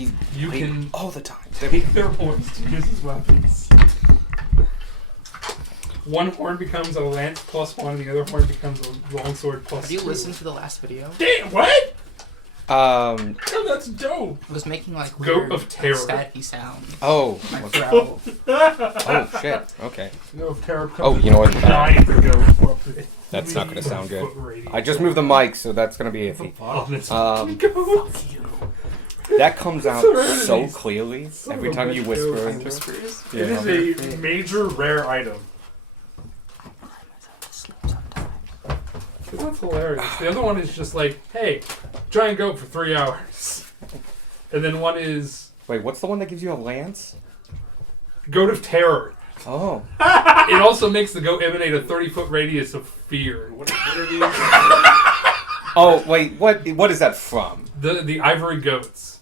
You can all the time. take their horns to use as weapons. One horn becomes a lance plus one, and the other horn becomes a longsword plus Have you two. listened to the last video? Damn, what? Oh, That's dope. It was making like Goat weird, of Terror. staticky sounds. Oh. My growl. Oh shit. Okay. No, if terror comes Oh, you know what? giant goat. That's not gonna sound good. Foot radius. I just moved the mic, so that's gonna be iffy. Oh, that's Um, that comes out so clearly every time you whisper into it. Whispers? Yeah. It is a major rare item. That's hilarious. The other one is just like, hey, giant goat for 3 hours. And then one is Wait, what's the one that gives you a lance? Goat of Terror. Oh. It also makes the goat emanate a 30-foot radius of fear. What are these? Oh, wait, what is that from? The ivory goats.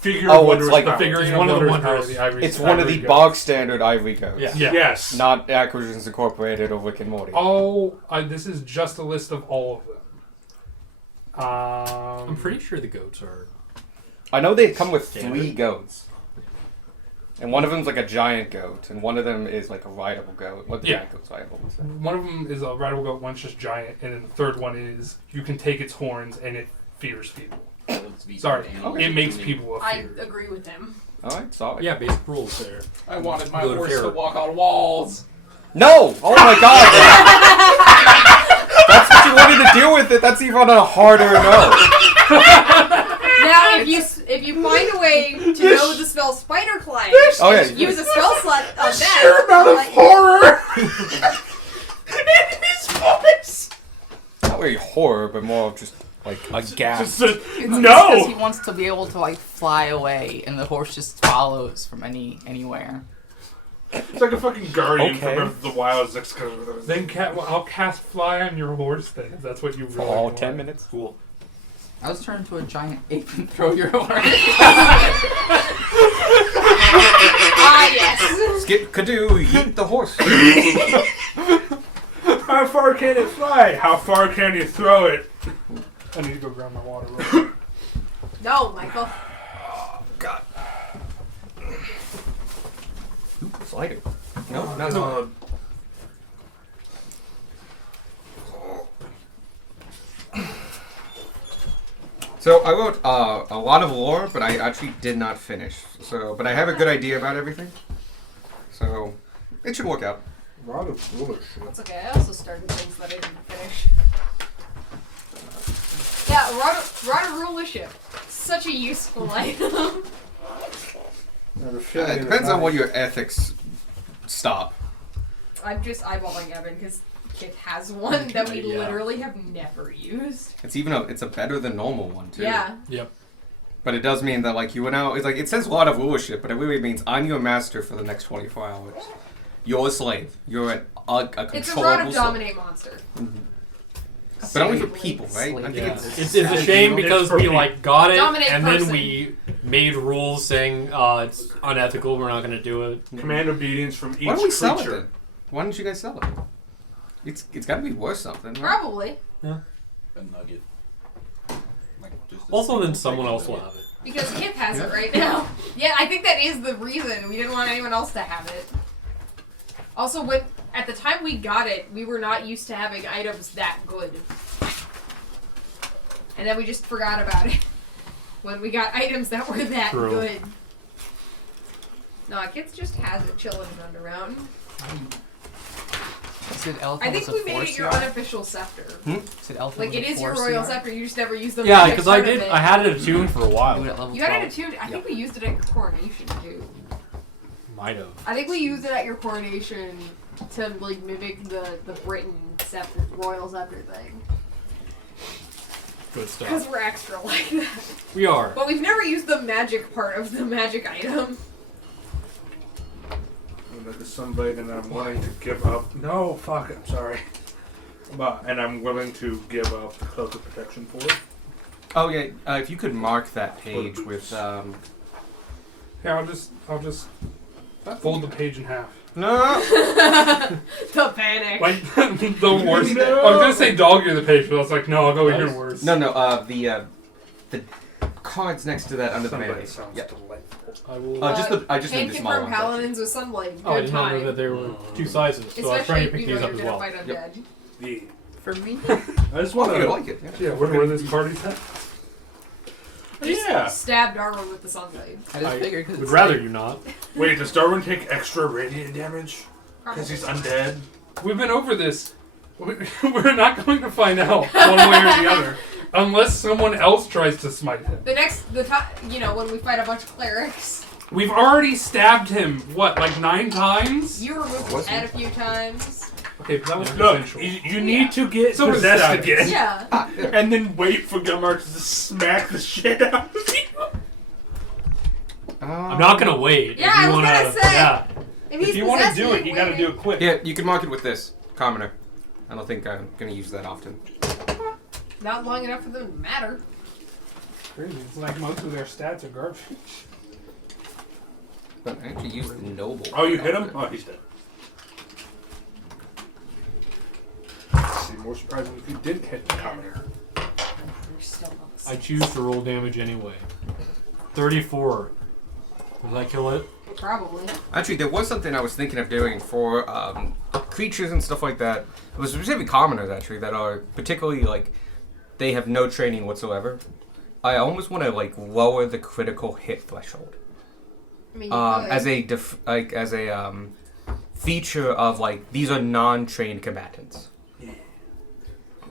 Figure Oh, of it's Wondrous like- The Power. figurine It's of one of the Wondrous Power, wonders. the ivory It's one of the ivory bog goats. standard ivory goats. Yeah. Yeah. Yes. Not Acquisitions Incorporated or Rick and Morty. This is just a list of all of them. I'm pretty sure the goats are. I know they come with Standard? 3 goats. And one of them's like a giant goat, and one of them is like a rideable goat. What the Yeah. giant goat's rideable? What's that? One of them is a rideable goat, one's just giant, and then the third one is you can take its horns and it fears people. Sorry, it makes people I afeared. agree with him. Alright, sorry. Yeah, basic rules there. I wanted my Go to horse Pharaoh. to walk on walls. No! Oh my god! That's what you wanted to do with it. That's even a harder no. Now, if you find a way to know the spell Spider Climb, Oh yeah. use a spell slot on that. Sheer amount of like- horror. Not really horror, but more of just like a gap. Just a- It's because no. he wants to be able to like fly away, and the horse just follows from anywhere. It's like a fucking guardian Okay. from Breath of the Wild. Then I'll cast fly on your horse then, if that's what you really For all want. 10 minutes. Cool. I was turned into a giant ape and throw your horse. Ah, yes. Skip Kadoo, eat the horse. How far can it fly? How far can you throw it? I need to go grab my water real quick. No, Michael. God. Ooh, sliding. No, no. So I wrote a lot of lore, but I actually did not finish. But I have a good idea about everything. So it should work out. A lot of foolish shit. That's okay. I also started things that I didn't finish. Yeah, Rod of Rulership. Such a useful item. It depends on what your ethics stop. I'm just eyeballing Evan because Kit has one that we Yeah. literally have never used. It's a better than normal one too. Yeah. Yep. But it does mean that like you are now. It's like it says a lot of rulership, but it really means I'm your master for the next 24 hours. You're a slave. You're a controllable It's a Rod of slave. Dominate monster. But only for Slave. people, right? I think Yeah. it's It's a shame because we like got it, Dominate and person. then we made rules saying it's unethical. We're not going to do it. Command obedience from each Why don't we sell it creature. then? Why don't you guys sell it? It's got to be worth something. Right? Probably. A nugget. Like, just a Also, then single someone big else will nugget. have it. Because Kip has it right now. Yeah, I think that is the reason. We didn't want anyone else to have it. Also, at the time we got it, we were not used to having items that good. And then we just forgot about it. When we got items that were that True. good. No, Kip just has it chilling around. Said Elf I think was a we made force it your yard? unofficial scepter. Said Elf Like, was it a is your force royal yard? scepter, you just never use the Yeah, magic because I part of did. it. I had it attuned for a Do while. it at level You had 12. it attuned. I think we used it at your coronation too. Might have. I think we used it at your coronation to like mimic the Britain scepter, royal scepter thing. Good Because stuff. we're extra like that. We are. But we've never used the magic part of the magic item. I'm like a sunblade and I'm willing to give up. No, fuck, I'm sorry. And I'm willing to give up the cloak of protection for it. Oh yeah. If you could mark that page with Yeah, I'll just fold the page in half. no. The panic. Like the worst. I was gonna say dog ear the page, but I was like, no, I'll go even worse. No. The cards next to that under the Sunlight melee. sounds Yeah. delightful. I will. I just need Can't the small confirm ones. actually. paladins with sunlight. Good Oh, I did not know time. that there were two sizes, so I was trying Especially to pick if you these know up you're as gonna well. fight Yep. undead. The For me, I just Oh, want you to. like it? Yeah. Yeah, where these parties at? Yeah. Stabbed Darwin with the sunlight. I just I figured because would rather you not. Wait, does Darwin take extra radiant damage because he's Probably. undead? We've been over this. We're not going to find out one way or the other unless someone else tries to smite him. When we fight a bunch of clerics, We've already stabbed him, what, like 9 times? you removed his head a few times. Okay, but that was Look, consensual. you need to get So was possessed that. again, Yeah. and then wait for Gumar to smack the shit out of you. I'm not gonna wait. Yeah, if you I was wanna, gonna say. Yeah. If If you want to do it, you got to do it quick. Yeah, you can mark it with this commoner. I don't think I'm gonna use that often. Not long enough for them to matter. Crazy. It's like most of their stats are garbage. But I actually used the noble. Oh, you hit him? Oh, he's dead. It'd be more surprising if you didn't hit the commoner. You're still not the I same. choose to roll damage anyway. 34. Does that kill it? Probably. Actually, there was something I was thinking of doing for creatures and stuff like that. It was specific commoners actually that are particularly like they have no training whatsoever. I almost want to like lower the critical hit threshold I mean, you could. as a feature of like these are non-trained combatants.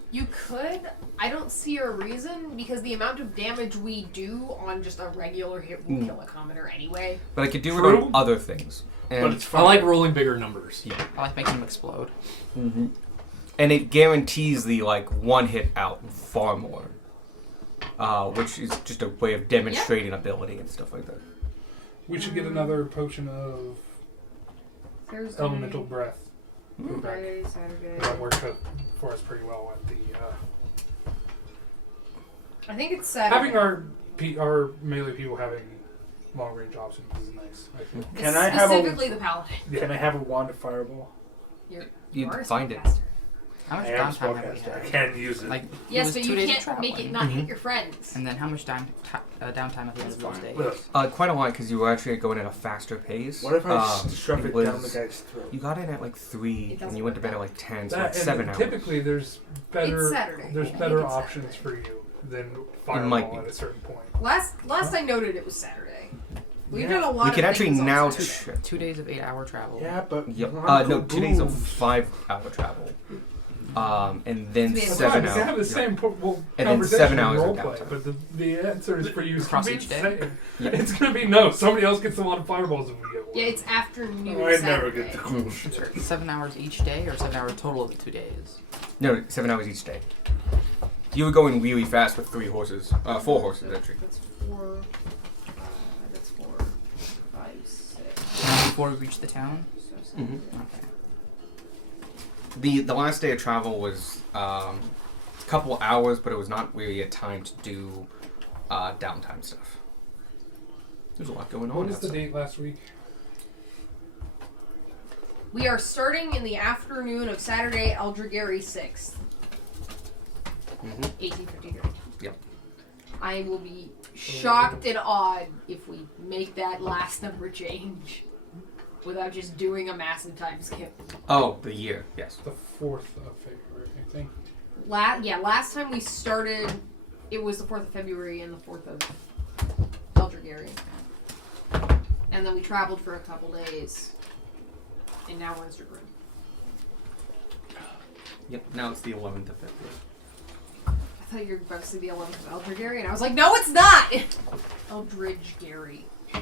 You could. I don't see a reason because the amount of damage we do on just a regular hit will kill a commoner anyway. But I could do it True. on other things. And But it's I fun. like rolling bigger numbers. I like making them explode. and it guarantees the like one hit out far more, which is just a way of demonstrating ability and stuff like that. We should get another potion of Thursday, elemental breath. Friday, Saturday. That worked out for us pretty well at the. I think it's Saturday. Having our melee people having long range options is nice. I think. Can I have a Specifically the paladin. Can I have a wand of fireball? You are a find it. spellcaster. How much I am a downtime have we spellcaster. I had? can use it. Like it Yes, was but 2 you days of can't make it traveling. not hit your friends. And then how much downtime at the end of That's those fine. days? Look, Quite a lot because you were actually going at a faster pace. what if I shove it it down the was- guy's throat? You got in at like 3 It and doesn't you went to work bed at out. like 10, so That, like and 7 hours. typically, there's better. It's Saturday. There's I think better it's options Saturday. for you than might fireball be. at a certain point. Last I noted it was Saturday. We've Yeah. done a lot We of can actually things on now. Saturday. 2 days of 8-hour travel. Yeah, but Yep. you want No, 2 days of kaboom. 5-hour travel. And then We have 7 We hours. can have the yeah. same then conversation 7 in hours of roleplay, downtime. but the answer is for you Across to be each day? saying. Yeah. It's gonna be no. Somebody else gets a lot of fireballs if we get one. Yeah, it's afternoon I never Saturday. get the cool shit. 7 hours each day, or 7 hours total of the 2 days? No, 7 hours each day. You were going really fast with 3 horses. 4 horses, actually. That's 4. That's 4, 5, 6. Before we reach the town? So 7. Okay. The last day of travel was a couple hours, but it was not really a time to do downtime stuff. There's a lot going on. What is the outside. date last week? We are starting in the afternoon of Saturday, Aldragary 6th, 1853. Yep. I will be shocked and awed if we make that last number change without just doing a massive time skip. Oh, the year. Yes. The 4th of February, I think. Last time we started, it was the 4th of February and the 4th of Aldragary. And then we traveled for a couple days. And now we're in Strigrim. Yep. Now it's the 11th of February. I thought you were about to say the 11th of Aldragary, and I was like, no, it's not! Eldridge Gary. I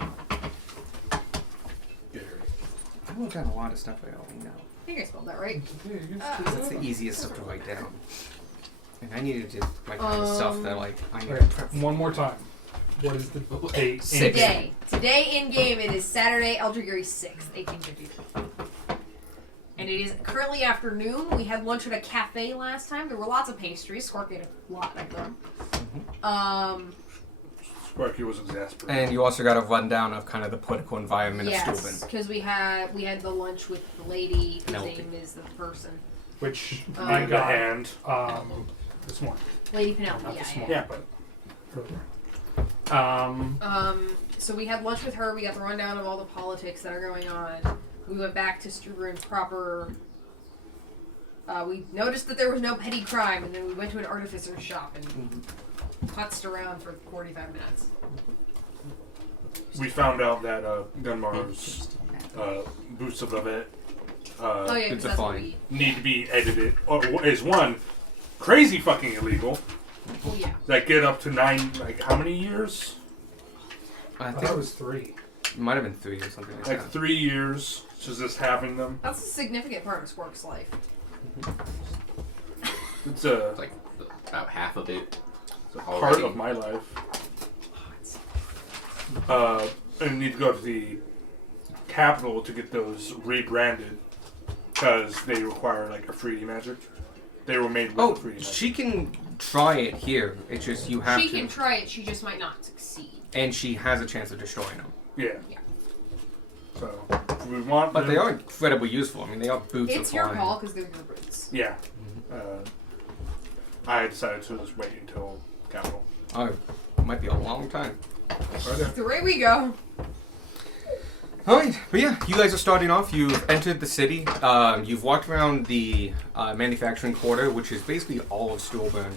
wrote down a lot of stuff I already know. I think I spelled that right. That's the easiest stuff to write down. And I needed to write down the stuff that like I need to Okay, prep. one more time. What is the date? Six. Today in game, it is Saturday, Aldragary 6th, 1853. And it is currently afternoon. We had lunch at a cafe last time. There were lots of pastries. Squark ate a lot of them. Sparky was exasperated. And you also got a rundown of kind of the political environment of Yes, Steuben. because we had the lunch with the lady whose Penelope. name is the person. Which Oh. I the got hand. this morning. Lady Penelope, Not yeah, this yeah. morning. Yeah, but Earlier. So we had lunch with her. We got the rundown of all the politics that are going on. We went back to Strubrun proper. We noticed that there was no petty crime, and then we went to an artificer's shop and putzed around for 45 minutes. We found out that Gunmar's Boots of Levet Oh yeah, 'cause it's a that's what fine. we. need to be edited. Is one crazy fucking illegal Oh yeah. that get up to 9, like how many years? I I think thought it it was 3. might have been 3 or something like Like that. 3 years to just having them. That's a significant part of Squark's life. It's a It's like about half of it. part already. of my life. And need to go to the capital to get those rebranded because they require like a 3D magic. They were made with Oh, a 3D magic. she can try it here. It's just you have She to. can try it, she just might not succeed. And she has a chance of destroying them. Yeah. Yeah. So if we want, But them, they are incredibly useful. I mean, they are boots It's of your fire. call because they're your boots. Yeah. I decided to just wait until capital. Oh, it might be a long time. Right there. The way we go. Alright, but yeah, you guys are starting off. You've entered the city. You've walked around the manufacturing quarter, which is basically all of Stuhlburn.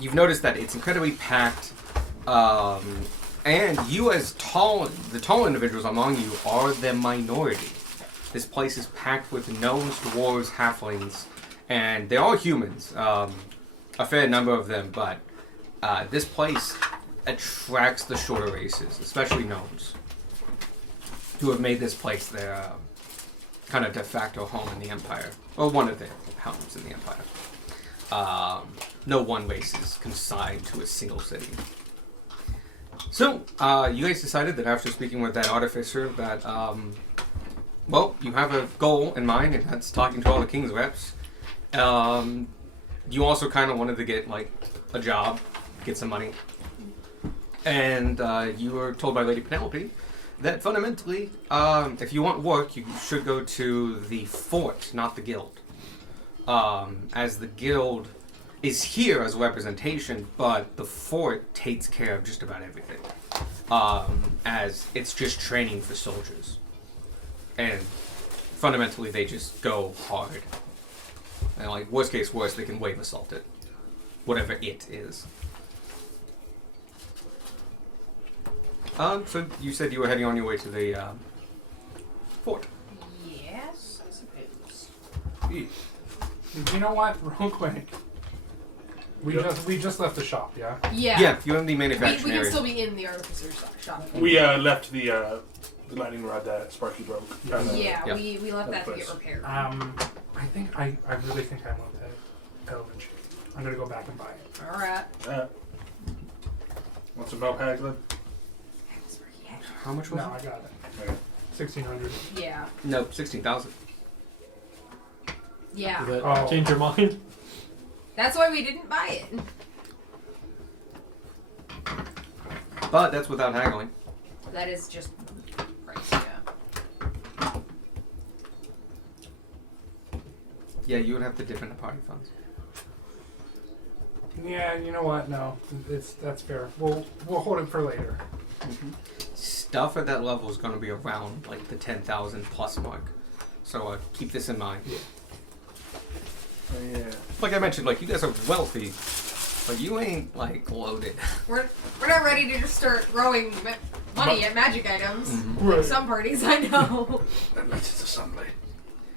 You've noticed that it's incredibly packed. And you, as the tall individuals among you, are the minority. This place is packed with gnomes, dwarves, halflings, and they're all humans. A fair number of them, but this place attracts the shorter races, especially gnomes, who have made this place their kind of de facto home in the Empire, or one of their homes in the Empire. No one race is consigned to a single city. So, you guys decided that after speaking with that artificer that, well, you have a goal in mind, and that's talking to all the king's reps. You also kind of wanted to get, like, a job, get some money. And you were told by Lady Penelope that fundamentally, if you want work, you should go to the fort, not the guild. As the guild is here as a representation, but the fort takes care of just about everything. As it's just training for soldiers. And fundamentally, they just go hard. And like, worst case worst, they can wave assault it. Whatever it is. So you said you were heading on your way to the fort. Yes, I suppose. You know what? Real quick. We just left the shop, yeah? Yeah. Yeah, you're in the We manufacturing can area. still be in the artificer's shop. We left the lightning rod that Sparky broke. Yeah, Yeah. we left that to Place. get repaired. I really think I want that Elven Shade. I'm gonna go back and buy it. Alright. Want some milk, Haglin? How much was No, I it? got it. Okay. 1600. Yeah. No, 16,000. Yeah. Does that Oh. change your mind? That's why we didn't buy it. But that's without haggling. That is just price, yeah. Yeah, you would have to dip into party funds. Yeah, you know what? No, that's fair. We'll hold it for later. Stuff at that level is going to be around like the 10,000 plus mark. So keep this in mind. Yeah. Like I mentioned, like you guys are wealthy, but you ain't like loaded. We're not ready to just start throwing money at magic items. Right. Like some parties I know. Unless it's a sunblade.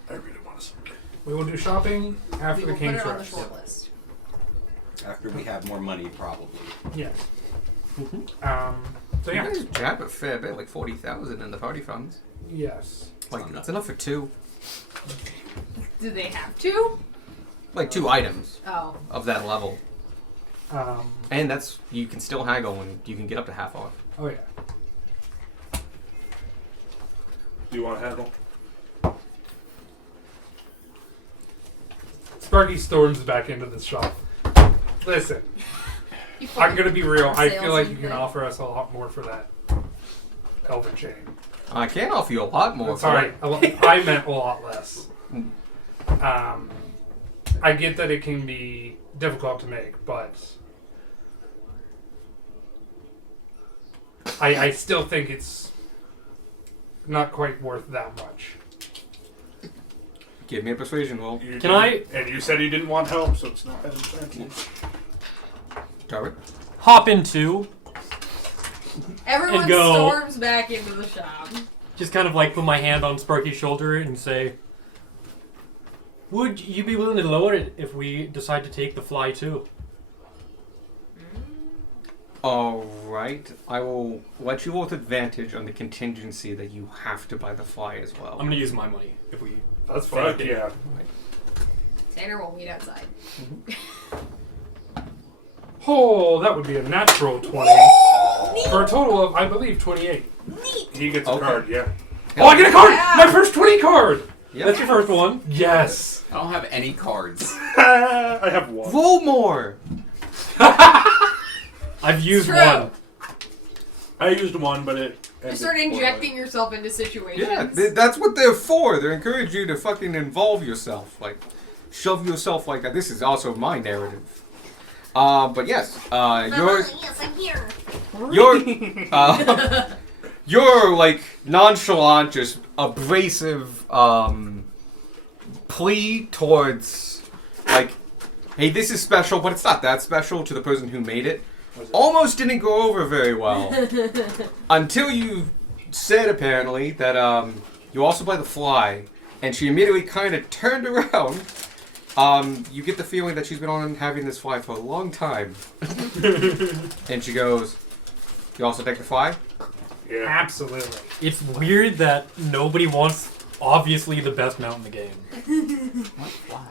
I really want a sunblade. We will do shopping after We the will put king's it on the reps. short list. After we have more money, probably. Yes. So You yeah. guys jab a fair bit, like 40,000 in the party funds. Yes. Like that's enough for 2. Do they have to? Like 2 items Oh. of that level. Um. And that's, you can still haggle and you can get up to half off. Oh yeah. Do you want to haggle? Sparky storms back into the shop. Listen, You I'm gonna be real. I Sales feel like you and can thing. offer us a lot more for that Elven chain. I can offer you a lot more. Sorry, I meant a lot less. I get that it can be difficult to make, but I still think it's not quite worth that much. Give me a persuasion roll. You Can I- didn't- And you said you didn't want help, so it's not that expensive. Darwin? Hop into, Everyone And go. storms back into the shop. just kind of like put my hand on Sparky's shoulder and say, would you be willing to lower it if we decide to take the fly too? Alright. I will let you roll with advantage on the contingency that you have to buy the fly as well. I'm gonna use my money if we. That's fuck yeah. Tanner won't meet outside. Oh, that would be a natural 20. For a total of, I believe, 28. He gets a Okay. card, yeah. Oh, I get a card! Yeah. My first 20 card! Yep. That's your first one. Yes. I don't have any cards. I have one. Roll more! I've used True. one. I used one, but it. You ended start poorly. injecting yourself into situations. Yeah, that's what they're for. They encourage you to fucking involve yourself. Like, shove yourself like that. This is also my narrative. But yes, Yes, I'm here. your like nonchalant, just abrasive plea towards like, hey, this is special, but it's not that special to the person who made it. Almost didn't go over very well until you said apparently that you also buy the fly, and she immediately kind of turned around. You get the feeling that she's been on having this fly for a long time. And she goes, you also take the fly? Yeah. Absolutely. It's weird that nobody wants obviously the best mount in the game. What fly?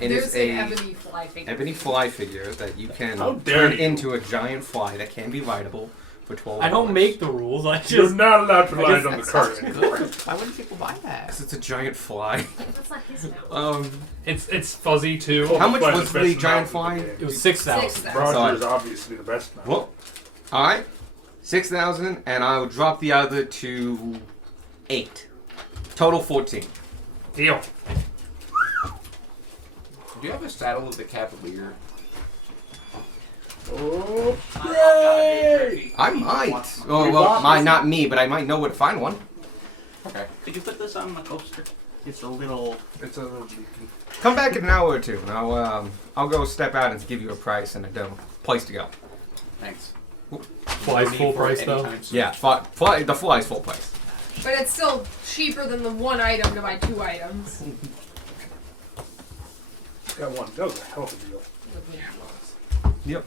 It There's is an a ebony fly figure. ebony fly figure that you can How dare turn you. into a giant fly that can be rideable for $12. I don't make the rules. I You're just not allowed to ride just- on the That cart sounds anymore. good. Why wouldn't people buy that? 'Cause it's a giant fly. That's not his mount. It's fuzzy too. How much Fly's was the the best giant mount fly? in the game. it was 6,000. 6,000. Roger is obviously the best mount. Well, alright. 6,000, and I'll drop the other to 8. Total 14. Deal. Do you have a saddle with the Cavalier? Oh, yay! I might. Well, not me, but I might know where to find one. Okay. Could you put this on the coaster? It's a little. It's a little. Come back in an hour or two, and I'll go step out and give you a price and a place to go. Thanks. Flies No full need for it price though. anytime soon. Yeah, the fly's full price. But it's still cheaper than the one item to buy 2 items. Got one. That was a hell of a deal. Yep.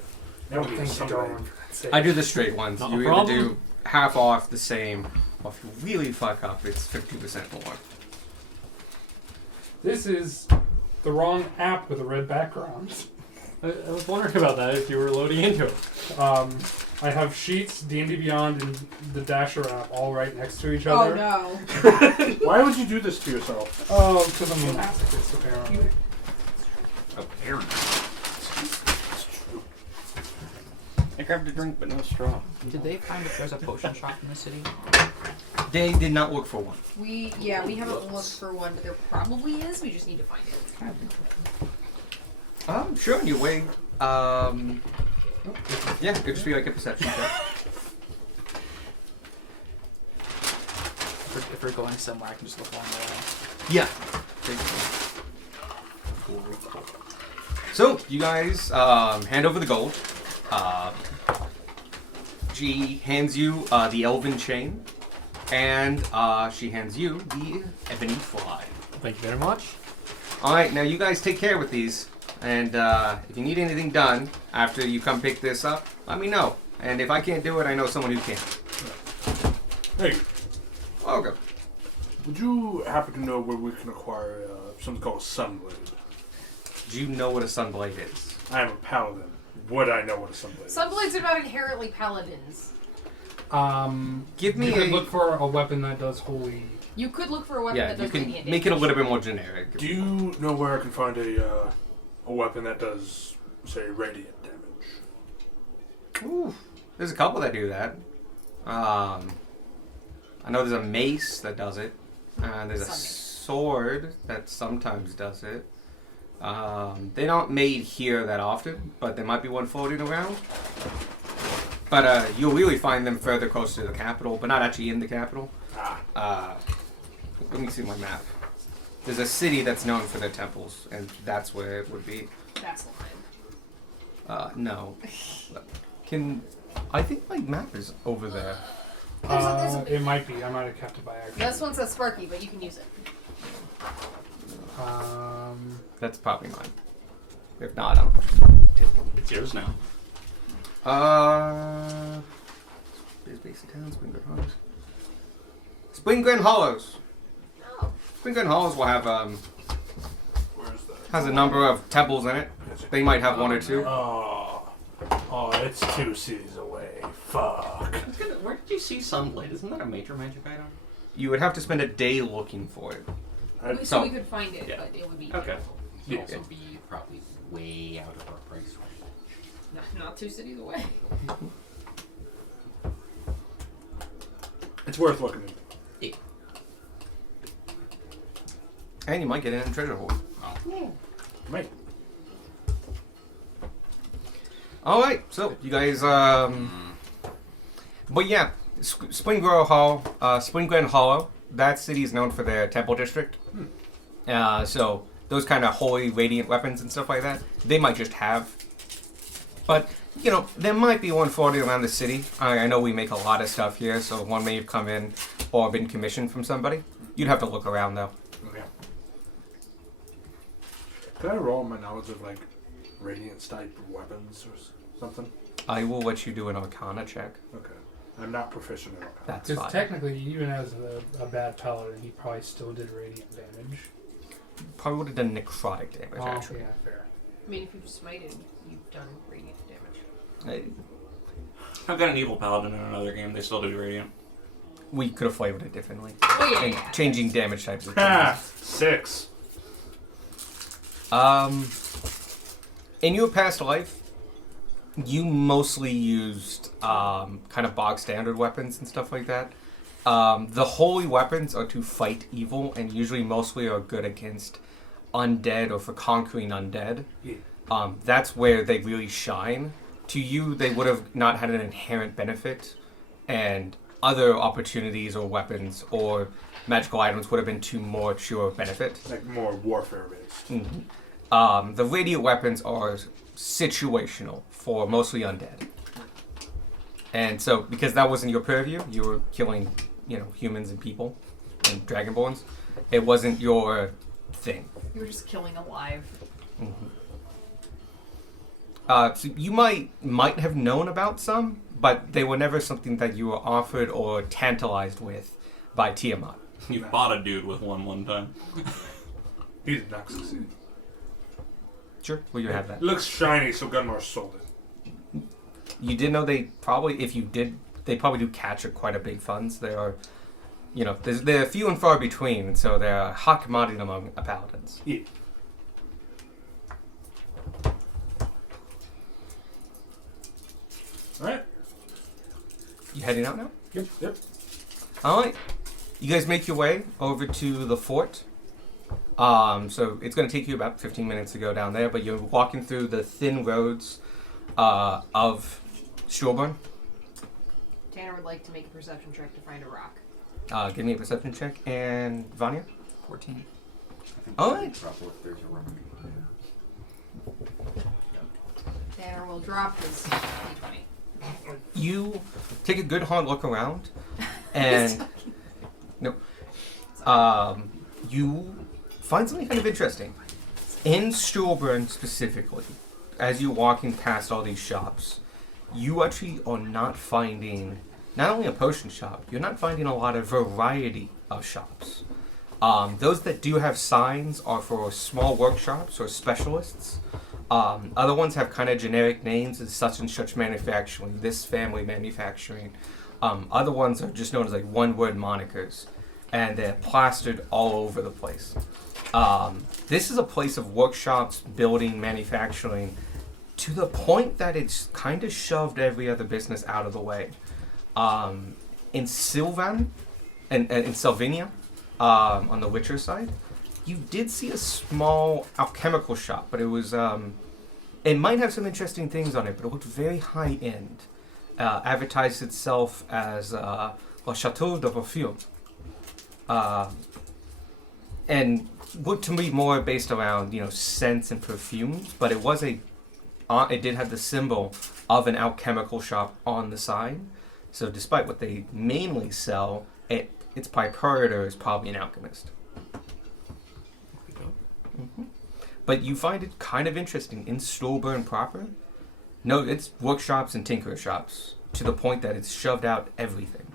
Now we need Thank you, somebody. Darwin, for that save. I do the straight ones. Not You a either problem. do half off, the same, or if you really fuck up, it's 50% more. This is the wrong app with a red background. I was wondering about that if you were loading into it. I have Sheets, D&D Beyond, and the Dasher app all right next to each Oh other. no. Why would you do this to yourself? Oh, because I'm a masochist, apparently. Apparently. I grabbed a drink, but no straw. Did they find if there's a potion shop in the city? They did not look for one. We haven't looked for one, but there probably is. We just need to find it. Sure, on your way. Yeah, it could just be like a perception check. If we're going somewhere, I can just look along the way. Yeah. So, you guys hand over the gold. She hands you the elven chain, and she hands you the ebony fly. Thank you very much. Alright, now you guys take care with these, and if you need anything done after you come pick this up, let me know. And if I can't do it, I know someone who can. Hey, Welcome. would you happen to know where we can acquire something called Sunblade? Do you know what a sunblade is? I am a paladin. Would I know what a Sunblade is? Sunblades are not inherently paladins. Give me You could a... look for a weapon that does holy. You could look for a weapon Yeah, that you does can radiant make it a damage. little bit more generic. Do you know where I can find a weapon that does, say, radiant damage? Ooh, there's a couple that do that. I know there's a mace that does it. There's a Some. sword that sometimes does it. They're not made here that often, but there might be one floating around. But you'll really find them further closer to the capital, but not actually in the capital. Let me see my map. There's a city that's known for their temples, and that's where it would be. Vasselheim. No. I think my map is over there. It might be. I might have kept it by accident. This one says Sparky, but you can use it. That's probably mine. If not, I'm It's yours now. There's Basic Town, Spring Glen Hollows. Spring Glen Hollows. Oh. Spring Glen Hollows will have Where's that? has a number of temples in it. They might have one or two. Oh, it's 2 cities away. Fuck. Where did you see Sunblade? Isn't that a major magic item? You would have to spend a day looking for it. So we could find it, Yeah. but it would be Okay. It'd also be probably way out of our price range. not 2 cities away. It's worth looking into. And you might get it in a treasure hoard. Mate. Alright, so you guys, but yeah, Spring Glen Hollow, that city is known for their temple district. So those kind of holy, radiant weapons and stuff like that, they might just have. But, you know, there might be one floating around the city. I know we make a lot of stuff here, so one may have come in or been commissioned from somebody. You'd have to look around, though. Okay. Can I roll my knowledge of, like, radiant type weapons or something? I will let you do an Arcana check. Okay. I'm not proficient in Arcana. That's Because fine. technically, even as a bad paladin, he probably still did radiant damage. Probably would have done necrotic damage, Oh, actually. yeah, fair. I mean, if you've smited, you've done radiant damage. I've got an evil paladin in another game. They still do radiant. We could have flavored it differently. Oh yeah, And yeah. changing damage types. Ha! 6. In your past life, you mostly used kind of bog standard weapons and stuff like that. The holy weapons are to fight evil, and usually mostly are good against undead or for conquering undead. Yeah. That's where they really shine. To you, they would have not had an inherent benefit, and other opportunities or weapons or magical items would have been to more pure benefit. Like, more warfare based. The radiant weapons are situational for mostly undead. And so, because that wasn't your purview, you were killing, humans and people and dragonborns. It wasn't your thing. You were just killing alive. So you might have known about some, but they were never something that you were offered or tantalized with by Tiamat. You bought a dude with one time. He did not succeed. Sure, well you have that. It looks shiny, so Gunmar sold it. You did know they probably, if you did, they probably do catch quite a big funds. They are, they're few and far between, and so they're a hot commodity among paladins. Yeah. Alright. You heading out now? Yep. Alright. You guys make your way over to the fort. So it's going to take you about 15 minutes to go down there, but you're walking through the thin roads of Stillburn. Tanner would like to make a perception check to find a rock. Give me a perception check. And Vanya? 14. Alright. Drop if there's a rock. Tanner will drop his d20. You take a good hard look around, and you find something kind of interesting. In Stillburn specifically, as you're walking past all these shops, you actually are not finding not only a potion shop, you're not finding a lot of variety of shops. Those that do have signs are for small workshops or specialists. Other ones have kind of generic names as such and such manufacturing, this family manufacturing. Other ones are just known as like one-word monikers, and they're plastered all over the place. This is a place of workshops, building, manufacturing, to the point that it's kind of shoved every other business out of the way. In Sylvan, and in Sylvania, on the Witcher side, you did see a small alchemical shop, but it was, it might have some interesting things on it, but it looked very high end. advertised itself as La Chateau de Beaufort. And looked to me more based around, scents and perfumes, but it was it did have the symbol of an alchemical shop on the side. So despite what they mainly sell, its proprietor is probably an alchemist. But you find it kind of interesting in Stolburn proper. No, it's workshops and tinker shops, to the point that it's shoved out everything.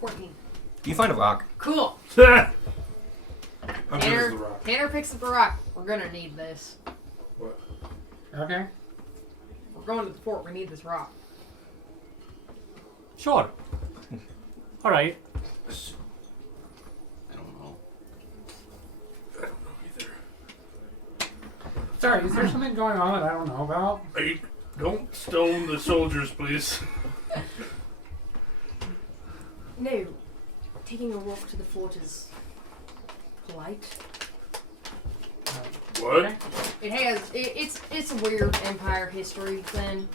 14. You find a rock. Cool. How good is the rock? Tanner picks up the rock. We're gonna need this. What? Okay. We're going to the fort. We need this rock. Sure. All right. I don't know. Sorry, is there something going on that I don't know about? Hey, don't stone the soldiers, please. No. Taking a walk to the fort is polite. What? It's a weird empire history thing.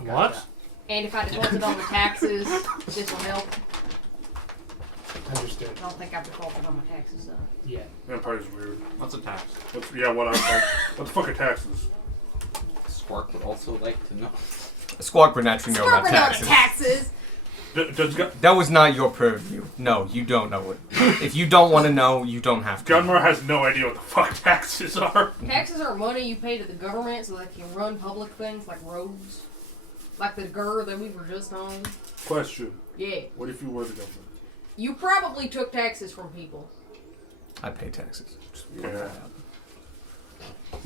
What? And if I defaulted on the taxes, this will help. Understood. I don't think I've defaulted on my taxes though. Yeah. Empire's weird. What's a tax? What the fuck are taxes? Squark would also like to know. Squawk would naturally know about Squirrel taxes. taxes. Does That was not your purview. No, you don't know it. If you don't want to know, you don't have to. Gunmar has no idea what the fuck taxes are? Taxes are money you pay to the government so they can run public things like roads. Like the GER that we were just on. Question. Yeah. What if you were the government? You probably took taxes from people. I pay taxes. Just Yeah. point that out.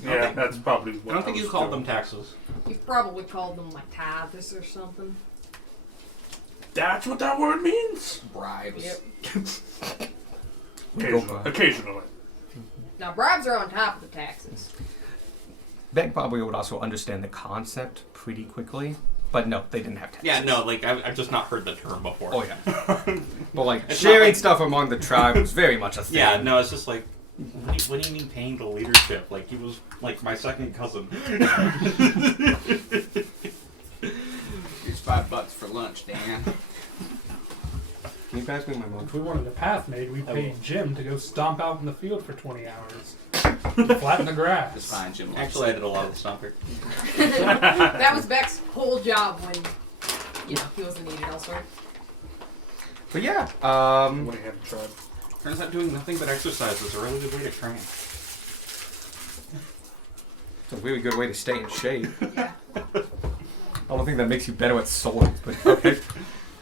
Yeah, that's probably what I don't think was you called doing. them taxes. You probably called them like tithes or something. That's what that word means? Bribes. Yep. Occasionally. Now bribes are on top of the taxes. Beck probably would also understand the concept pretty quickly, but no, they didn't have taxes. Yeah, no, like I've just not heard the term before. Oh yeah. But like It's sharing not like- stuff among the tribe was very much a thing. Yeah, no, it's just like, what do you mean paying the leadership? Like he was like my second cousin. Here's $5 for lunch, Dan. Can you pass me my If mug? we wanted a path made, we I paid will. Jim to go stomp out in the field for 20 hours. Flatten the It's grass. fine, Jim. Actually, I did a lot of the stomping. That was Beck's whole job when, he wasn't needed elsewhere. But yeah, When he had a tribe. Turns out doing nothing but exercise is a really good way to train. it's a really good way to stay in shape. Yeah. I don't think that makes you better at swords, but okay.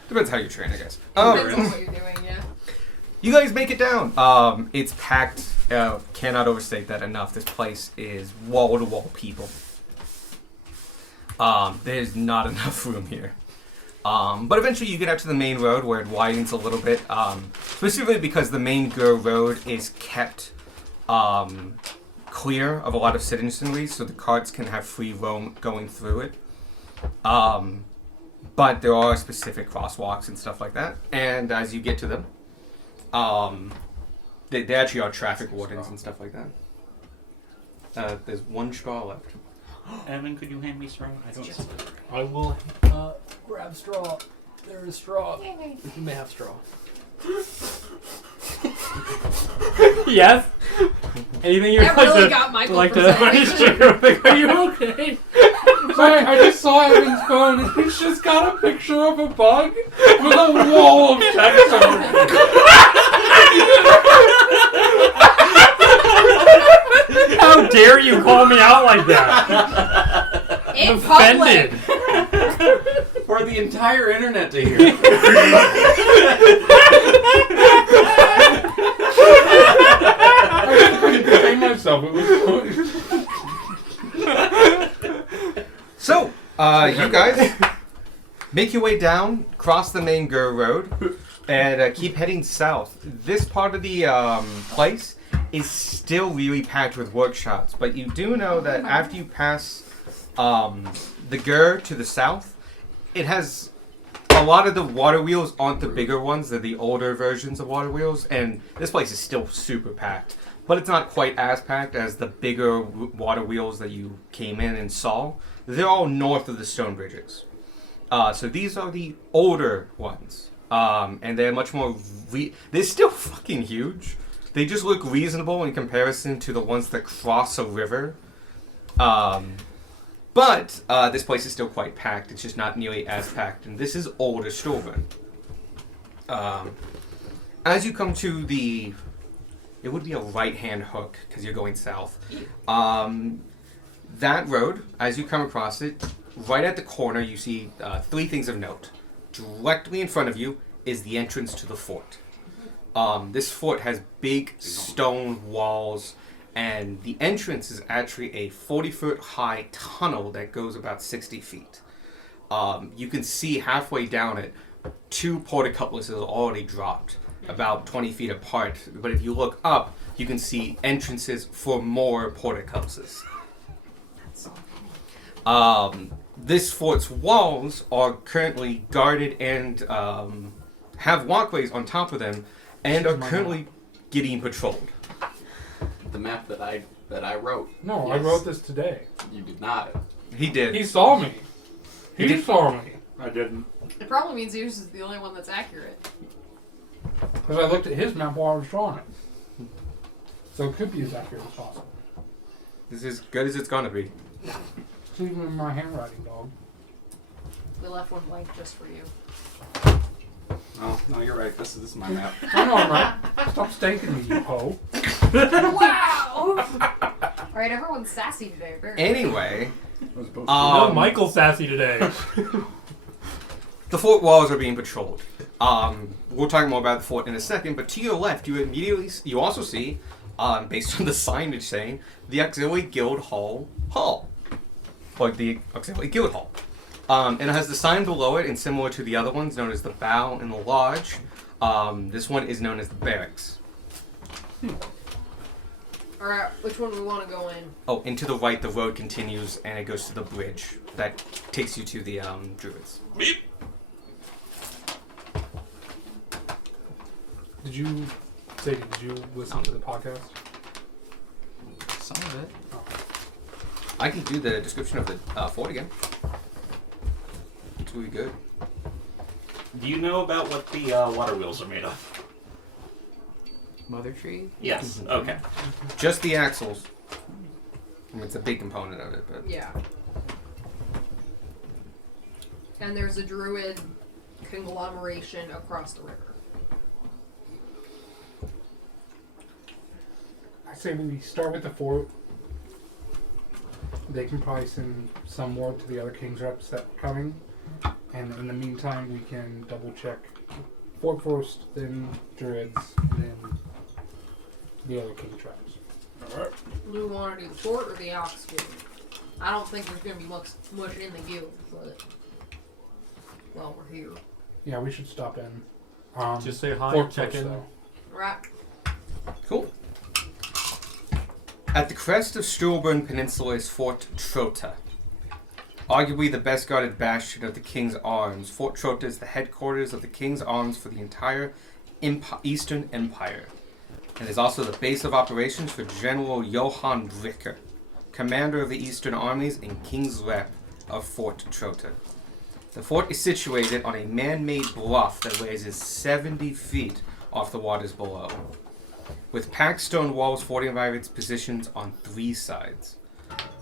Depends how you train, I guess. Depends on what you're doing, yeah. You guys make it down. It's packed. Cannot overstate that enough. This place is wall to wall people. There's not enough room here. But eventually you get out to the main road where it widens a little bit. Specifically because the main road is kept clear of a lot of citizenry, so the carts can have free roam going through it. But there are specific crosswalks and stuff like that. And as you get to them, they actually are traffic wardens and stuff like that. There's one straw left. Evan, could you hand me straw? I don't. I will grab straw. There is straw. You may have straw. Yes? Anything you'd That like really to... got Michael like for to saying. Are you okay? Sorry, I just saw Evan's phone and he's just got a picture of a bug with a wall of text over it. How dare you call me out like that? In Offended. public. For the entire internet to hear. I couldn't contain myself. It was So, you guys make your way down, cross the main road, and keep heading south. This part of the place is still really packed with workshops, but you do know that after you pass the Gur to the south, it has a lot of the water wheels aren't the bigger ones, they're the older versions of water wheels, and this place is still super packed. But it's not quite as packed as the bigger water wheels that you came in and saw. They're all north of the stone bridges. So these are the older ones. And they're much more... they're still fucking huge. They just look reasonable in comparison to the ones that cross a river. But this place is still quite packed. It's just not nearly as packed. And this is older Storburn. As you come to the... It would be a right-hand hook, because you're going south. That road, as you come across it, right at the corner, you see 3 things of note. Directly in front of you is the entrance to the fort. This fort has big stone walls, and the entrance is actually a 40-foot high tunnel that goes about 60 feet. You can see halfway down it, 2 portcullises are already dropped, about 20 feet apart. But if you look up, you can see entrances for more portcullises. This fort's walls are currently guarded and have walkways on top of them, and are currently getting patrolled. The map that I wrote. No, I Yes. wrote this today. You did not. He did. He saw me. He did- saw me. I didn't. It probably means yours is the only one that's accurate. Because I looked at his map while I was drawing it. So it could be as accurate as possible. This is as good as it's gonna be. It's even in my handwriting, dog. We left one blank just for you. Oh, no, you're right. This is my map. I know I'm right. Stop stanking me, you hoe. Wow! Alright, everyone's sassy today, apparently. Anyway, No, Michael's sassy today. the fort walls are being patrolled. We'll talk more about the fort in a second, but to your left, you also see, based on the signage saying, the Auxiliary Guild Hall, or the Auxiliary Guild Hall. And it has the sign below it, and similar to the other ones, known as the Bow and the Lodge. This one is known as the Barracks. Alright, which one do we want to go in? Oh, and to the right, the road continues, and it goes to the bridge that takes you to the Druids. Did you listen to the podcast? Some of it. I can do the description of the fort again. It's really good. Do you know about what the water wheels are made of? Mother tree. Yes. Okay. Just the axles. I mean, it's a big component of it, but Yeah. And there's a druid conglomeration across the river. I say we start with the fort. They can probably send some word to the other king's reps that are coming. And in the meantime, we can double check fort first, then druids, and then the other king's reps. Alright. Do we want to do the fort or the Ox Guild? I don't think there's going to be much in the guild, but well, we're here. Yeah, we should stop in. Just say hi, fort check first, in. though. Right. cool. At the crest of Sturlburn Peninsula is Fort Trota. Arguably the best guarded bastion of the King's Arms, Fort Trota is the headquarters of the King's Arms for the entire Eastern Empire, and is also the base of operations for General Johann Bricker, commander of the Eastern Armies and King's Rep of Fort Trota. The fort is situated on a man-made bluff that rises 70 feet off the waters below, with packed stone walls fortifying its positions on 3 sides.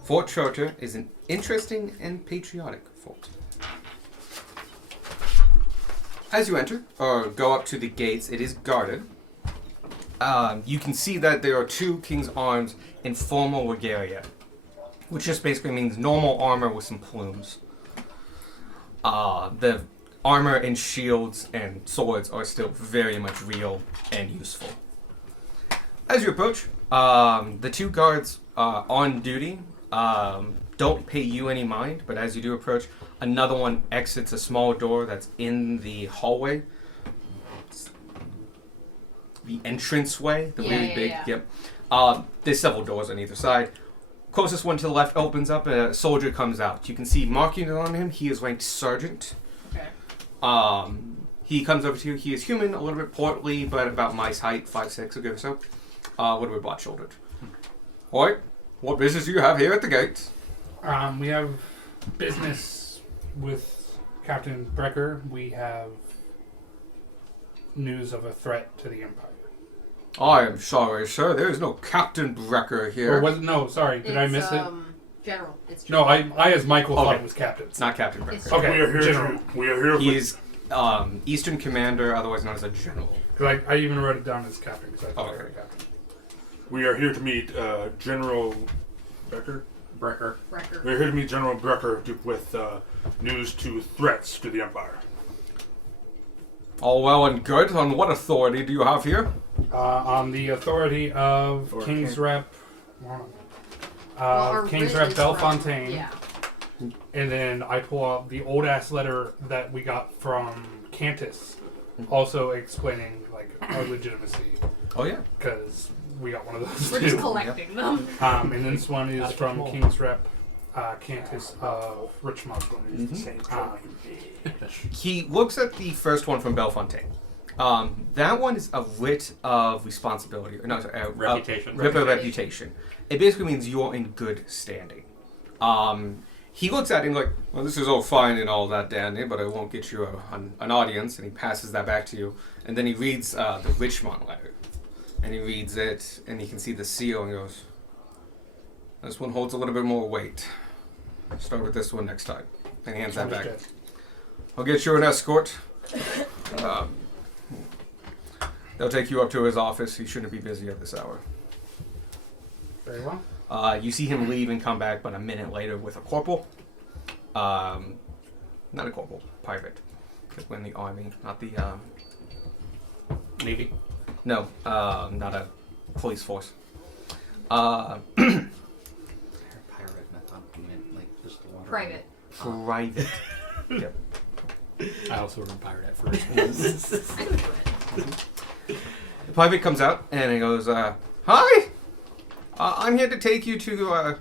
Fort Trota is an interesting and patriotic fort. As you enter, or go up to the gates, it is guarded. You can see that there are 2 King's Arms in formal regalia, which just basically means normal armor with some plumes. The armor and shields and swords are still very much real and useful. As you approach, the 2 guards on duty don't pay you any mind, but as you do approach, another one exits a small door that's in the hallway. The entranceway, the really big, yep. There's several doors on either side. Closest one to the left opens up and a soldier comes out. You can see marking on him, he is ranked sergeant. Okay. He comes over to you, he is human, a little bit portly, but about mice height, 5'6", or give or so. A little bit broad-shouldered. Alright, what business do you have here at the gates? We have business with Captain Brecker, we have news of a threat to the Empire. I am sorry, sir. There is no Captain Brecker here. Or was it? No, sorry. Did I miss it? General. It's No, general. I as Michael thought Okay. it was Captain. It's not Captain It's- Brecker. Okay, We are here. General. We are here. He is Eastern Commander, otherwise known as a general. Because I even wrote it down as Captain because I thought I Okay. heard Captain. We are here to meet General Brecker. Brecker. Brecker. We're here to meet General Brecker with news to threats to the Empire. All well and good. On what authority do you have here? On the authority of Or King's King. Rep. Well, our King's writ Rep is from- Bellefontaine. Yeah. And then I pull out the old ass letter that we got from Cantus, also explaining like our legitimacy Oh yeah. because we got one of those We're just too. collecting them. And this one is That's from cool. King's Rep Cantus of Richmond. He looks at the first one from Bellefontaine. That one is a writ of responsibility. Or no, sorry, Reputation. Writ of reputation. It basically means you're in good standing. He looks at him like, well, this is all fine and all that, Danny, but I won't get you an audience. And he passes that back to you. And then he reads the Richmond letter. And he reads it, and he can see the seal, and goes, this one holds a little bit more weight. Start with this one next time. And he hands that back. Understood. I'll get you an escort. They'll take you up to his office. He shouldn't be busy at this hour. Very well. You see him leave and come back, but a minute later with a corporal. Not a corporal, private. Because we're in the army, not the Navy. no, not a police force. Pirate, and I thought you meant like just the water. Private. Private. Yep. I also run pirate at first. I can do it. The private comes out and he goes, "Hi, I'm here to take you to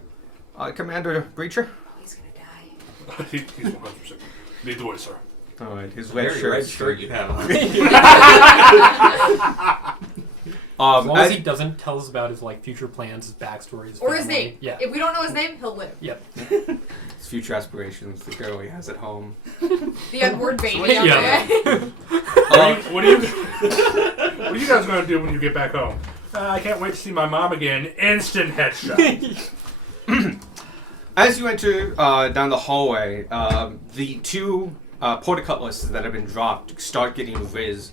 Commander Breacher." He's gonna die. He's 100%. Lead the way, sir. All right, his red Very shirt. red shirt you have on. As long as as- he doesn't tell us about his like future plans, his backstory, his Or his family. name. Yeah. If we don't know his name, he'll live. Yep. his future aspirations, the girl he has at home. The unborn baby. Yeah. out there. What are you guys going to do when you get back home? I can't wait to see my mom again. Instant headshot. As you enter down the hallway, the two portcullises that have been dropped start getting Risen.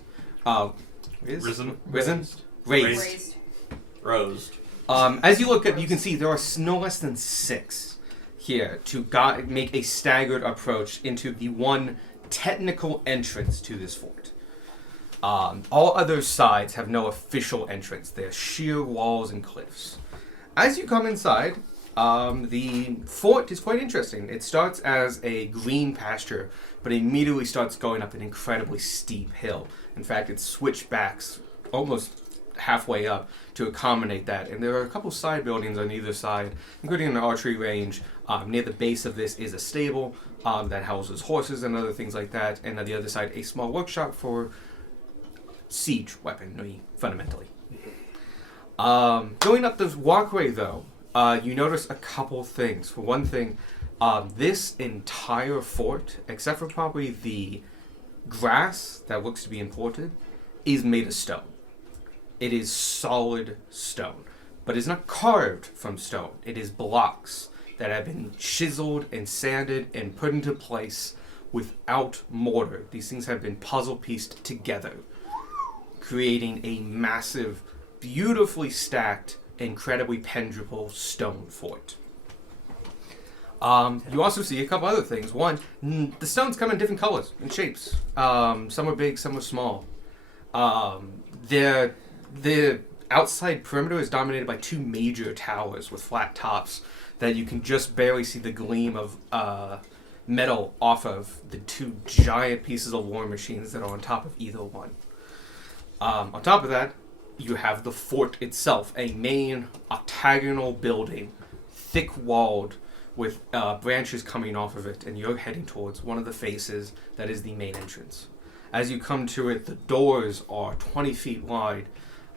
Raised. Raised. Rosed. As you look up, you can see there are no less than 6 here to make a staggered approach into the one technical entrance to this fort. All other sides have no official entrance. They're sheer walls and cliffs. As you come inside, the fort is quite interesting. It starts as a green pasture, but immediately starts going up an incredibly steep hill. In fact, it switchbacks almost halfway up to accommodate that. And there are a couple side buildings on either side, including an archery range. Near the base of this is a stable that houses horses and other things like that. And on the other side, a small workshop for siege weaponry, fundamentally. Going up the walkway, though, you notice a couple things. For one thing, this entire fort, except for probably the grass that looks to be imported, is made of stone. It is solid stone, but it's not carved from stone. It is blocks that have been chiseled and sanded and put into place without mortar. These things have been puzzle pieced together, creating a massive, beautifully stacked, incredibly penetrable stone fort. You also see a couple other things. One, the stones come in different colors and shapes. Some are big, some are small. The outside perimeter is dominated by 2 major towers with flat tops that you can just barely see the gleam of metal off of the 2 giant pieces of war machines that are on top of either one. On top of that, you have the fort itself, a main octagonal building, thick-walled, with branches coming off of it, and you're heading towards one of the faces that is the main entrance. As you come to it, the doors are 20 feet wide,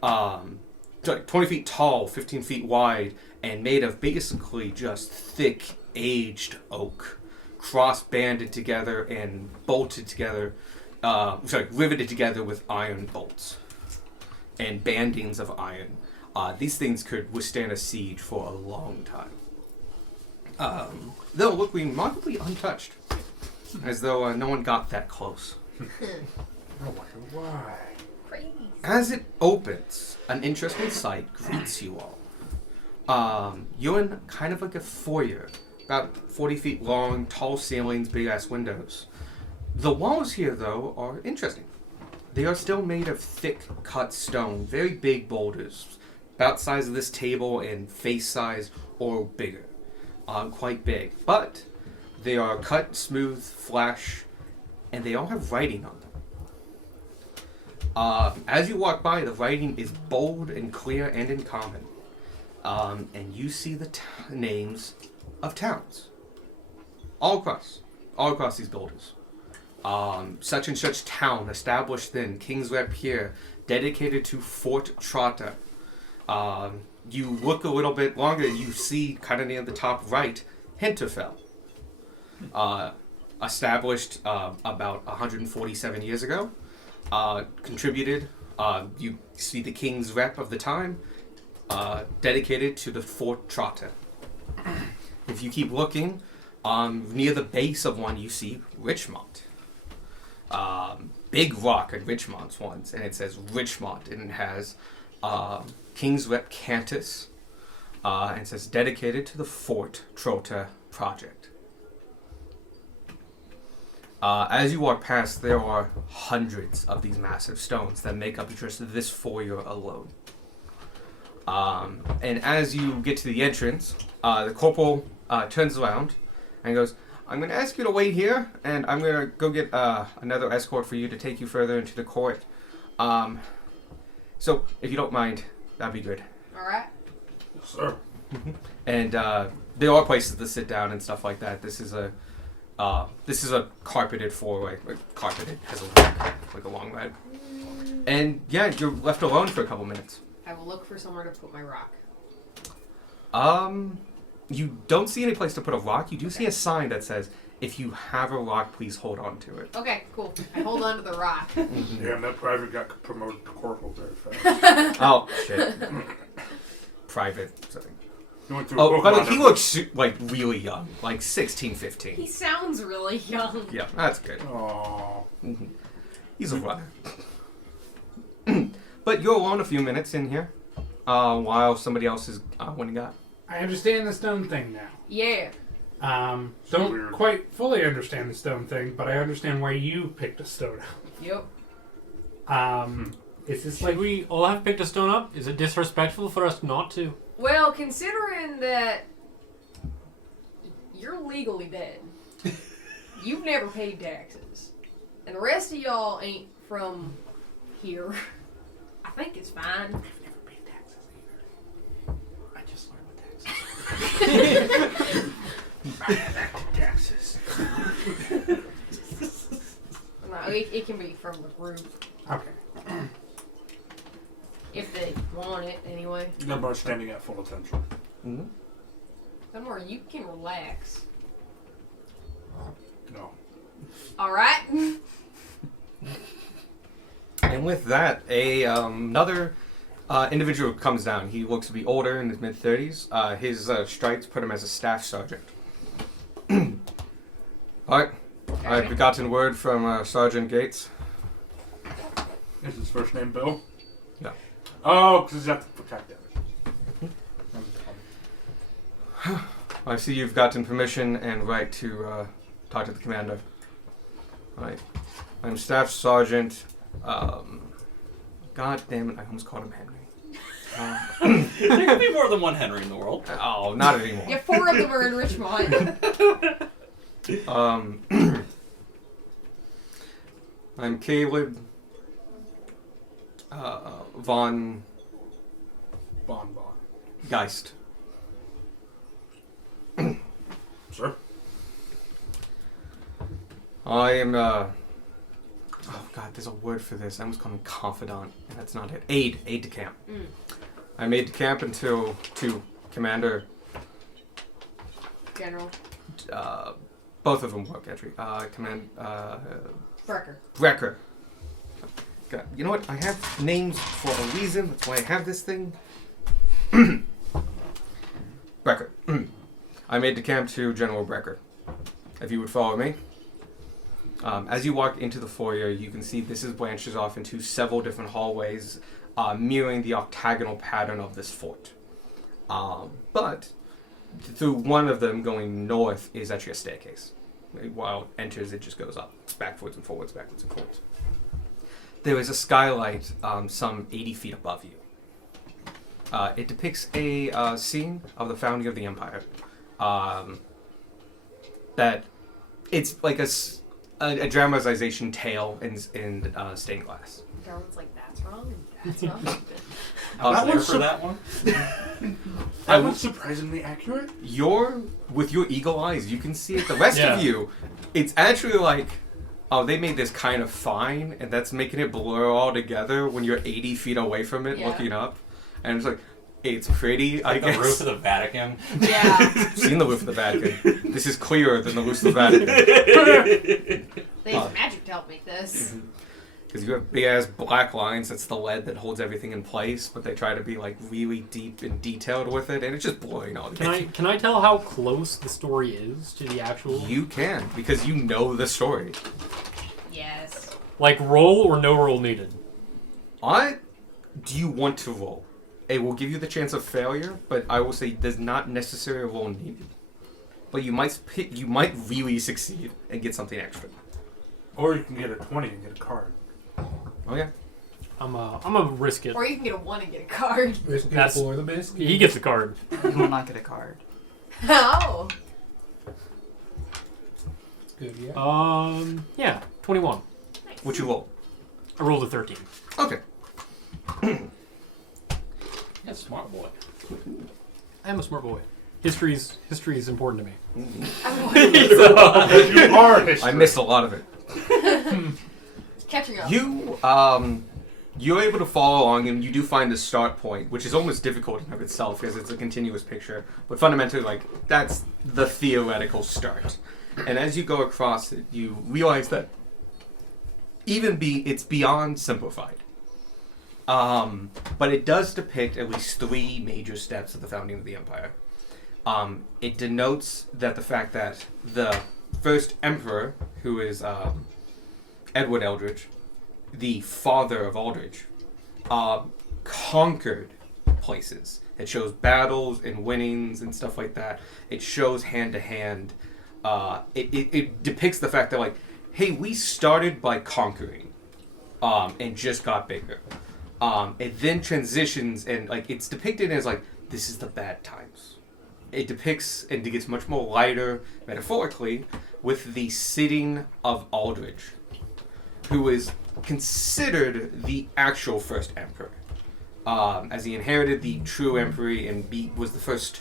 20 feet tall, 15 feet wide, and made of basically just thick, aged oak, cross-banded together and bolted together, riveted together with iron bolts and bandings of iron. These things could withstand a siege for a long time. They'll look remarkably untouched, as though no one got that close. I wonder why. Crazy. As it opens, an interesting sight greets you all. You're in kind of like a foyer, about 40 feet long, tall ceilings, big-ass windows. The walls here, though, are interesting. They are still made of thick cut stone, very big boulders, about the size of this table and face size or bigger. Quite big. But they are cut, smooth, flash, and they all have writing on them. As you walk by, the writing is bold and clear and in common. And you see the names of towns. All across these boulders. Such and such town, established then, King's Rep here, dedicated to Fort Trotta. You look a little bit longer, you see kind of near the top right, Hinterfell. Established about 147 years ago. Contributed, you see the King's Rep of the time, dedicated to the Fort Trotta. If you keep looking, near the base of one you see Richmont. Big rock at Richmont's once, and it says Richmont, and it has King's Rep Cantus, and it says dedicated to the Fort Trotta project. As you walk past, there are hundreds of these massive stones that make up just this foyer alone. And as you get to the entrance, the corporal turns around and goes, I'm going to ask you to wait here, and I'm going to go get another escort for you to take you further into the court. So, if you don't mind, that'd be good. Alright. Yes, sir. And there are places to sit down and stuff like that. This is a carpeted four-way. Carpeted has a like a long ride. And yeah, you're left alone for a couple minutes. I will look for somewhere to put my rock. You don't see any place to put a rock. You do see a sign that says, if you have a rock, please hold on to it. Okay, cool. I hold on to the rock. Damn, that private got promoted to corporal very fast. Oh, shit. Private. Sorry. He went through Oh, but like, he Pokemon looks like really young. Like 16, 15. He sounds really young. Yeah, that's good. Aww. He's a runner. But you're alone a few minutes in here, while somebody else is winning up. I understand the stone thing now. Yeah. Don't weird. quite fully understand the stone thing, but I understand why you picked a stone Yep. up. Is this Should like we all have picked a stone up? Is it disrespectful for us not to? Well, considering that you're legally dead, you've never paid taxes, and the rest of y'all ain't from here, I think it's fine. I just learned what taxes. Back to taxes. No, it can be from the group okay? if they want it anyway. Number standing at full attention. Mm-hmm. Somewhere you can relax. No. All right. And with that, another individual comes down. He looks to be older, in his mid-30s. His stripes put him as a staff sergeant. Alright, I've gotten word from Sergeant Gates. Is his first name Bill? No. Oh, because he's at the protect damage. I see you've gotten permission and right to talk to the commander. Alright. I'm Staff Sergeant. God damn it, I almost called him Henry. There could be more than one Henry in the world. Oh, not anymore. Yeah, 4 of them are in Richmond. I'm Caleb von Bon. Geist. Sir? I am, oh god, there's a word for this. I almost call him confidant, and that's not it. Aide de camp. I'm aide de camp until to Commander General. Both of them work, actually. Command... Brecker. Brecker. God, you know what? I have names for a reason. That's why I have this thing. Brecker. I made the camp to General Brecker. If you would follow me. As you walk into the foyer, you can see this is branches off into several different hallways, mirroring the octagonal pattern of this fort. But through one of them going north is actually a staircase. While it enters, it just goes up, backwards and forwards, backwards and forwards. There is a skylight some 80 feet above you. It depicts a scene of the founding of the Empire. That it's like a dramatization tale in stained glass. Darwin's like, that's wrong and that's wrong. I was That there one's for that one. That one's surprisingly accurate. With your eagle eyes, you can see it. The rest Yeah. of you, it's actually like, oh, they made this kind of fine, and that's making it blur all together when you're 80 feet away from it, Yeah. looking up, and it's like, it's pretty. Like I the guess. roof of the Vatican. Yeah. I've seen the roof of the Vatican. This is clearer than the roof of the Vatican. They use magic to help make this. Because you have big ass black lines, that's the lead that holds everything in place, but they try to be like really deep and detailed with it, and it's just blurring all together. Can I tell how close the story is to the actual? You can, because you know the story. Yes. Like roll or no roll needed? Do you want to roll? It will give you the chance of failure, but I will say there's not necessarily a roll needed. But you might really succeed and get something extra. Or you can get a 20 and get a card. Oh yeah. I'm a risk it. Or you can get a 1 and get a card. Biscuit That's- for the biscuit. He gets the card. You will not get a card. Oh. Good, yeah. Yeah, 21. Nice. What you roll? I rolled a 13. Okay. Yeah, smart boy. I am a smart boy. History is important to me. You are history. I missed a lot of it. Catching up. You're able to follow along, and you do find the start point, which is almost difficult in of itself because it's a continuous picture. But fundamentally, like, that's the theoretical start. And as you go across it, you realize that it's beyond simplified. But it does depict at least 3 major steps of the founding of the empire. It denotes that the fact that the first emperor, who is Edward Eldridge, the father of Aldrich, conquered places. It shows battles and winnings and stuff like that. It shows hand to hand. It depicts the fact that, like, hey, we started by conquering, and just got bigger. It then transitions, and like it's depicted as like this is the bad times. It depicts, and it gets much more lighter metaphorically, with the sitting of Aldrich, who is considered the actual first emperor, as he inherited the true empery and was the first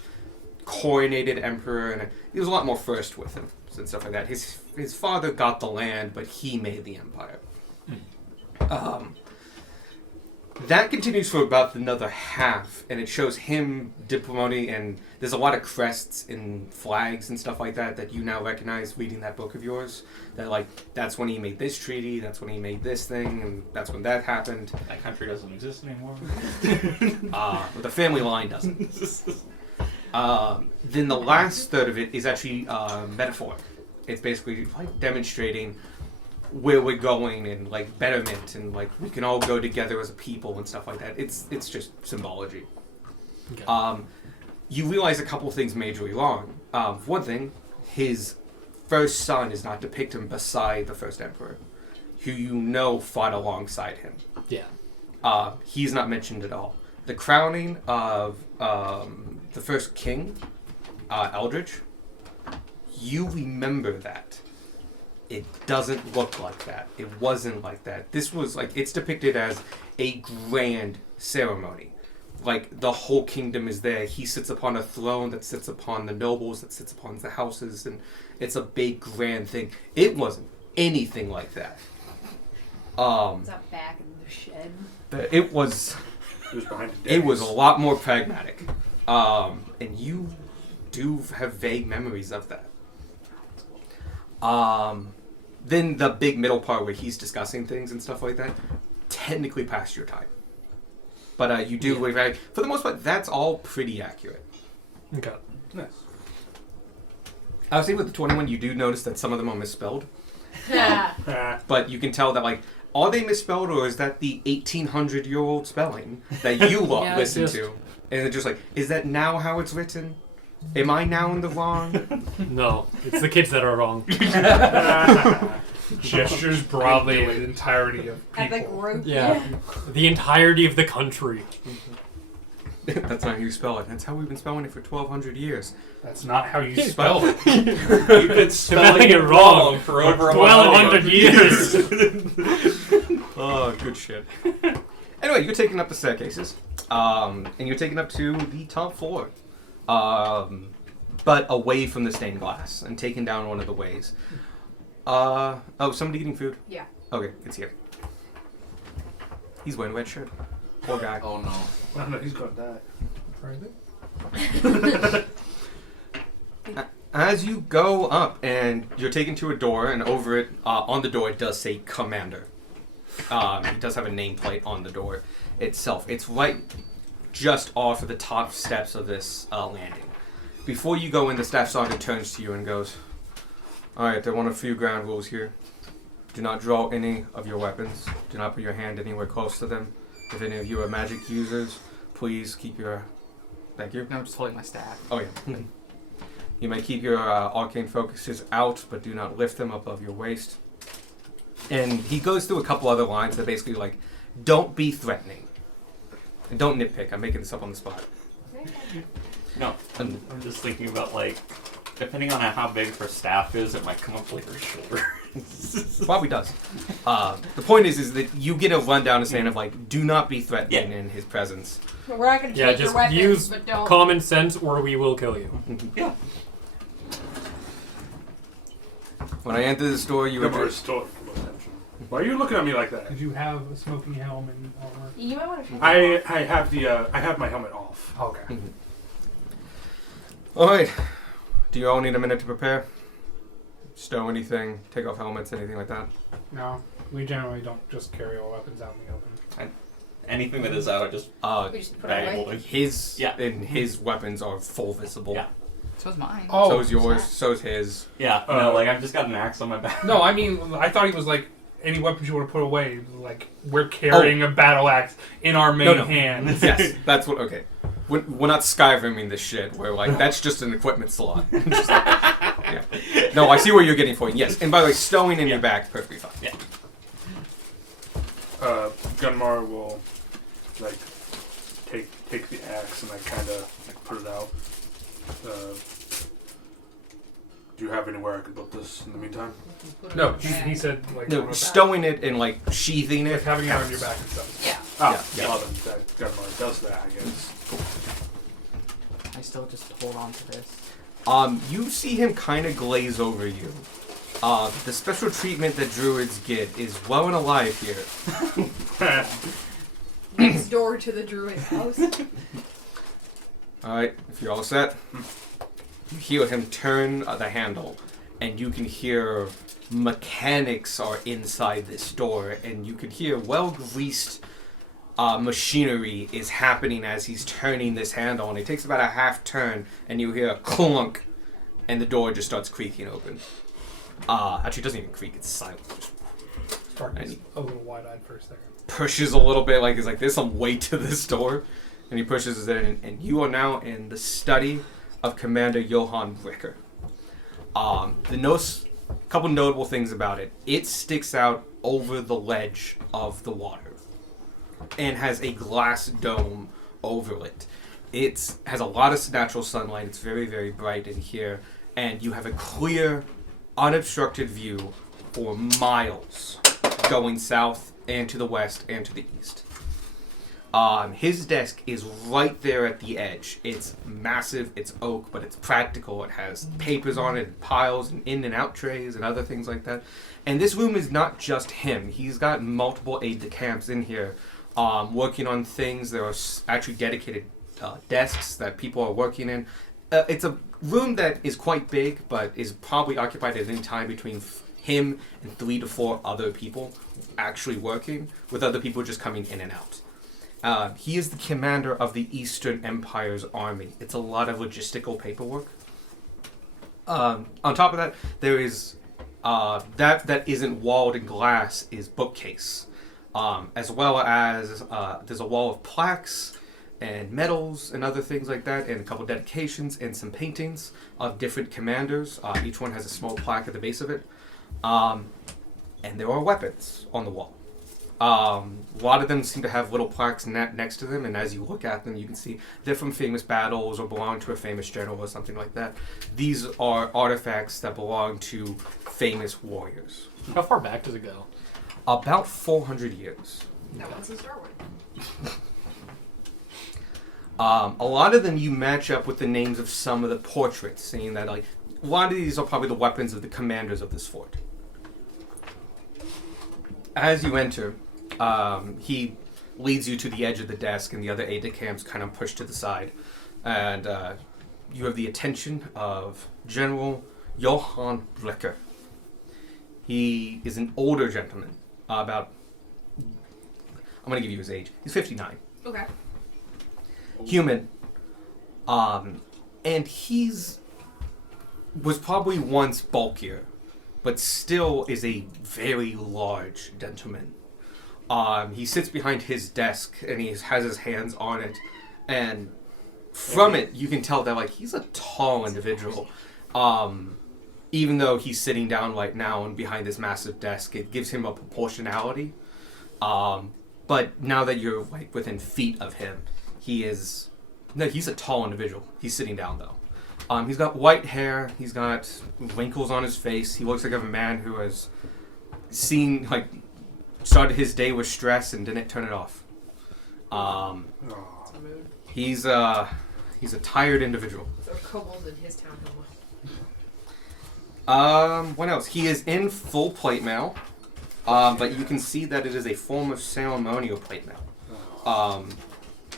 coronated emperor, and there was a lot more first with him and stuff like that. His father got the land, but he made the empire. That continues for about another half, and it shows him diplomating, and there's a lot of crests and flags and stuff like that you now recognize reading that book of yours. That, like, that's when he made this treaty, that's when he made this thing, and that's when that happened. That country doesn't exist anymore. But the family line doesn't. Then the last third of it is actually metaphor. It's basically like demonstrating where we're going and like betterment and like we can all go together as a people and stuff like that. It's just symbology. Okay. You realize a couple of things majorly wrong. One thing, his first son is not depicted beside the first emperor, who you know fought alongside him. Yeah. He's not mentioned at all. The crowning of the first king, Eldridge, you remember that. It doesn't look like that. It wasn't like that. This was like, it's depicted as a grand ceremony. Like, the whole kingdom is there. He sits upon a throne that sits upon the nobles, that sits upon the houses, and it's a big grand thing. It wasn't anything like that. Is that back in the shed? It was Behind the It was a decks. lot more pragmatic. And you do have vague memories of that. Then the big middle part where he's discussing things and stuff like that, technically past your time. But you do, for the most part, that's all pretty accurate. Okay. Nice. I would say with the 21, you do notice that some of them are misspelled. Yeah. But you can tell that, like, are they misspelled or is that the 1800-year-old spelling that you Yeah, listen just- to? And they're just like, is that now how it's written? Am I now in the wrong? No, it's the kids that are wrong. Gestures broadly the entirety of At the people. group. Yeah. The entirety of the country. That's not how you spell it. That's how we've been spelling it for 1,200 years. That's not how you spell it. You've been spelling it wrong for over 1,200 years. Oh, good shit. Anyway, you're taking up the staircases, and you're taking up to the top floor, but away from the stained glass, and taking down one of the ways. Oh, somebody eating food? Yeah. Okay, it's here. He's wearing a red shirt. Poor guy. Oh no. Oh, no, he's gonna die. As you go up, and you're taken to a door, and over it, on the door, it does say Commander. He does have a nameplate on the door itself. It's right just off of the top steps of this landing. Before you go in, the staff sergeant turns to you and goes, "Alright, there are one of a few ground rules here. Do not draw any of your weapons. Do not put your hand anywhere close to them. If any of you are magic users, please keep your... Thank you. No, I'm just holding my staff. Oh, yeah. You may keep your arcane focuses out, but do not lift them above your waist." And he goes through a couple other lines that basically, like, don't be threatening. And don't nitpick. I'm making this up on the spot. No, And I'm just thinking about, like, depending on how big her staff is, it might come up like her shoulder. probably does. The point is that you get a rundown of saying of, like, do not be threatening in his presence. We're not gonna Yeah, take your just weapons, use but don't. common sense or we will kill you. Yeah. When I entered the store, you Never were... restored. Why are you looking at me like that? Did you have a smoking helm and armor? You might want to. I have my helmet off. Okay. Alright. Do you all need a minute to prepare? Stow anything, take off helmets, anything like that? No, we generally don't just carry our weapons out in the open. Anything that is out, I just We just put it bag away. holding. His Yeah. and his weapons are full visible. Yeah. So's mine. Oh, So is yours, so is his. Yeah, no, like I've just got an axe on my back. No, I mean, I thought he was like, any weapons you want to put away, like, we're carrying a battle axe in our main No. hand. Yes, that's what. Okay, we're not Skyriming this shit. We're like that's just an equipment slot. Just like, yeah. No, I see where you're getting for it. Yes, and by the way, stowing in your back, perfectly fine. Yeah. Gunmar will like take the axe and like kind of like put it out. Do you have anywhere I could put this in the meantime? No, he said, like, on No, our back. stowing it and like sheathing Like it. having it on your back and stuff. Yeah. Ah, Yeah. well then that Gunmar does that, I guess. I still just hold on to this. You see him kind of glaze over you. The special treatment that druids get is well and alive here. Next door to the druid house. Alright, if you're all set, you hear him turn the handle, and you can hear mechanics are inside this door, and you can hear well-greased machinery is happening as he's turning this handle, and it takes about a half turn, and you hear a clunk, and the door just starts creaking open. Actually, it doesn't even creak, it's silent. Just Darkness a little wide-eyed for a second. pushes a little bit, like he's like, there's some weight to this door, and he pushes it in, and you are now in the study of Commander Johann Bricker. Couple notable things about it. It sticks out over the ledge of the water and has a glass dome over it. It has a lot of natural sunlight. It's very, very bright in here, and you have a clear, unobstructed view for miles going south and to the west and to the east. His desk is right there at the edge. It's massive, it's oak, but it's practical. It has papers on it, and piles, and in and out trays, and other things like that. And this room is not just him. He's got multiple aide-de-camps in here working on things. There are actually dedicated desks that people are working in. it's a room that is quite big, but is probably occupied at any time between him and 3 to 4 other people actually working, with other people just coming in and out. He is the commander of the Eastern Empire's army. It's a lot of logistical paperwork. On top of that, there is that isn't walled in glass is bookcase, as well as there's a wall of plaques and medals and other things like that, and a couple dedications and some paintings of different commanders. Each one has a small plaque at the base of it, and there are weapons on the wall. A lot of them seem to have little plaques next to them, and as you look at them, you can see they're from famous battles or belong to a famous general or something like that. These are artifacts that belong to famous warriors. How far back does it go? About 400 years. That one's a Star Wars. A lot of them you match up with the names of some of the portraits, saying that like a lot of these are probably the weapons of the commanders of this fort. As you enter, he leads you to the edge of the desk, and the other aide-de-camps kind of push to the side. And you have the attention of General Johann Blecker. He is an older gentleman, I'm going to give you his age. He's 59. Okay. Human. And was probably once bulkier, but still is a very large gentleman. He sits behind his desk and he has his hands on it, and from it you can tell that like he's a tall individual. Even though he's sitting down right now and behind this massive desk, it gives him a proportionality. But now that you're like within feet of him, he's a tall individual. He's sitting down though. He's got white hair. He's got wrinkles on his face. He looks like a man who has started his day with stress and didn't turn it off. He's a tired individual. So kobolds in his town. What else? He is in full plate mail, but you can see that it is a form of ceremonial plate mail.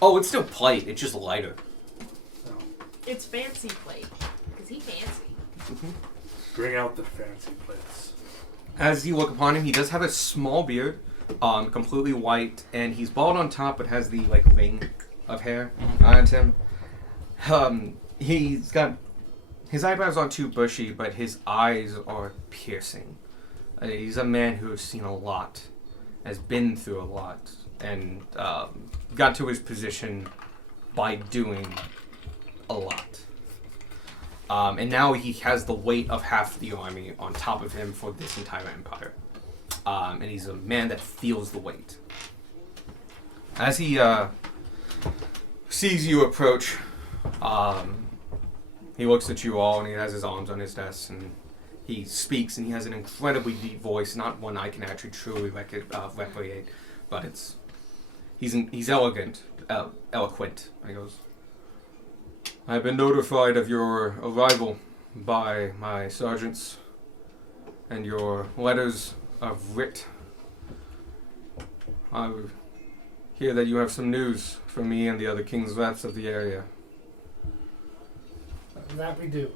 It's still plate. It's just lighter. It's fancy plate. Because he fancy. Mm-hmm. Bring out the fancy plates. As you look upon him, he does have a small beard, completely white, and he's bald on top, but has the like ring of hair on him. He's got his eyebrows aren't too bushy, but his eyes are piercing. He's a man who has seen a lot, has been through a lot, and got to his position by doing a lot. And now he has the weight of half the army on top of him for this entire empire. And he's a man that feels the weight. As he sees you approach, he looks at you all and he has his arms on his desk and he speaks, and he has an incredibly deep voice, not one I can actually truly replicate, but he's elegant, eloquent. And he goes, "I've been notified of your arrival by my sergeants and your letters of writ. I hear that you have some news for me and the other king's reps of the area." That we do.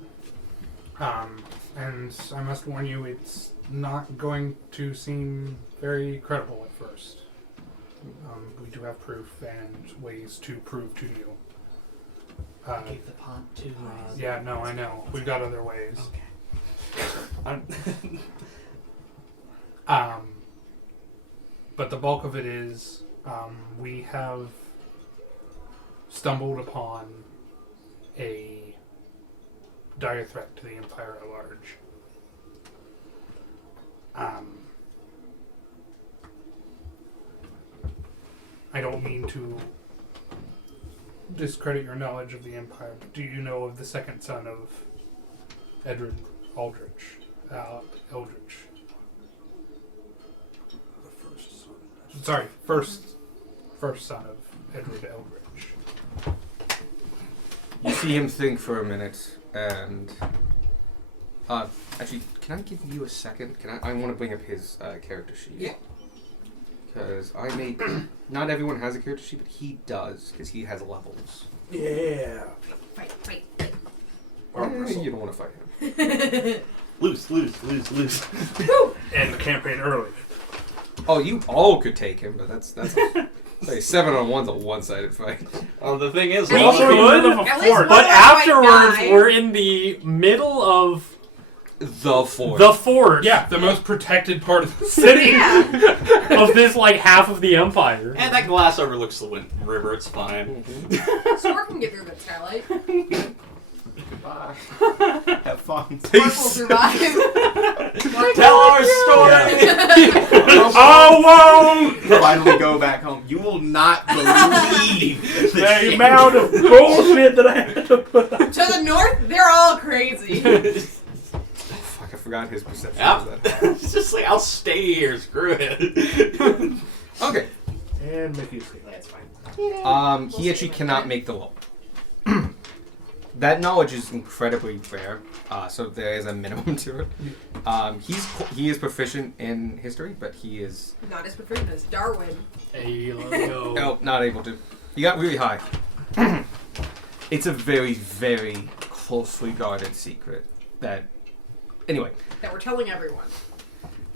And I must warn you, it's not going to seem very credible at first. We do have proof and ways to prove to you. Gave the pot to. Yeah, no, I know. We've got other ways. Okay. But the bulk of it is we have stumbled upon a dire threat to the Empire at large. I don't mean to discredit your knowledge of the Empire, but do you know of the second son of Edred Eldritch? The first son. Sorry, first son of Edred Eldritch. You see him think for a minute, and actually, can I give you a second? I want to bring up his character sheet. Yeah. Because I made not everyone has a character sheet, but he does because he has levels. Yeah. Fight. Arm wrestle. You don't want to fight him. Lose. End the campaign early. Oh, you all could take him, but that's like 7-on-1's a one-sided fight. The thing is, We like, also could, At least one but of us might afterwards, die. we're in the middle of The fort. the fort Yeah, the most protected part of the city. Yeah. of this like half of the empire. and that glass overlooks the river. It's fine. Spark can get through the skylight. Have fun. Spark will survive. Tell our story. Oh, whoa! Finally go back home. You will not believe the The shit. amount of bullshit that I had to put up. To the north, they're all crazy. Fuck, I forgot his perception Yeah. of that. It's just like, I'll stay here. Screw it. Okay. And Mickey escaped. That's fine. He actually cannot make the law. That knowledge is incredibly rare, so there is a minimum to it. He is proficient in history, but he is Not as proficient as Darwin. Hey, let's go. no, not able to. He got really high. It's a very, very closely guarded secret. That, anyway. That we're telling everyone.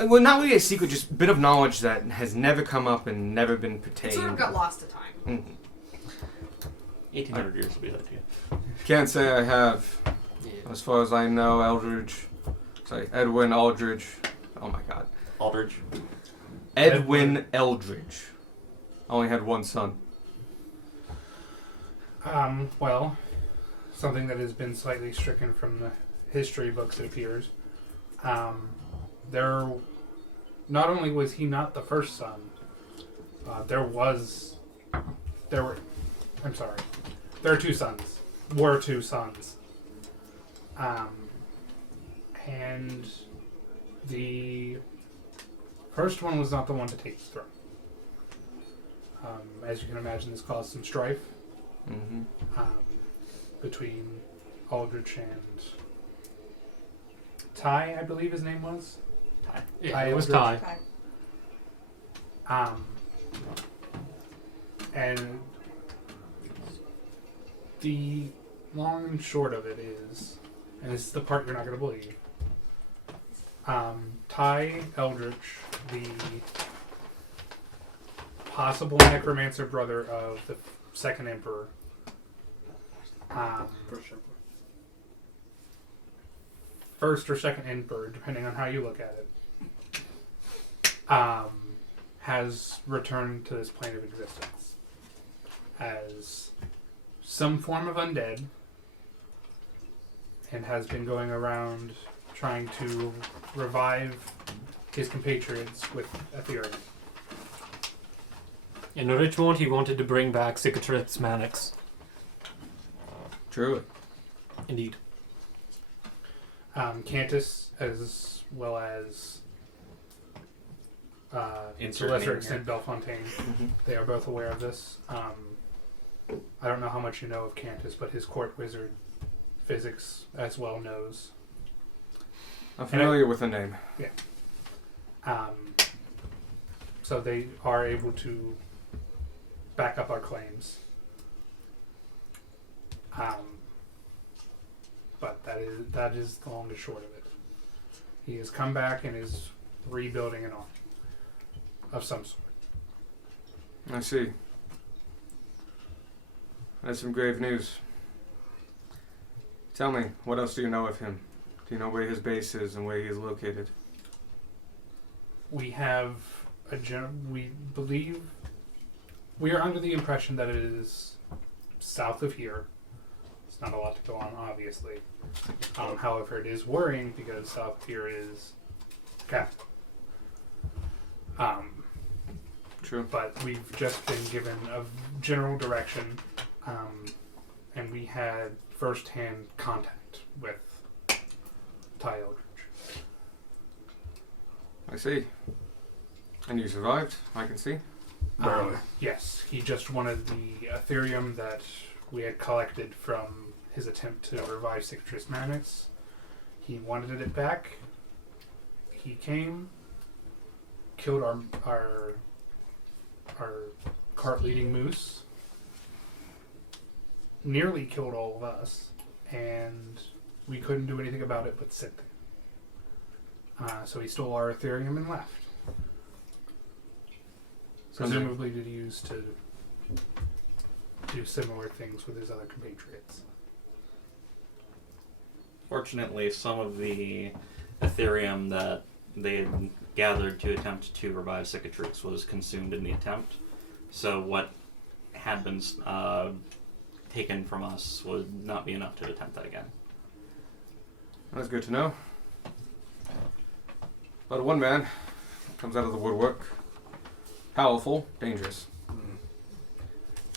Well, not really a secret, just a bit of knowledge that has never come up and never been It pertained. sort of got lost to time. Mhm. 1800 years will be that too. Can't say I have. As far as I know, Edwin Aldridge. Oh my god. Aldridge. Edwin Eldridge. Only had one son. Well, something that has been slightly stricken from the history books, it appears. Not only was he not the first son, there are two sons. Were two sons. And the first one was not the one to take the throne. As you can imagine, this caused some strife Mm-hmm. between Aldrich and Ty, I believe his name was. Yeah, it was Aldridge. Ty. And the long and short of it is, and this is the part you're not going to believe, Ty Eldritch, the possible necromancer brother of the second emperor, first or second emperor, depending on how you look at it, has returned to this plane of existence as some form of undead and has been going around trying to revive his compatriots with Ethereum. In Richmond, he wanted to bring back Cicatrix Mannix. Truly. Indeed. Cantus, as well as to Insert a lesser name extent Belfontaine, they are both aware of this. I don't know how much you know of Cantus, but his court wizard physics as well knows. I'm familiar with the name. So they are able to back up our claims. But that is the long and short of it. He has come back and is rebuilding an army of some sort. I see. That's some grave news. Tell me, what else do you know of him? Do you know where his base is and where he is located? We have we believe, we are under the impression that it is south of here. It's not a lot to go on, obviously. However, it is worrying because south of here is the capital. True. But we've just been given a general direction, and we had first-hand contact with Ty Eldridge. I see. And you survived, I can see. Barely. Yes, he just wanted the Ethereum that we had collected from his attempt to revive Cicatrix Mannix. He wanted it back. He came, killed our cart-leading moose, nearly killed all of us, and We couldn't do anything about it but sit there. So he stole our Ethereum and left. Presumably to use to do similar things with his other compatriots. Fortunately, some of the Ethereum that they had gathered to attempt to revive Cicatrix was consumed in the attempt. So what had been taken from us would not be enough to attempt that again. That's good to know. But one man comes out of the woodwork. Powerful, dangerous.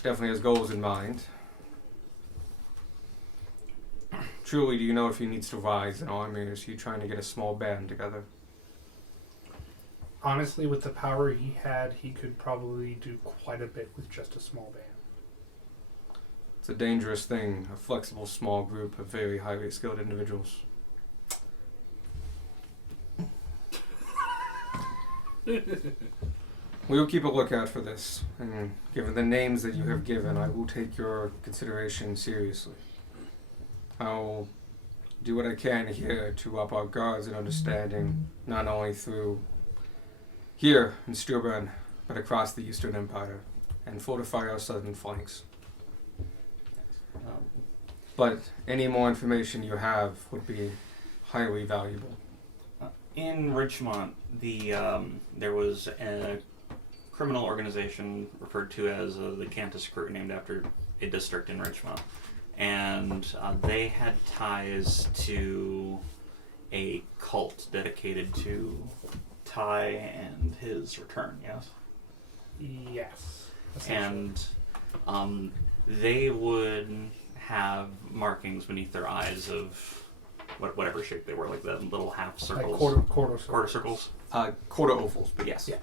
Definitely has goals in mind. Truly, do you know if he needs to rise an army, or is he trying to get a small band together? Honestly, with the power he had, he could probably do quite a bit with just a small band. It's a dangerous thing, a flexible small group of very highly skilled individuals. We will keep a lookout for this, and given the names that you have given, I will take your consideration seriously. I'll do what I can here to up our guards and understanding, not only through here in Sturban, but across the Eastern Empire, and fortify our southern flanks. But any more information you have would be highly valuable. In Richmont, there was a criminal organization referred to as the Cantus Crew, named after a district in Richmont. And they had ties to a cult dedicated to Ty and his return, yes? Yes. And they would have markings beneath their eyes of whatever shape they were, like the little half circles. Like quarter circles. Quarter circles? Quarter ovals, but yes. Yeah.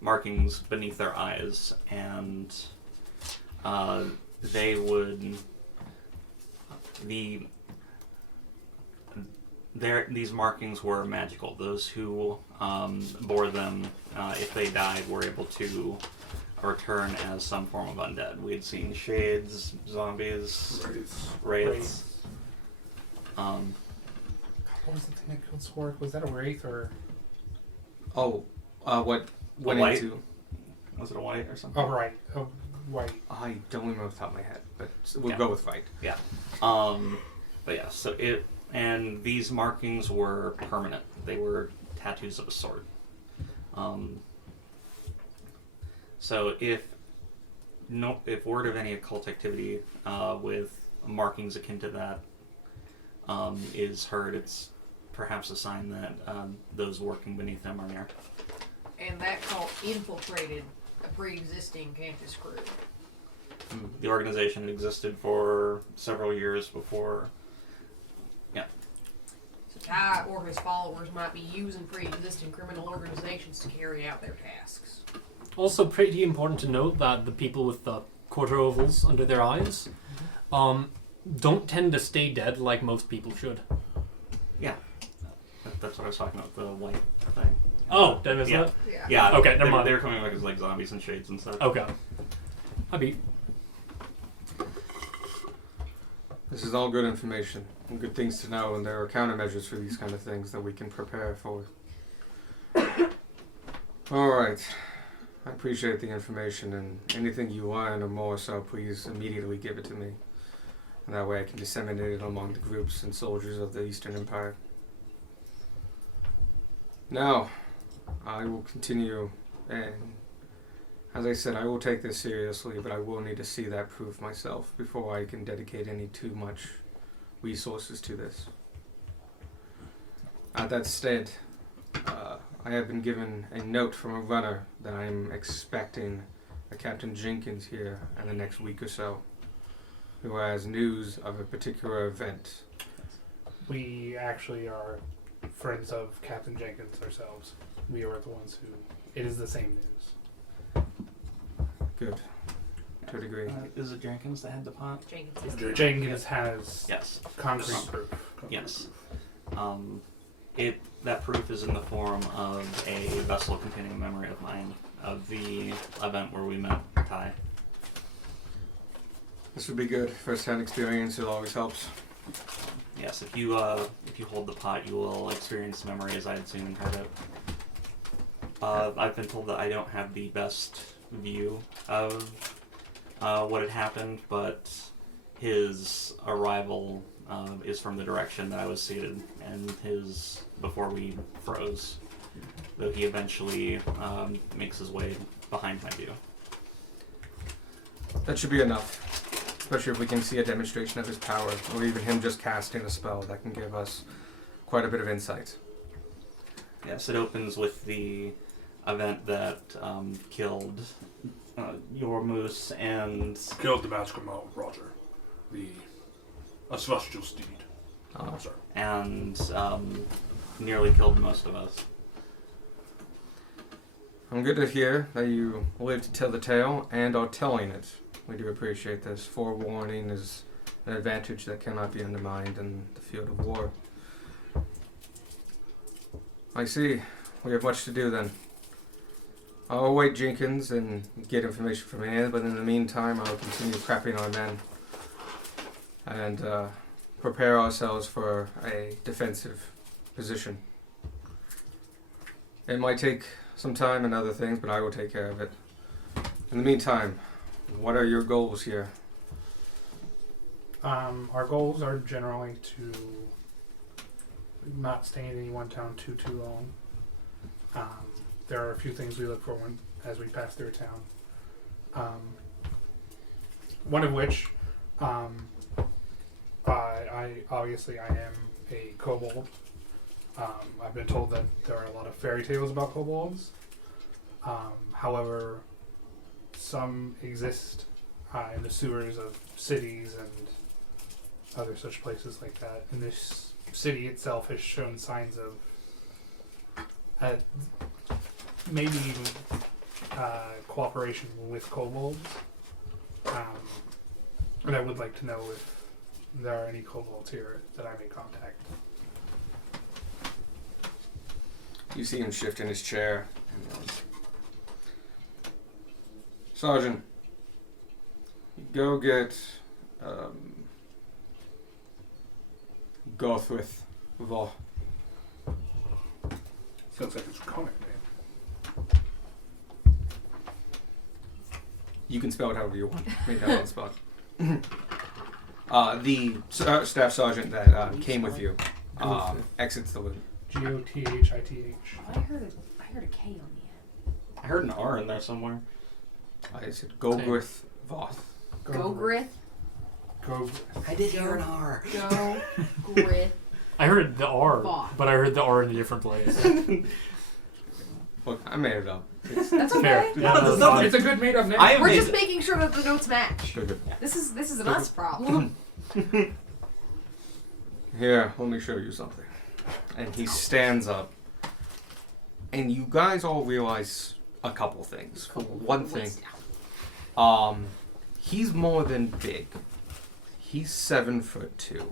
Markings beneath their eyes, and they would these markings were magical. Those who bore them, if they died, were able to return as some form of undead. We had seen shades, zombies, wraiths. What was the thing that killed Swark? Was that a wraith or? What went white? into? Was it a white or something? Oh right, white. I don't remember off the top of my head, but we'll Yeah. go with right. Yeah. But yeah, so and these markings were permanent. They were tattoos of a sword. So if word of any occult activity with markings akin to that is heard, it's perhaps a sign that those working beneath them are near. And that cult infiltrated a pre-existing Cantus Crew. The organization had existed for several years before. Yeah. So Ty or his followers might be using pre-existing criminal organizations to carry out their tasks. Also, pretty important to note that the people with the quarter ovals under their eyes don't tend to stay dead like most people should. Yeah. That's what I was talking about, the white thing. Oh, did I miss Yeah. that? Yeah. Yeah. Okay, never mind. They were coming back as like zombies and shades and stuff. Okay. I beat. This is all good information and good things to know, and there are countermeasures for these kind of things that we can prepare for. All right. I appreciate the information, and anything you learn or more so, please immediately give it to me. And that way I can disseminate it among the groups and soldiers of the Eastern Empire. Now, I will continue, and as I said, I will take this seriously, but I will need to see that proof myself before I can dedicate any too much resources to this. That said, I have been given a note from a runner that I am expecting a Captain Jenkins here in the next week or so, who has news of a particular event. We actually are friends of Captain Jenkins ourselves. We are the ones who. It is the same news. Good. To a degree. Is it Jenkins that had the pot? Jenkins. Jenkins has Yes. concrete proof. Yes. That proof is in the form of a vessel containing a memory of mine of the event where we met Ty. This would be good. First-hand experience, it always helps. Yes, if you hold the pot, you will experience memory as I had seen and heard it. I've been told that I don't have the best view of what had happened, but his arrival is from the direction that I was seated, and his before we froze, though he eventually makes his way behind my view. That should be enough. Especially if we can see a demonstration of his power, or even him just casting a spell. That can give us quite a bit of insight. Yes, it opens with the event that killed your moose and Killed the magical Mount Roger, a celestial steed. Oh. Sorry. and nearly killed most of us. I'm good to hear that you live to tell the tale and are telling it. We do appreciate this. Forewarning is an advantage that cannot be undermined in the field of war. I see. We have much to do then. I'll await Jenkins and get information from him, but in the meantime, I'll continue prepping our men and prepare ourselves for a defensive position. It might take some time and other things, but I will take care of it. In the meantime, what are your goals here? Our goals are generally to not stay in any one town too long. There are a few things we look for as we pass through a town. One of which, I obviously I am a kobold. I've been told that there are a lot of fairy tales about kobolds. However, some exist in the sewers of cities and other such places like that. And this city itself has shown signs of maybe even cooperation with kobolds. And I would like to know if there are any kobolds here that I may contact. You see him shift in his chair. And goes, Sergeant, go get Gothwith Voth. Sounds like it's a comic name. You can spell it however you want. Made that on the spot. The staff sergeant that came with you exits the room. Gothith. I heard a K on the end. I heard an R in there somewhere. I said Gogrith Voth. Gogrith. I did hear an R. Gogrith. I heard the R, Voth. but I heard the R in a different place. Look, I made it up. That's okay. Fair. Yeah, No, that's no, fine. It's a good made-up name. I am We're made just it. making sure that the notes match. Good. This is an us problem. Here, let me show you something. And he stands up. And you guys all realize a couple things. For one thing, he's more than big. He's 7'2".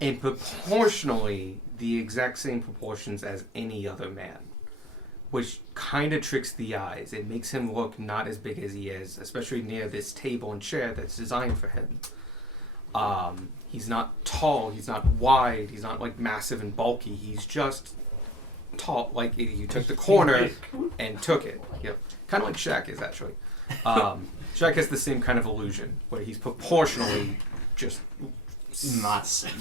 And proportionally, the exact same proportions as any other man. Which kind of tricks the eyes. It makes him look not as big as he is, especially near this table and chair that's designed for him. He's not tall, he's not wide, he's not like massive and bulky. He's just tall, like you took the corner and took it. Yep. Kind of like Shaq is actually. Shaq has the same kind of illusion where he's proportionally just massive.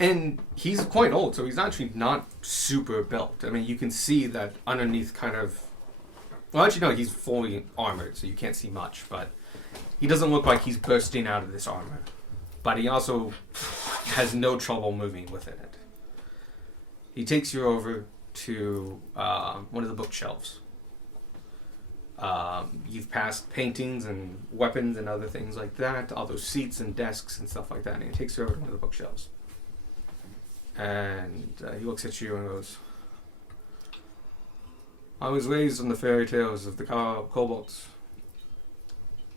And he's quite old, so he's actually not super built. I mean, you can see that underneath kind of... Well, actually, no, he's fully armored, so you can't see much, but he doesn't look like he's bursting out of this armor. But he also has no trouble moving within it. He takes you over to one of the bookshelves. You've passed paintings and weapons and other things like that, all those seats and desks and stuff like that, and he takes you over to one of the bookshelves. And he looks at you and goes, I was raised on the fairy tales of the kobolds.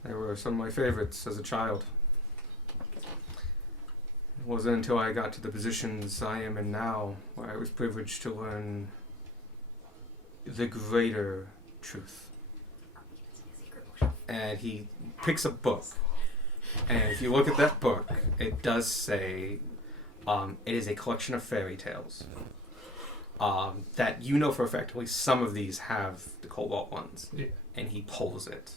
They were some of my favorites as a child. It wasn't until I got to the positions I am in now where I was privileged to learn the greater truth. and he picks a book. And if you look at that book, it does say it is a collection of fairy tales. That you know for a fact, at least some of these have the Cobalt ones. Yeah. And he pulls it.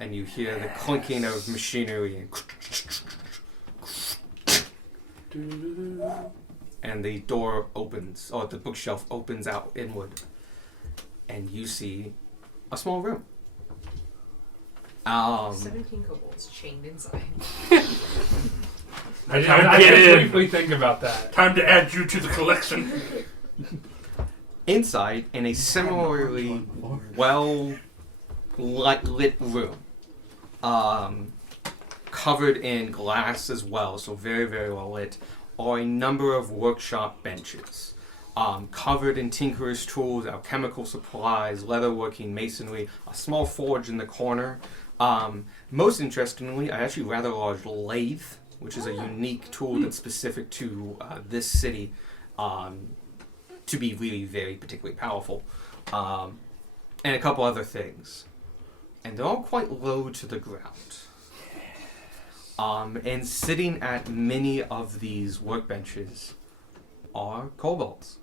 And you hear the clinking of machinery and the door opens, or the bookshelf opens out inward. And you see a small room. 17 kobolds chained inside. I Get did in. briefly think about that. Time to add you to the collection. Inside, in a similarly well lit room, covered in glass as well, so very, very well lit, are a number of workshop benches. Covered in tinkerer's tools, alchemical supplies, leatherworking, masonry, a small forge in the corner. Most interestingly, a actually rather large lathe, which is a unique tool that's specific to this city, to be really very particularly powerful. And a couple other things. And they're all quite low to the ground. And sitting at many of these workbenches are kobolds.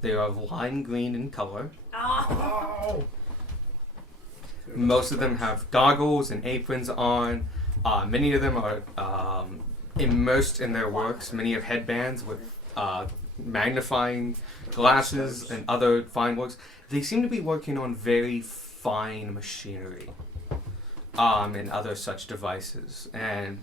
They are lime green in color. Oh. Most of them have goggles and aprons on. Many of them are immersed in their works. Many have headbands with magnifying glasses and other fine works. They seem to be working on very fine machinery and other such devices.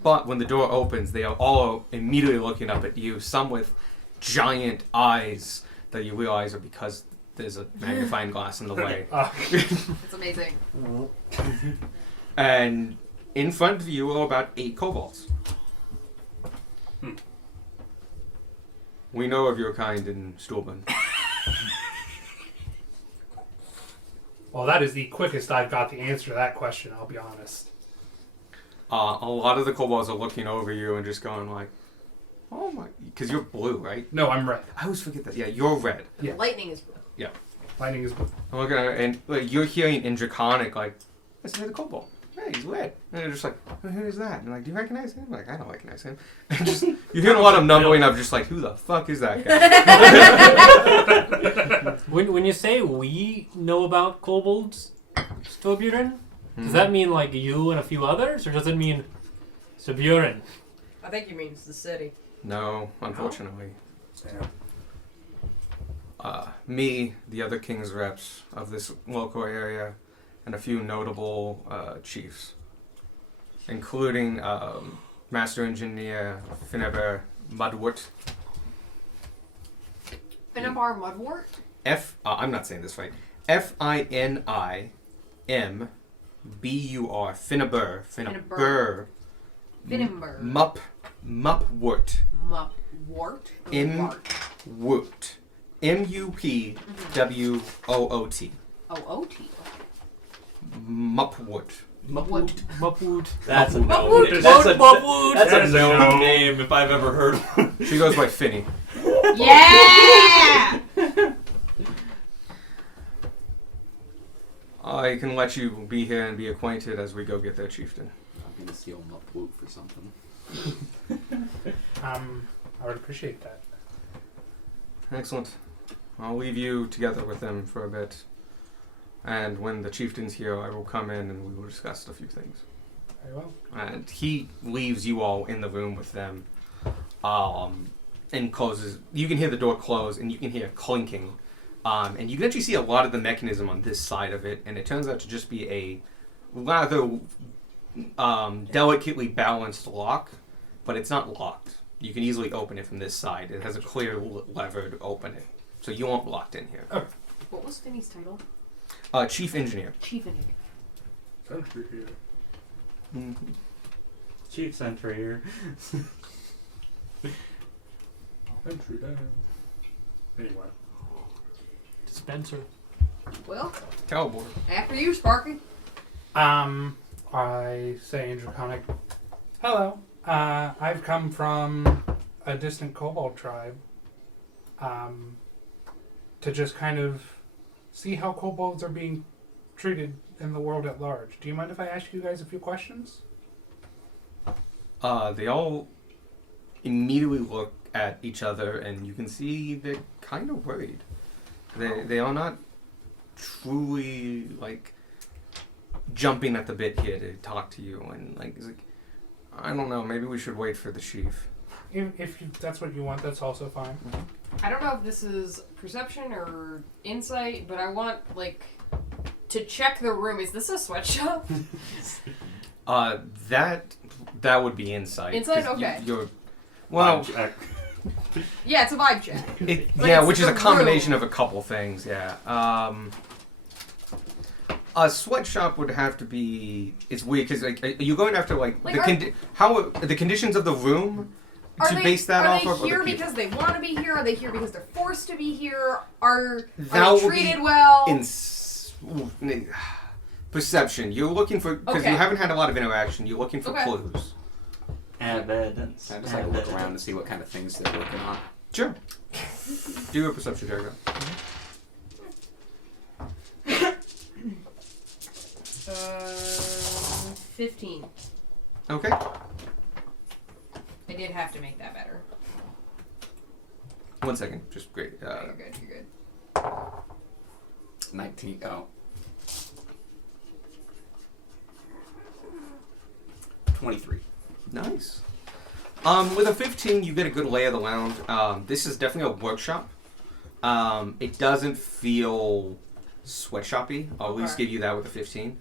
But when the door opens, they are all immediately looking up at you, some with giant eyes that you realize are because there's a magnifying glass in the way. It's amazing. And in front of you are about 8 kobolds. We know of your kind in Stulban. Well, that is the quickest I've got the answer to that question, I'll be honest. A lot of the kobolds are looking over you and just going like, oh my... Because you're blue, right? No, I'm red. I always forget that. Yeah, you're red. Yeah. Lightning is blue. Lightning is blue. I'm looking at it, and like, you're hearing in Draconic, like, listen to the kobold. Hey, he's red. And they're just like, oh, who's that? And like, do you recognize him? Like, I don't recognize him. And just, you're hearing a lot of mumbling of just like, who the fuck is that guy? When you say we know about kobolds, Stoburen, does that mean like you and a few others, or does it mean Stoburen? I think he means the city. No, unfortunately. Damn. Me, the other king's reps of this local area, and a few notable chiefs, including Master Engineer Finneber Mudwort. Finnebar Mudwort? I'm not saying this right. Finnimbur. Finneber. Finneber. Finneber. Mupwort. Mupwort? Mupwoot. Mupwoot. Oh, O-T. Mupwoot. Mupwoot. That's a no. Mupwoot. That's a Mupwoot. that's a That's no no. name if I've ever heard one. She goes by Finny. Yeah! I can let you be here and be acquainted as we go get their chieftain. I'm gonna steal Mupwoot for something. I would appreciate that. Excellent. I'll leave you together with them for a bit. And when the chieftain's here, I will come in and we will discuss a few things. Very well. And he leaves you all in the room with them. And closes. You can hear the door close and you can hear clinking. And you can actually see a lot of the mechanism on this side of it. And it turns out to just be a rather delicately balanced lock. But it's not locked. You can easily open it from this side. It has a clear lever to open it. So you won't be locked in here. What was Finney's title? Chief Engineer. Chief Engineer. Sentry here. Mm-hmm. Chief Sentry here. Sentry down. Anyway. Dispenser. Well, Cowboy. after you, Sparky. I say in Draconic, hello. I've come from a distant kobold tribe. To just kind of see how kobolds are being treated in the world at large. Do you mind if I ask you guys a few questions? They all immediately look at each other, and you can see they're kind of worried. They are not truly like jumping at the bit here to talk to you, and like it's like, I don't know, maybe we should wait for the chief. If that's what you want, that's also fine. I don't know if this is perception or insight, but I want to check the room. Is this a sweatshop? That would be insight. Insight? 'cause Okay. You're well, Yeah, it's a vibe check. But yeah, it's which is the a combination room. of a couple things. Yeah. A sweatshop would have to be. It's weird because like, are you going after like Like, the conditions of the room to base that off of? Are they here or the people? because they want to be here? Are they here because they're forced to be here? Are That they would be treated well? Perception. You're looking for because Okay. you haven't had a lot of interaction. You're looking for Okay. clues. Evidence. I just like to look around to see what kind of things they're working on. Sure. Do a perception check. 15. Okay. I did have to make that better. 1 second. Just great. You're good. You're good. 19. Oh. 23. Nice. With a 15, you get a good lay of the land. This is definitely a workshop. It doesn't feel sweatshopy. I'll at least Okay. give you that with a 15.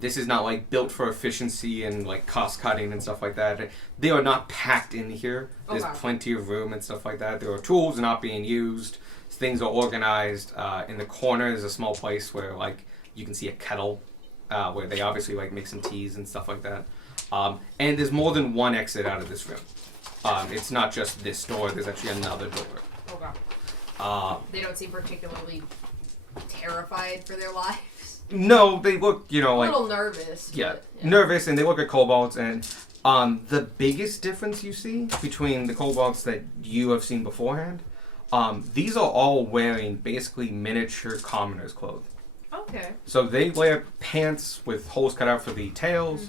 This is not like built for efficiency and like cost cutting and stuff like that. They are not packed in here. There's Okay. plenty of room and stuff like that. There are tools not being used. Things are organized. In the corner is a small place where like you can see a kettle, where they obviously like make some teas and stuff like that. And there's more than one exit out of this room. It's not just this door. There's actually another door. Okay. They don't seem particularly terrified for their lives. No, they look, A like little nervous. yeah, but, nervous, and they look at kobolds. And the biggest difference you see between the kobolds that you have seen beforehand, these are all wearing basically miniature commoners' clothes. Okay. So they wear pants with holes cut out for the tails,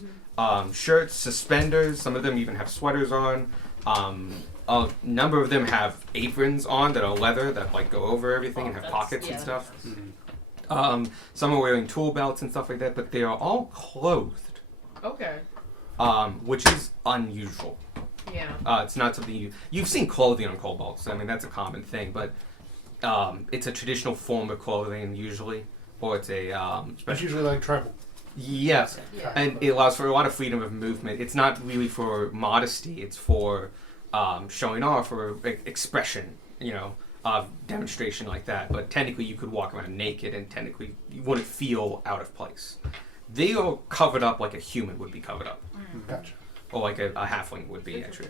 shirts, suspenders. Some of them even have sweaters on. A number of them have aprons on that are leather that like go over everything and have pockets and stuff. Some are wearing tool belts and stuff like that, but they are all clothed, Okay. which is unusual. Yeah. It's not something you've seen clothing on kobolds. I mean, that's a common thing, but it's a traditional form of clothing usually, or it's a It's usually like tribal. yes, Yeah. and it allows for a lot of freedom of movement. It's not really for modesty; it's for showing off or expression. Demonstration like that. But technically, you could walk around naked, and technically, you wouldn't feel out of place. They are covered up like a human would be covered up. Gotcha. Or like a halfling would be, actually.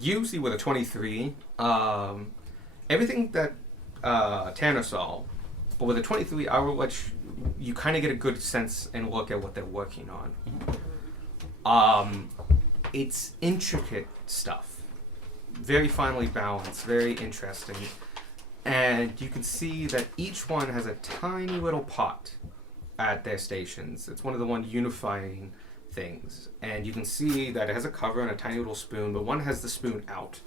You see with a 23, everything that Tanner saw, but with a 23, I will let you kind of get a good sense and look at what they're working on. It's intricate stuff. Very finely balanced, very interesting. And you can see that each one has a tiny little pot at their stations. It's one of the one unifying things. And you can see that it has a cover and a tiny little spoon, but one has the spoon out.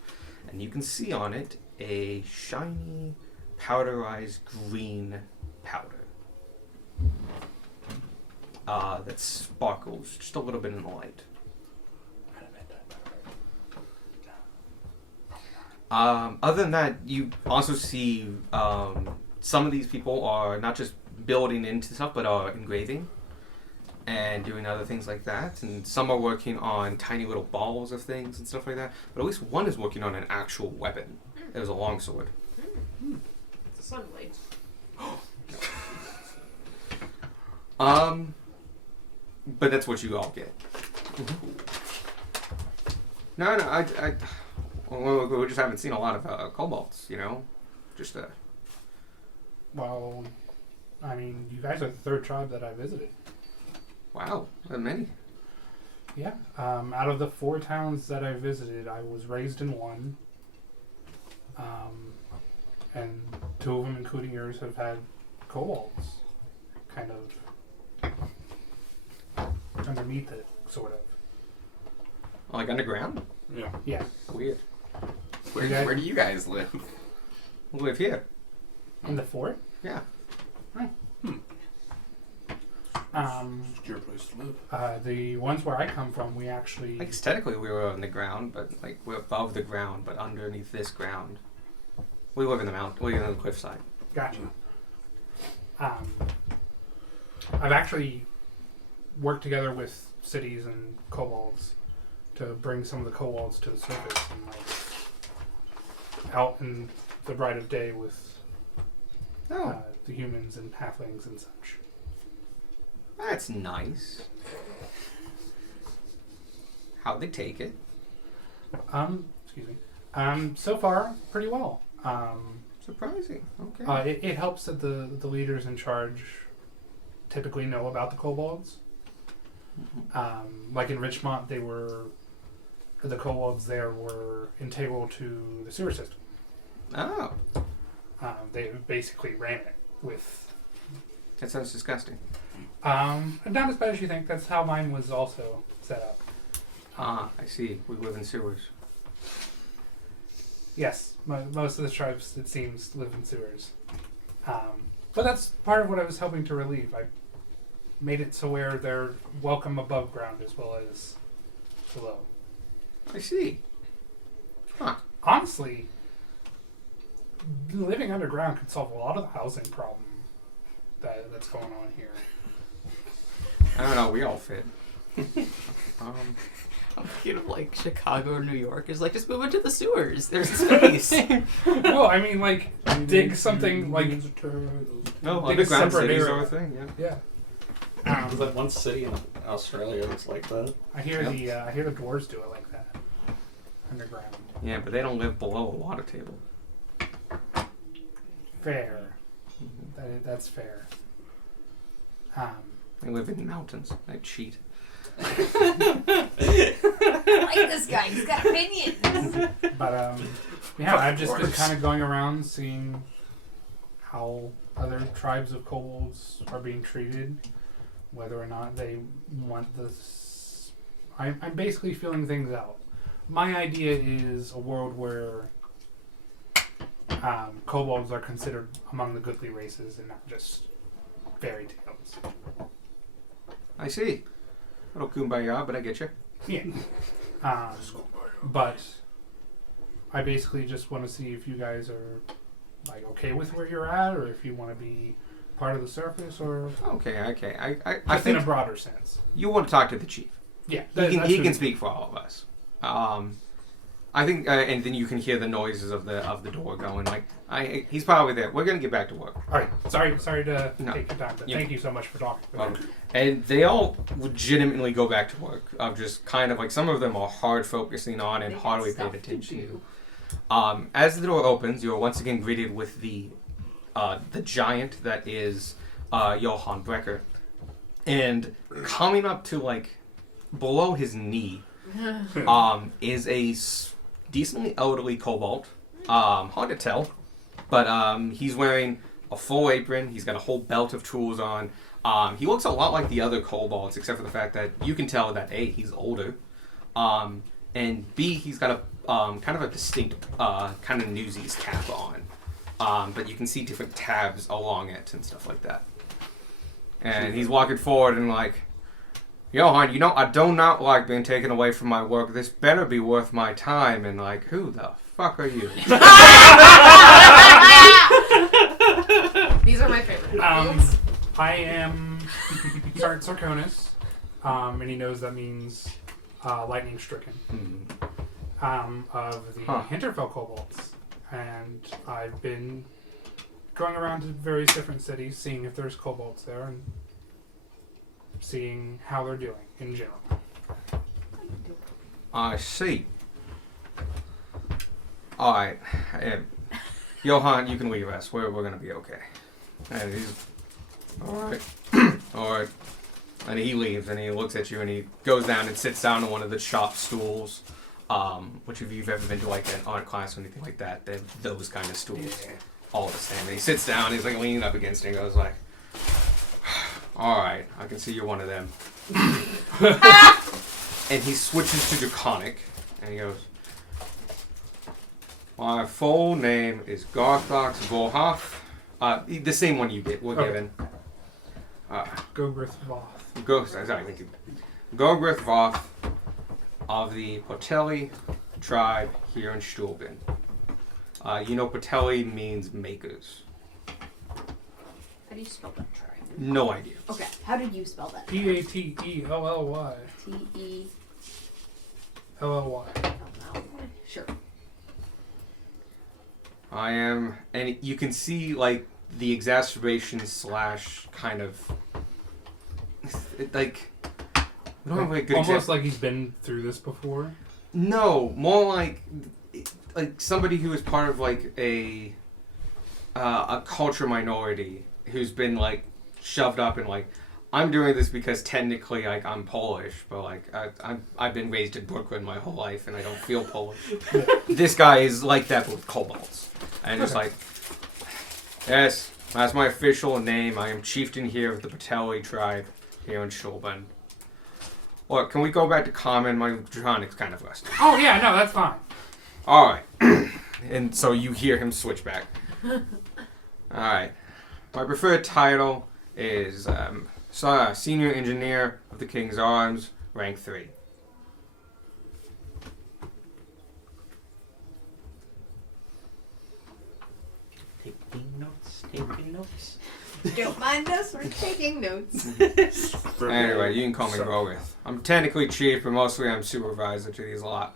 And you can see on it a shiny, powderized green powder. That sparkles just a little bit in the light. Other than that, you also see some of these people are not just building into stuff, but are engraving and doing other things like that. And some are working on tiny little balls of things and stuff like that. But at least one is working on an actual weapon. It was a longsword. It's a sunblade. But that's what you all get. No, we just haven't seen a lot of kobolds, Just Well, I mean, you guys are the third tribe that I visited. wow, that many. Yeah. Out of the 4 towns that I visited, I was raised in one. and 2 of them, including yours, have had kobolds kind of underneath it, sort of. Like underground? Yeah. Yeah. Weird. Where do you guys live? We live here. In the fort? Yeah. It's your place to live. The ones where I come from, we actually... Like technically we were on the ground, but like we're above the ground, but underneath this ground. We live in the mountain. We live on the cliffside. Gotcha. I've actually worked together with cities and kobolds to bring some of the kobolds to the surface and like out in the bright of day with the humans and halflings and such. That's nice. How'd they take it? Excuse me. So far, pretty well. Surprising. Okay. It helps that the leaders in charge typically know about the kobolds. Like in Richmont, the kobolds there were integral to the sewer system. Oh. They basically ran it with... That sounds disgusting. Not as bad as you think. That's how mine was also set up. I see. We live in sewers. Yes, most of the tribes, it seems, live in sewers. But that's part of what I was hoping to relieve. I made it so where they're welcome above ground as well as below. I see. Huh. Honestly, living underground could solve a lot of the housing problem that's going on here. I don't know. We all fit. I'm thinking of like Chicago or New York. Is like just move into the sewers. There's space. No, I mean like dig something like No, dig a underground separate cities area. are a thing. Yeah. Yeah. There's like one city in Australia that's like that. I hear I hear the dwarves do it like that underground. Yeah, but they don't live below a water table. Fair. That's fair. They live in mountains. They cheat. I like this guy. He's got opinions. But yeah, I've just been kind of going around seeing how other tribes of kobolds are being treated, whether or not they want this. I'm basically feeling things out. My idea is a world where kobolds are considered among the goodly races and not just fairy tales. I see. A little kumbaya, but I get you. Yeah. But I basically just want to see if you guys are like okay with where you're at, or if you want to be part of the surface, or Okay. I just in think a broader sense. you want to talk to the chief. Yeah, He can speak for all of us. I think, and then you can hear the noises of the door going. Like, he's probably there. We're gonna get back to work. All right. Sorry to No. take your time, but Yeah. thank you so much for talking. with me. And they all legitimately go back to work. Of just kind of like some of them are hard focusing on and They got hardly paid stuff to attention do. to. As the door opens, you are once again greeted with the giant that is Johann Brecker, and coming up to like below his knee is a decently elderly kobold. Hard to tell, but he's wearing a full apron. He's got a whole belt of tools on. He looks a lot like the other kobolds, except for the fact that you can tell that A, he's older, and B, he's got a kind of a distinct kind of Newsies cap on, but you can see different tabs along it and stuff like that. And he's walking forward and like, Johann, you know, I do not like being taken away from my work. This better be worth my time. And like, who the fuck are you? These are my favorite. I am Sergeant Sarkonis, and he knows that means lightning stricken. Of the Hinterfell kobolds, and I've been going around to various different cities, seeing if there's kobolds there, and seeing how they're doing in general. I see. Alright. Johann, you can leave us. We're going to be okay. And he's... Alright. Alright. And he leaves and he looks at you and he goes down and sits down on one of the shop stools. Which if you've ever been to like an art class or anything like that, they're those kind of stools. all the same. And he sits down, he's like leaning up against it and goes like, alright, I can see you're one of them. And he switches to Draconic, and he goes, my full name is Garthox Volhoth. The same one you were given. Gogrith Voth. Thank you. Gogrith Voth of the Potelli tribe here in Stulben. You know Potelli means makers. How do you spell that tribe? No idea. Okay, how did you spell that? P-A-T-E-L-L-Y. T-E... L-L-Y. Sure. I am, and you can see like the exacerbation / kind of like we don't have a good Almost example. like he's been through this before. No, more like somebody who is part of like a culture minority who's been like shoved up and like I'm doing this because technically like I'm Polish, but like I've been raised in Brooklyn my whole life and I don't feel Polish. This guy is like that with kobolds, and it's like, yes, that's my official name. I am chieftain here of the Potelli tribe here in Stulben. Look, can we go back to common? My Draconic's kind of rusty. Oh yeah, no, that's fine. All right, and so you hear him switch back. All right, my preferred title is Senior Engineer of the King's Arms, rank 3. Taking notes. Don't mind us, we're taking notes. Anyway, you can call me Rogith. I'm technically chief, but mostly I'm supervisor to these lot.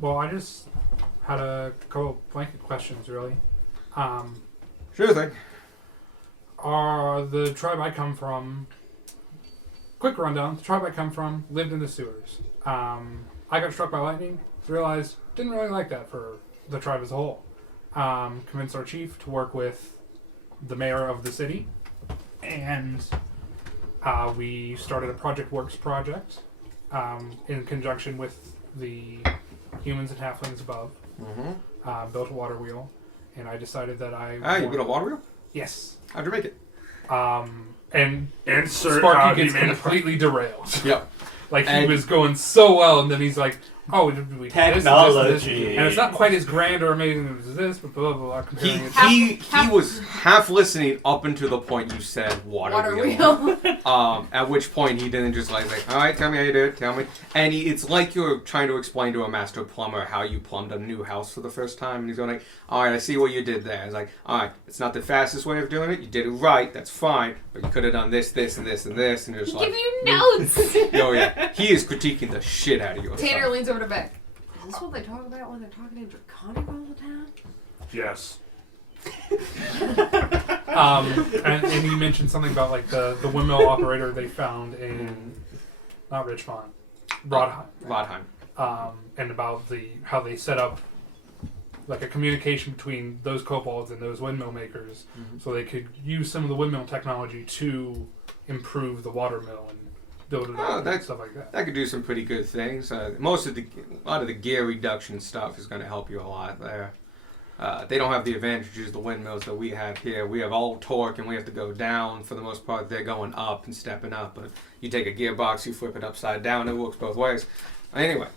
Well, I just had a couple blanket questions, really. Sure thing. The tribe I come from... Quick rundown. The tribe I come from lived in the sewers. I got struck by lightning, realized didn't really like that for the tribe as a whole. Convinced our chief to work with the mayor of the city, and we started a Project Works project in conjunction with the humans and halflings above. Mm-hmm. Built a water wheel, and I decided that you built a water wheel? Yes. How'd you make it? And Insert Sparky gets completely derailed. Yep. Like he was going so well, and then he's like, "Oh, we did this, Technology. and it's not quite as grand or amazing as this, but blah blah blah." Comparing it. He was half listening up until the point you said water wheel. At which point he didn't just like, all right, tell me how you do it, tell me. And it's like you're trying to explain to a master plumber how you plumbed a new house for the first time, and he's going like, all right, I see what you did there. It's like, all right, it's not the fastest way of doing it. You did it right, that's fine, but you could have done this, this, and this, and this, and you're just like, Give you notes. oh yeah, he is critiquing the shit out of you. Tanner leans over to Beck. Is this what they talk about when they're talking in Draconic all the time? Yes. And you mentioned something about like the windmill operator they found in not Richmond, Rodheim. And about how they set up like a communication between those kobolds and those windmill makers, so they could use some of the windmill technology to improve the water mill and build it up and stuff like that. That could do some pretty good things. A lot of the gear reduction stuff is going to help you a lot there. They don't have the advantages, the windmills that we have here. We have all torque and we have to go down. For the most part, they're going up and stepping up. But you take a gearbox, you flip it upside down, it works both ways. Anyway.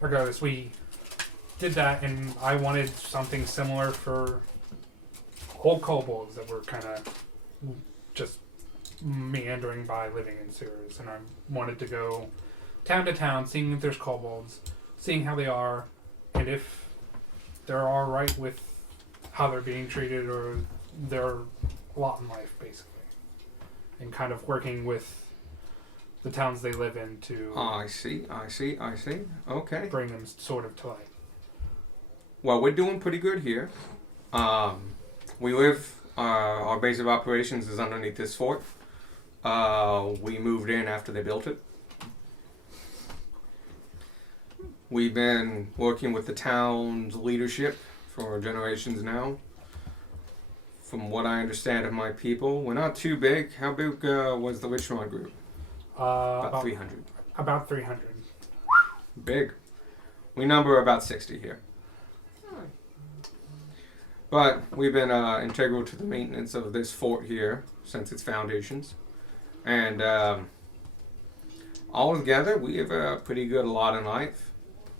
Regardless, we did that, and I wanted something similar for old kobolds that were kind of just meandering by living in sewers, and I wanted to go town to town, seeing if there's kobolds, seeing how they are, and if they're all right with how they're being treated or their lot in life, basically, and kind of working with the towns they live in to I see. Okay. bring them sort of to light. Well, we're doing pretty good here. We live, our base of operations is underneath this fort. We moved in after they built it. We've been working with the town's leadership for generations now. From what I understand of my people, we're not too big. How big was the Richmond group? About 300. About 300. Big. We number about 60 here. But we've been integral to the maintenance of this fort here since its foundations. And all together, we have a pretty good lot in life.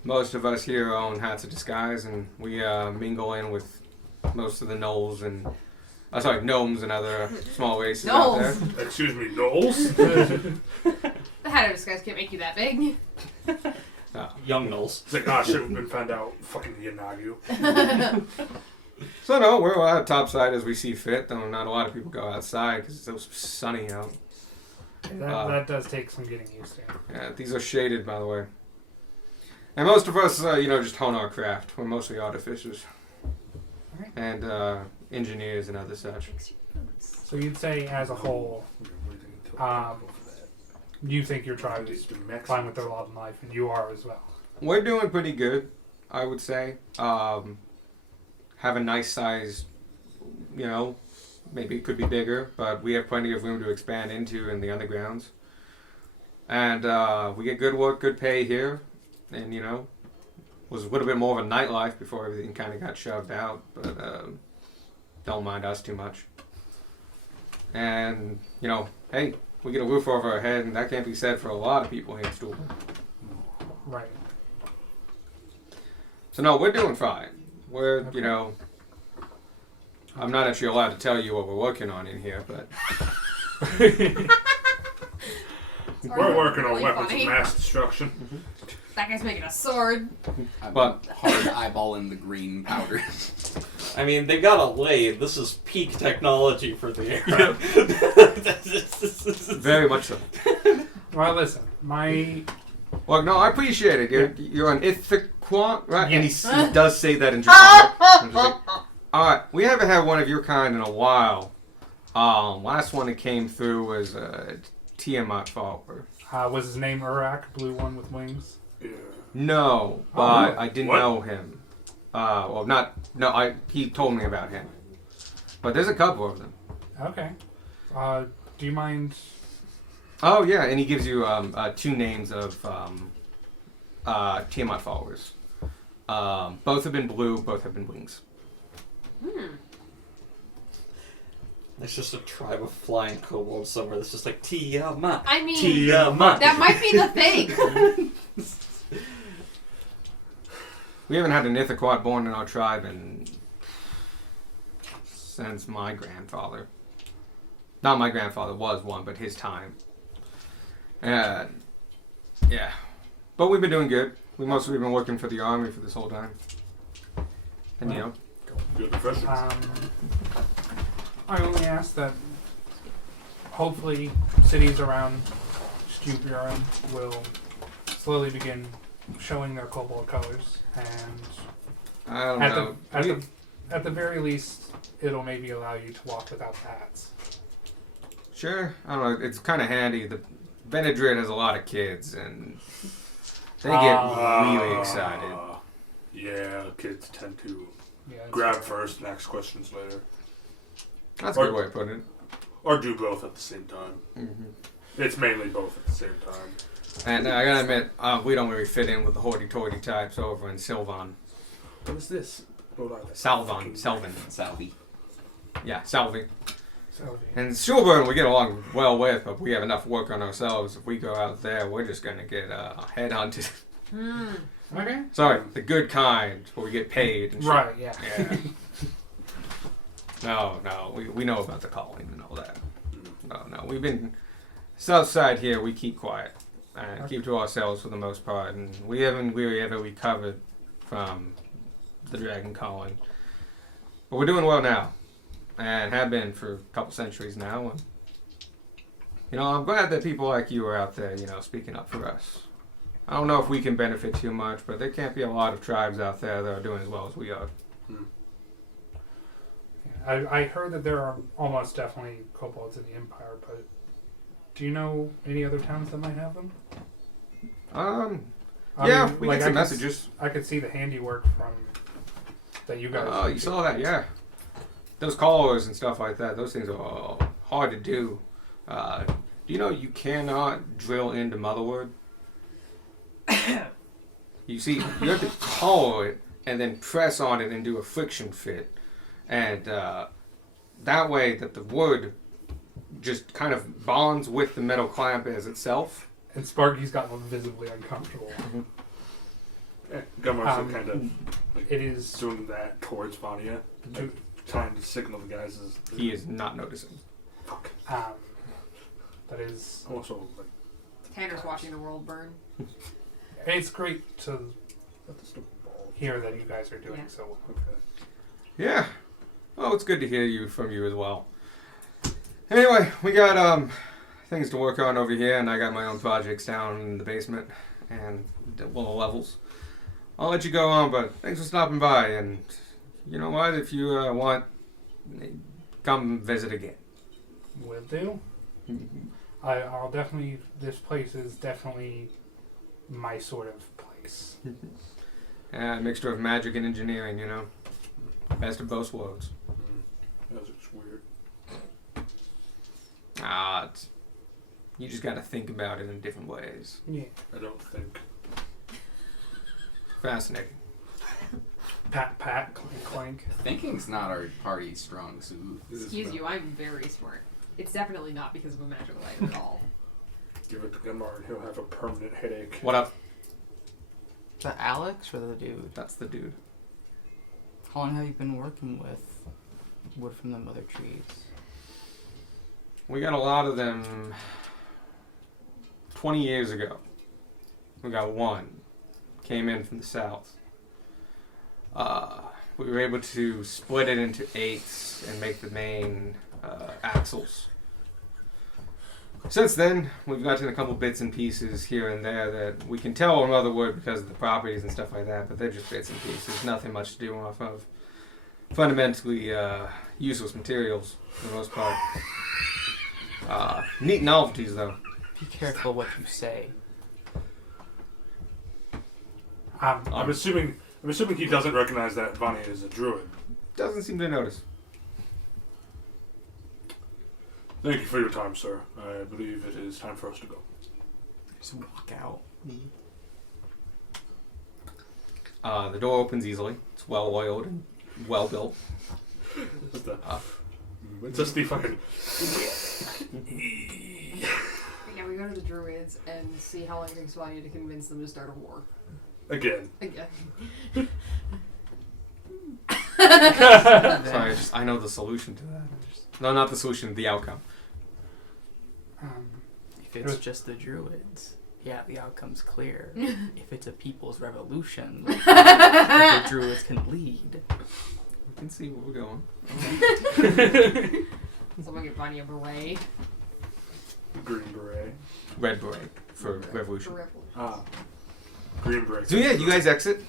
Most of us here own hats of disguise, and we mingle in with most of the gnolls and gnomes and other small races out there. Excuse me, Knowles? The hat of disguise can't make you that big. Young Knowles. It's like, shit, we've been found out. Fucking Yanagu. So no, we're out topside as we see fit. Though not a lot of people go outside because it's so sunny out. That does take some getting used to. Yeah, these are shaded, by the way. And most of us, just hone our craft. We're mostly artificers and engineers and other such. So you'd say, as a whole, you think your tribe is fine with their lot in life, and you are as well. We're doing pretty good, I would say. Have a nice size, maybe it could be bigger, but we have plenty of room to expand into in the undergrounds. And we get good work, good pay here. And, was a little bit more of a nightlife before everything kind of got shoved out. But don't mind us too much. And, hey, we get a roof over our head, and that can't be said for a lot of people here in Stoughton. Right. So, no, we're doing fine. We're, Okay. I'm not actually allowed to tell you what we're working on in here, but... We're working on Really weapons funny. of mass destruction. That guy's making a sword. I'm But- hard eyeballing the green powder. I mean, they got a lathe. This is peak technology for the era. Very much so. Well, listen, Well, no, I appreciate it. You're an Ithaquant, right? Yes. And he does say that in Draconic. Alright, we haven't had one of your kind in a while. Last one that came through was Tiamat follower. was his name Urak, blue one with wings? Yeah. No, but I didn't What? know him. He told me about him. But there's a couple of them. Okay. Do you mind? Oh, yeah, and he gives you 2 names of Tiamat followers. Both have been blue, both have been wings. There's just a tribe of flying kobolds somewhere that's just like Tiamat. I mean, Tiamat. that might be the thing. We haven't had an Ithaquat born in our tribe since my grandfather. Not my grandfather was one, but his time. Yeah. But we've been doing good. We've mostly been working for the army for this whole time. And Good profession. I only ask that hopefully cities around Stuburon will slowly begin showing their kobold colors, and I don't know. at the very least, it'll maybe allow you to walk without hats. Sure. I don't know. It's kind of handy. The Benadryl has a lot of kids, and they get really excited. Yeah, kids tend to Yeah, that's grab right. first and ask questions later. That's a good way of putting it. Or do both at the same time. Mm-hmm. It's mainly both at the same time. And I gotta admit, we don't really fit in with the hoity-toity types over in Sylvan. What is this? Selvin. Salvi. Yeah, Salvi. So, And Stillburn we get along well with, but we have enough work on ourselves. If we go out there, we're just gonna get headhunted. okay. Sorry, the good kind, where we get paid and shit. Right. Yeah. Yeah. No, we know about the calling and all that. No, we've been south side here. We keep quiet and keep to ourselves for the most part, and we haven't really ever recovered from the dragon calling. But we're doing well now, and have been for a couple centuries now. And I'm glad that people like you are out there, speaking up for us. I don't know if we can benefit too much, but there can't be a lot of tribes out there that are doing as well as we are. I heard that there are almost definitely kobolds in the Empire, but do you know any other towns that might have them? Yeah, we get some messages. I could see the handiwork from that you guys. Oh, you saw that, yeah. Those collars and stuff like that, those things are hard to do. Do you know you cannot drill into motherward? You see, you have to collar it and then press on it and do a friction fit. and that way that the wood just kind of bonds with the metal clamp as itself. And Sparky's gotten visibly uncomfortable. Gummer's kind of It is. doing that towards Vanya, like, trying to signal the guys as He is not noticing. fuck. That is. Also, like, Tanner's watching the world burn. It's great to that's the stupid ball. hear that you guys are doing Yeah. so well. Okay. Yeah. Oh, it's good to hear from you as well. Anyway, we got things to work on over here, and I got my own projects down in the basement and the levels. I'll let you go on, but thanks for stopping by. And you know what? If you want, come visit again. Will do. I'll definitely. This place is definitely my sort of place. A mixture of magic and engineering, you know. Best of both worlds. That's just weird. You just gotta think about it in different ways. Yeah. I don't think. Fascinating. Pat, pat, clank, clank. Thinking's not our party's strong suit. Excuse you, I'm very smart. It's definitely not because of a magical item at all. Give it to Gummer and he'll have a permanent headache. What up? Is that Alex or the dude? That's the dude. How long have you been working with wood from the mother trees? We got a lot of them 20 years ago. We got one. Came in from the south. We were able to split it into 8s and make the main axles. Since then, we've gotten a couple bits and pieces here and there that we can tell are mother wood because of the properties and stuff like that, but they're just bits and pieces, nothing much to do off of. Fundamentally useless materials for the most part. Neat novelties though. Be careful what you say. I'm assuming he doesn't recognize that Vanya is a druid. Doesn't seem to notice. Thank you for your time, sir. I believe it is time for us to go. Just walk out. The door opens easily. It's well oiled and well built. It's just the fucking. Yeah, we go to the druids and see how long it takes Vanya to convince them to start a war. Again. Sorry, I know the solution to that. No, not the solution, the outcome. If it's just the druids, yeah, the outcome's clear. If it's a people's revolution, the druids can lead. We can see where we're going. Someone get Vanya a beret. Green beret. Red beret for revolution. Green beret. So yeah, you guys exit.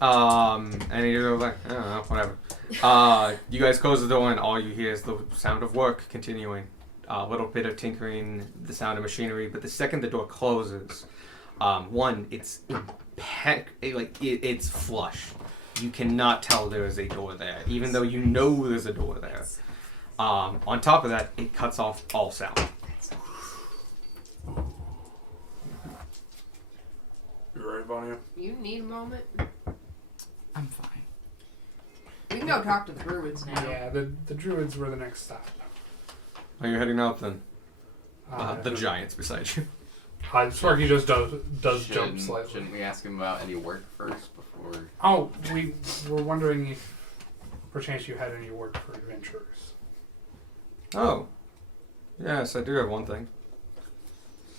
And you're like, I don't know, whatever. You guys close the door and all you hear is the sound of work continuing. A little bit of tinkering, the sound of machinery, but the second the door closes, it's it's flush. You cannot tell there is a door there, even though you know there's a door there. On top of that, it cuts off all sound. You right, Vanya? You need a moment? I'm fine. We can go talk to the druids now. Yeah, the druids were the next stop. Are you heading out then? The giants beside you. Sparky just does jump slightly. Shouldn't we ask him about any work first before? Oh, we were wondering if perchance you had any work for adventurers. Oh. Yes, I do have one thing.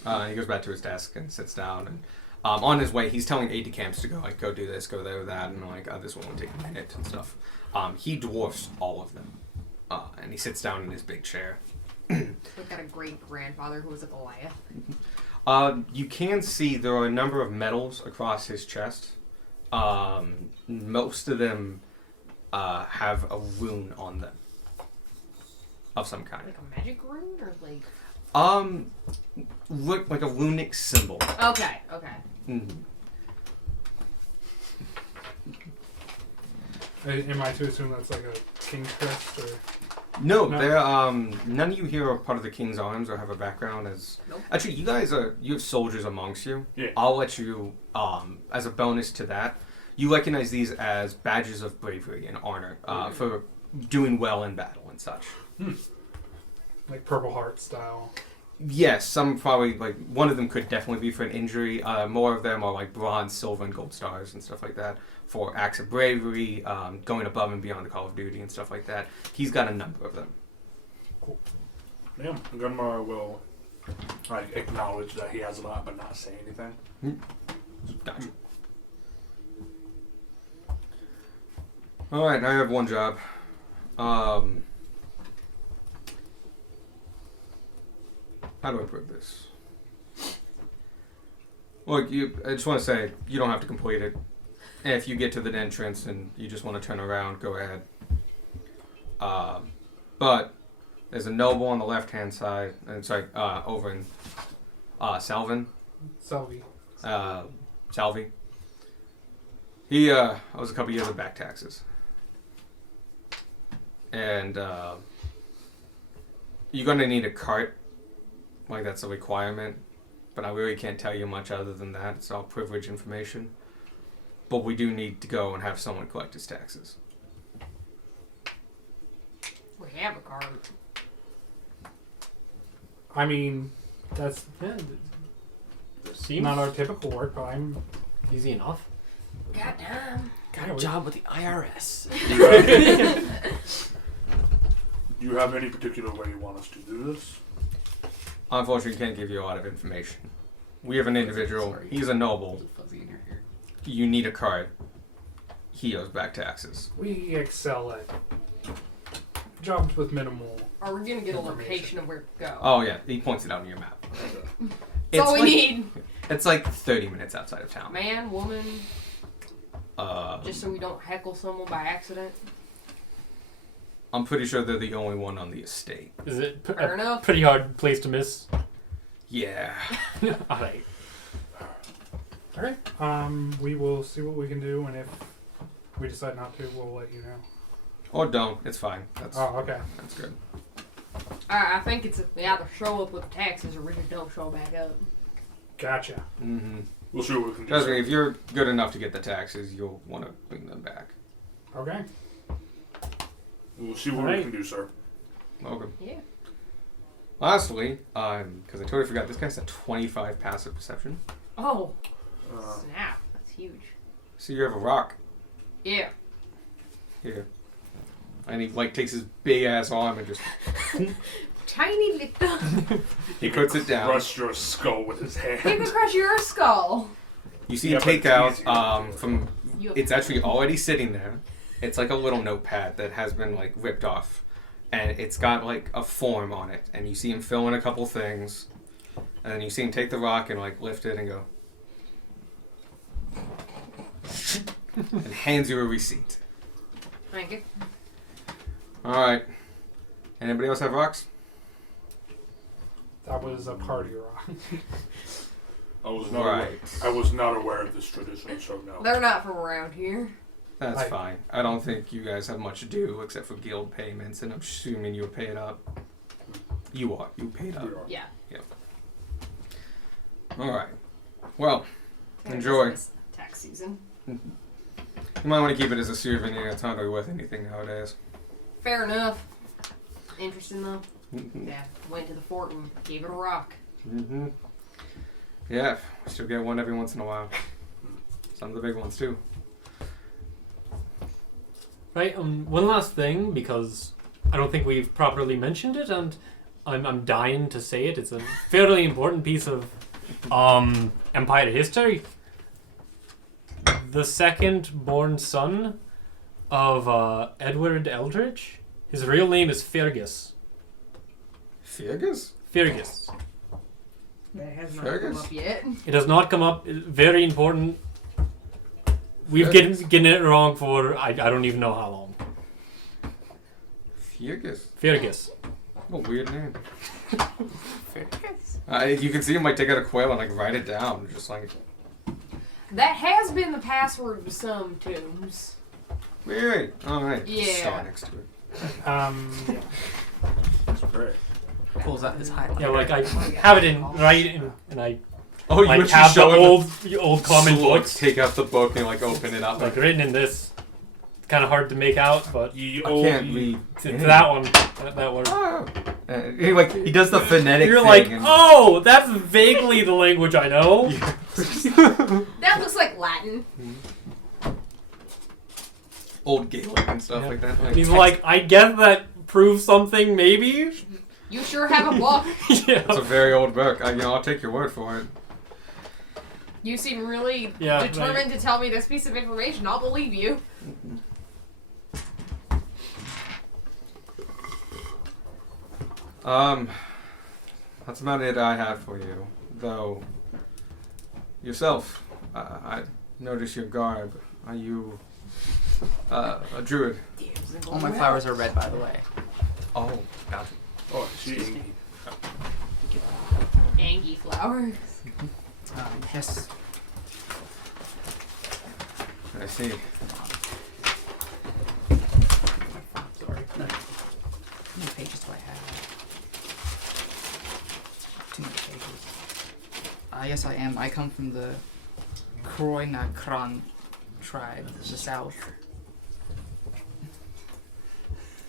He goes back to his desk and sits down, and on his way, he's telling aide-de-camps to go do this, go there, that, and this one will take a minute and stuff. He dwarfs all of them, and he sits down in his big chair. We've got a great grandfather who was a Goliath. You can see there are a number of medals across his chest. Most of them have a rune on them of some kind. Like a magic rune or like? Look like a runic symbol. Okay. Mm-hmm. Am I to assume that's like a king's crest or? No, they're none of you here are part of the King's Arms or have a background as. Nope. Actually, you have soldiers amongst you. Yeah. I'll let you as a bonus to that. You recognize these as badges of bravery and honor for doing well in battle and such. Like Purple Heart style. Yes, some probably, like, one of them could definitely be for an injury. More of them are like bronze, silver, and gold stars and stuff like that for acts of bravery, going above and beyond the Call of Duty and stuff like that. He's got a number of them. Yeah, Gunmar will like acknowledge that he has a lot, but not say anything. Gotcha. Alright, now I have one job. How do I put this? Look, I just want to say, you don't have to complete it. And if you get to the entrance and you just want to turn around, go ahead. But there's a noble on the left-hand side, and it's like over in Salvi. He owes a couple years of back taxes. And you're going to need a cart. Like, that's a requirement. But I really can't tell you much other than that. It's all privilege information. But we do need to go and have someone collect his taxes. We have a card. I mean, that's Seems not our typical work, but I'm... easy enough. Goddamn. Got a job with the IRS. Do you have any particular way you want us to do this? Unfortunately, can't give you a lot of information. We have an individual. Sorry. He's a noble. There's a fuzzy in your hair. You need a card. He owes back taxes. We excel at jobs with minimal... Are we gonna get a location of where to go? Oh, yeah. He points it out on your map. That's all we like, need. It's like 30 minutes outside of town. Man, woman, just so we don't heckle someone by accident. I'm pretty sure they're the only one on the estate. Is it Fair enough. pretty hard place to miss? Yeah. Alright. Alright. We will see what we can do, and if we decide not to, we'll let you know. Or don't. It's fine. That's Okay. That's good. I think it's we either show up with taxes or we just don't show back up. Gotcha. Mm-hmm. We'll see what we can do. Trust me, if you're good enough to get the taxes, you'll want to bring them back. Okay. We'll see what we can do, sir. Welcome. Yeah. Lastly, because I totally forgot, this guy's a 25 passive perception. Oh, snap. That's huge. So you have a rock Yeah. here. And he takes his big ass arm and just Tiny little. he puts it down. Crush your skull with his hand. You can crush your skull. You see Yeah, him but take it's out easier. from. You have It's actually already sitting there. It's like a little notepad that has been ripped off, and it's got a form on it. And you see him fill in a couple things, and then you see him take the rock and lift it and go, and hands you a receipt. Thank you. All right. Anybody else have rocks? That was a party rock. I was not Right. aware, I was not aware of this tradition, so no. They're not from around here. That's Right. fine. I don't think you guys have much to do except for guild payments, and I'm assuming you're paid up. You are. You paid up. We are. Yeah. All right. Well, enjoy. It's tax season. You might want to keep it as a souvenir. It's not really worth anything nowadays. Fair enough. Interesting though. Yeah. Went to the fort and gave it a rock. Mm-hmm. Yeah, we still get one every once in a while. Some of the big ones too. Right, one last thing, because I don't think we've properly mentioned it, and I'm dying to say it. It's a fairly important piece of Empire history. The second born son of Edward Eldridge, his real name is Fergus. Fergus? Fergus. That has not Fergus? come up yet. It has not come up. Very important. We've Fergus? getting it wrong for I don't even know how long. Fergus? Fergus. What a weird name. Fergus. You can see him take out a quail and write it down. Just That has been the password to some tombs. wait. All right. Yeah. Star next to it. That's great. Pulls out his highlighter. Yeah, I have it in writing, and I Oh, you actually have the show him old common Look, books, take out the book and open it up. written in this. kind of hard to make out, but Ye I old can't ye- read. it's that one. That one. Oh. He does the phonetic You're thing. like, and- oh, that's vaguely the language I know. That looks like Latin. Old Gaelic and stuff Yeah. like that. And he's like, I guess that proves something, maybe? You sure have a book. Yeah. It's a very old book. I'll take your word for it. You seem really Yeah, determined to tell me this piece of information. I'll believe you. That's about it I have for you. Though, yourself, I notice your garb. Are you a druid? All my flowers are red, by the way. Oh, gotcha. Oh, she. Angie flowers. Yes. I see. Sorry. No. How many pages do I have? Too many pages. Yes, I am. I come from the Kroinakran tribe, the south.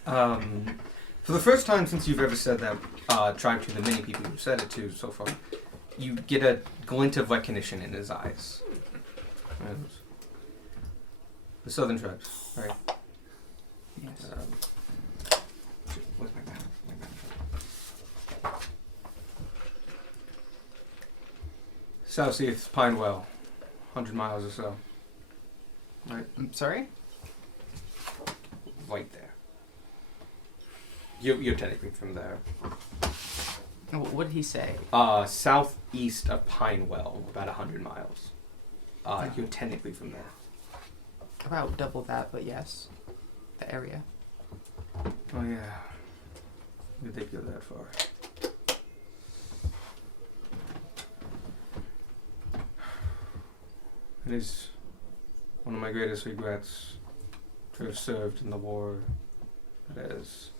For the first time since you've ever said that tribe to the many people you've said it to so far, you get a glint of recognition in his eyes. The southern tribes, right? Yes. Where's my map? Southeast Pinewell, 100 miles or so. Right, I'm sorry? right there. You're technically from there. Oh, what did he say? Southeast of Pinewell, about 100 miles. You're technically from there. About double that, but yes. The area. Oh yeah. You did go that far. It is one of my greatest regrets to have served in the war that has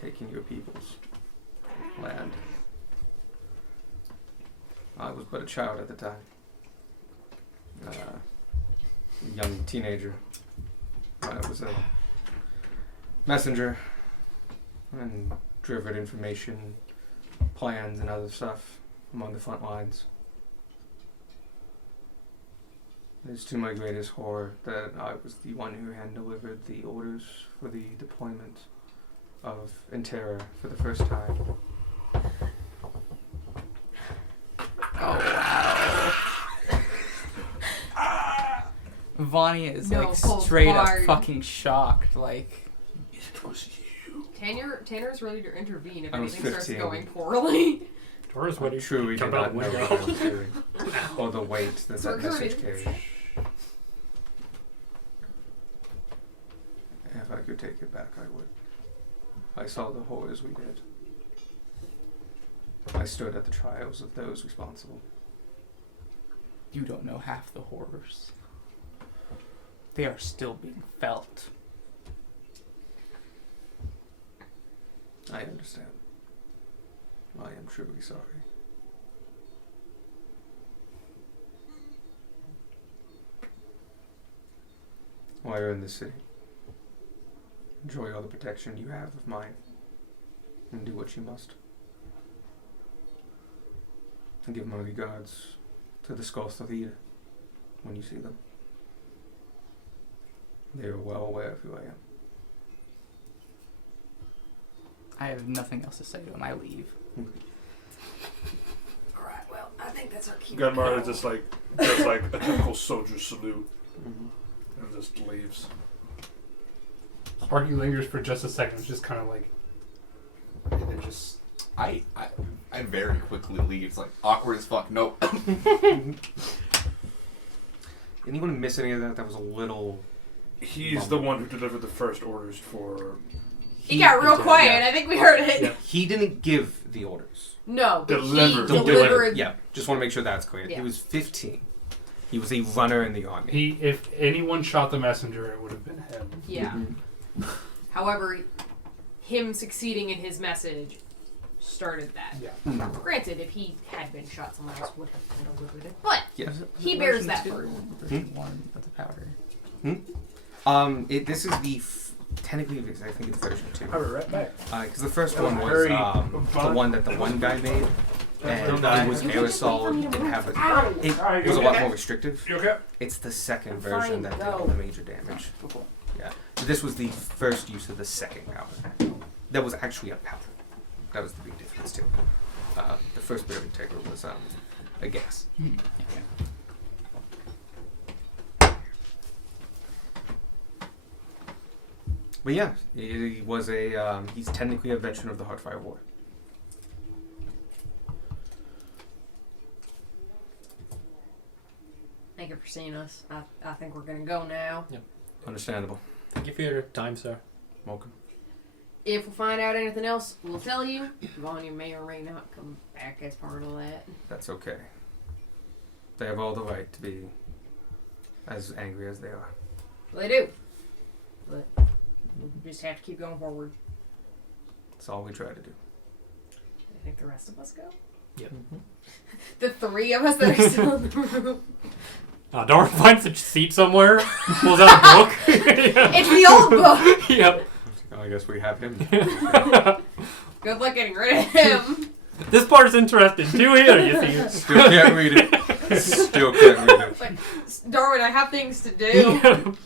taken your people's land. I was but a child at the time. A young teenager. I was a messenger and delivered information, plans, and other stuff among the front lines. It is to my greatest horror that I was the one who hand delivered the orders for the deployment of Intera for the first time. Oh, wow. Vanya is No, like hold straight hard. up fucking shocked. Like, It was you. Tanner's ready to intervene if I was anything starts 15. going poorly. Taurus, I what do you truly jump did out not the know window? what I was doing, or the weight that It's that message recorded. carried. If I could take it back, I would. I saw the horrors we did. I stood at the trials of those responsible. you don't know half the horrors. They are still being felt. I understand. I am truly sorry. While you're in this city, enjoy all the protection you have of mine, and do what you must. And give my regards to the Skolthothier when you see them. They are well aware of who I am. I have nothing else to say to him. I leave. Alright, well, I think that's our key. Gunmar just like does like a typical soldier salute and just leaves. Sparky lingers for just a second. It's just kind of like, and then just I very quickly leave. It's like awkward as fuck. Nope. Anyone miss any of that? That was a little... He's the one who delivered the first orders for. He got real did, quiet. yeah. I think we heard it. Yeah. He didn't give the orders. No, but Delivered. he delivered. Yeah, just want to make sure that's clear. Yeah. He was 15. He was a runner in the army. if anyone shot the messenger, it would have been him. Yeah. However, him succeeding in his message started that. Yeah. Granted, if he had been shot, someone else would have delivered it. But Yes. he bears that Version burden. Version 1 of the powder. This is the technically I think it's version 2. I'll be right back. Because the first That was one was very the one that the one guy made, and it was aerosol. It didn't have it was a lot more restrictive. You okay? It's the second version that did all the major damage. Yeah. So this was the first use of the second powder. That was actually a powder. That was the big difference too. The first bit of Integra was a gas. But yeah, he was he's technically a veteran of the Heartfire War. Thank you for seeing us. I think we're gonna go now. Understandable. Thank you for your time, sir. Welcome. If we find out anything else, we'll tell you. Vanya may or may not come back as part of that. That's okay. They have all the right to be as angry as they are. Well, they do. But we just have to keep going forward. That's all we try to do. I think the rest of us go. Yep. The 3 of us that are still in the room. Dora finds a seat somewhere, pulls out a book. It's the old book. Yep. Oh, I guess we have him. Good luck getting rid of him. This part is interesting too here, you see. Still can't read it. Still can't read it. It's like, Darwin, I have things to do.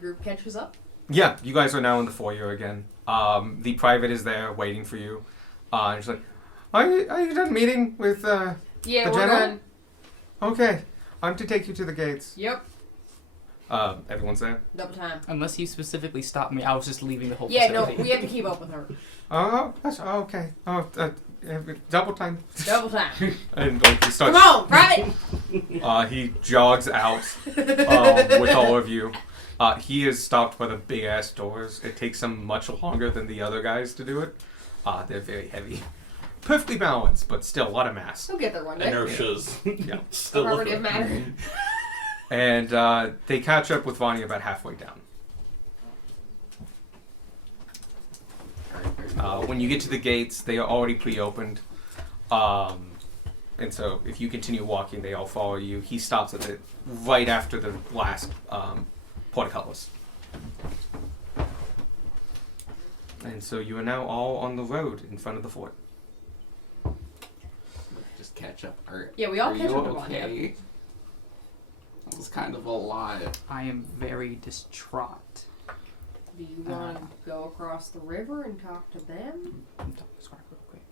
Group catches up. Yeah, you guys are now in the foyer again. The private is there waiting for you. And she's like, are you done meeting with Yeah, the we're general? done. Okay, I'm to take you to the gates. Yep. Everyone's there? Double time. Unless you specifically stopped me, I was just leaving the whole Yeah, no, facility. we have to keep up with her. Oh, that's okay. Oh, double time. Double time. And like, he starts. Come on, private! He jogs out with all of you. He is stopped by the big ass doors. It takes him much longer than the other guys to do it. They're very heavy. Perfectly balanced, but still a lot of mass. We'll get there one day. Inertia's Yeah. still Property of looking. matter. And they catch up with Vanya about halfway down. When you get to the gates, they are already pre-opened. And so if you continue walking, they all follow you. He stops at right after the last portcullis. And so you are now all on the road in front of the fort. Just catch up. Yeah, we all are catch you up with Vanya. okay? That was kind of a lot. I am very distraught. Do you want to go across the river and talk to them? I'm talking to Scarf real quick.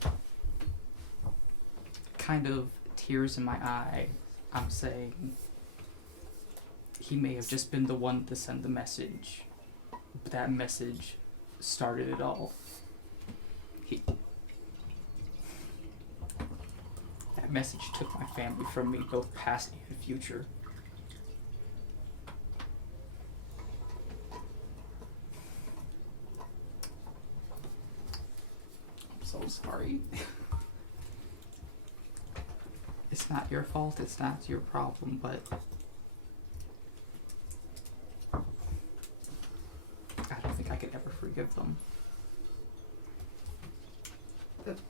Oh. Kind of tears in my eye. I'm saying he may have just been the one to send the message, but that message started it all. That message took my family from me, both past and future. I'm so sorry. It's not your fault, it's not your problem, but I don't think I could ever forgive them.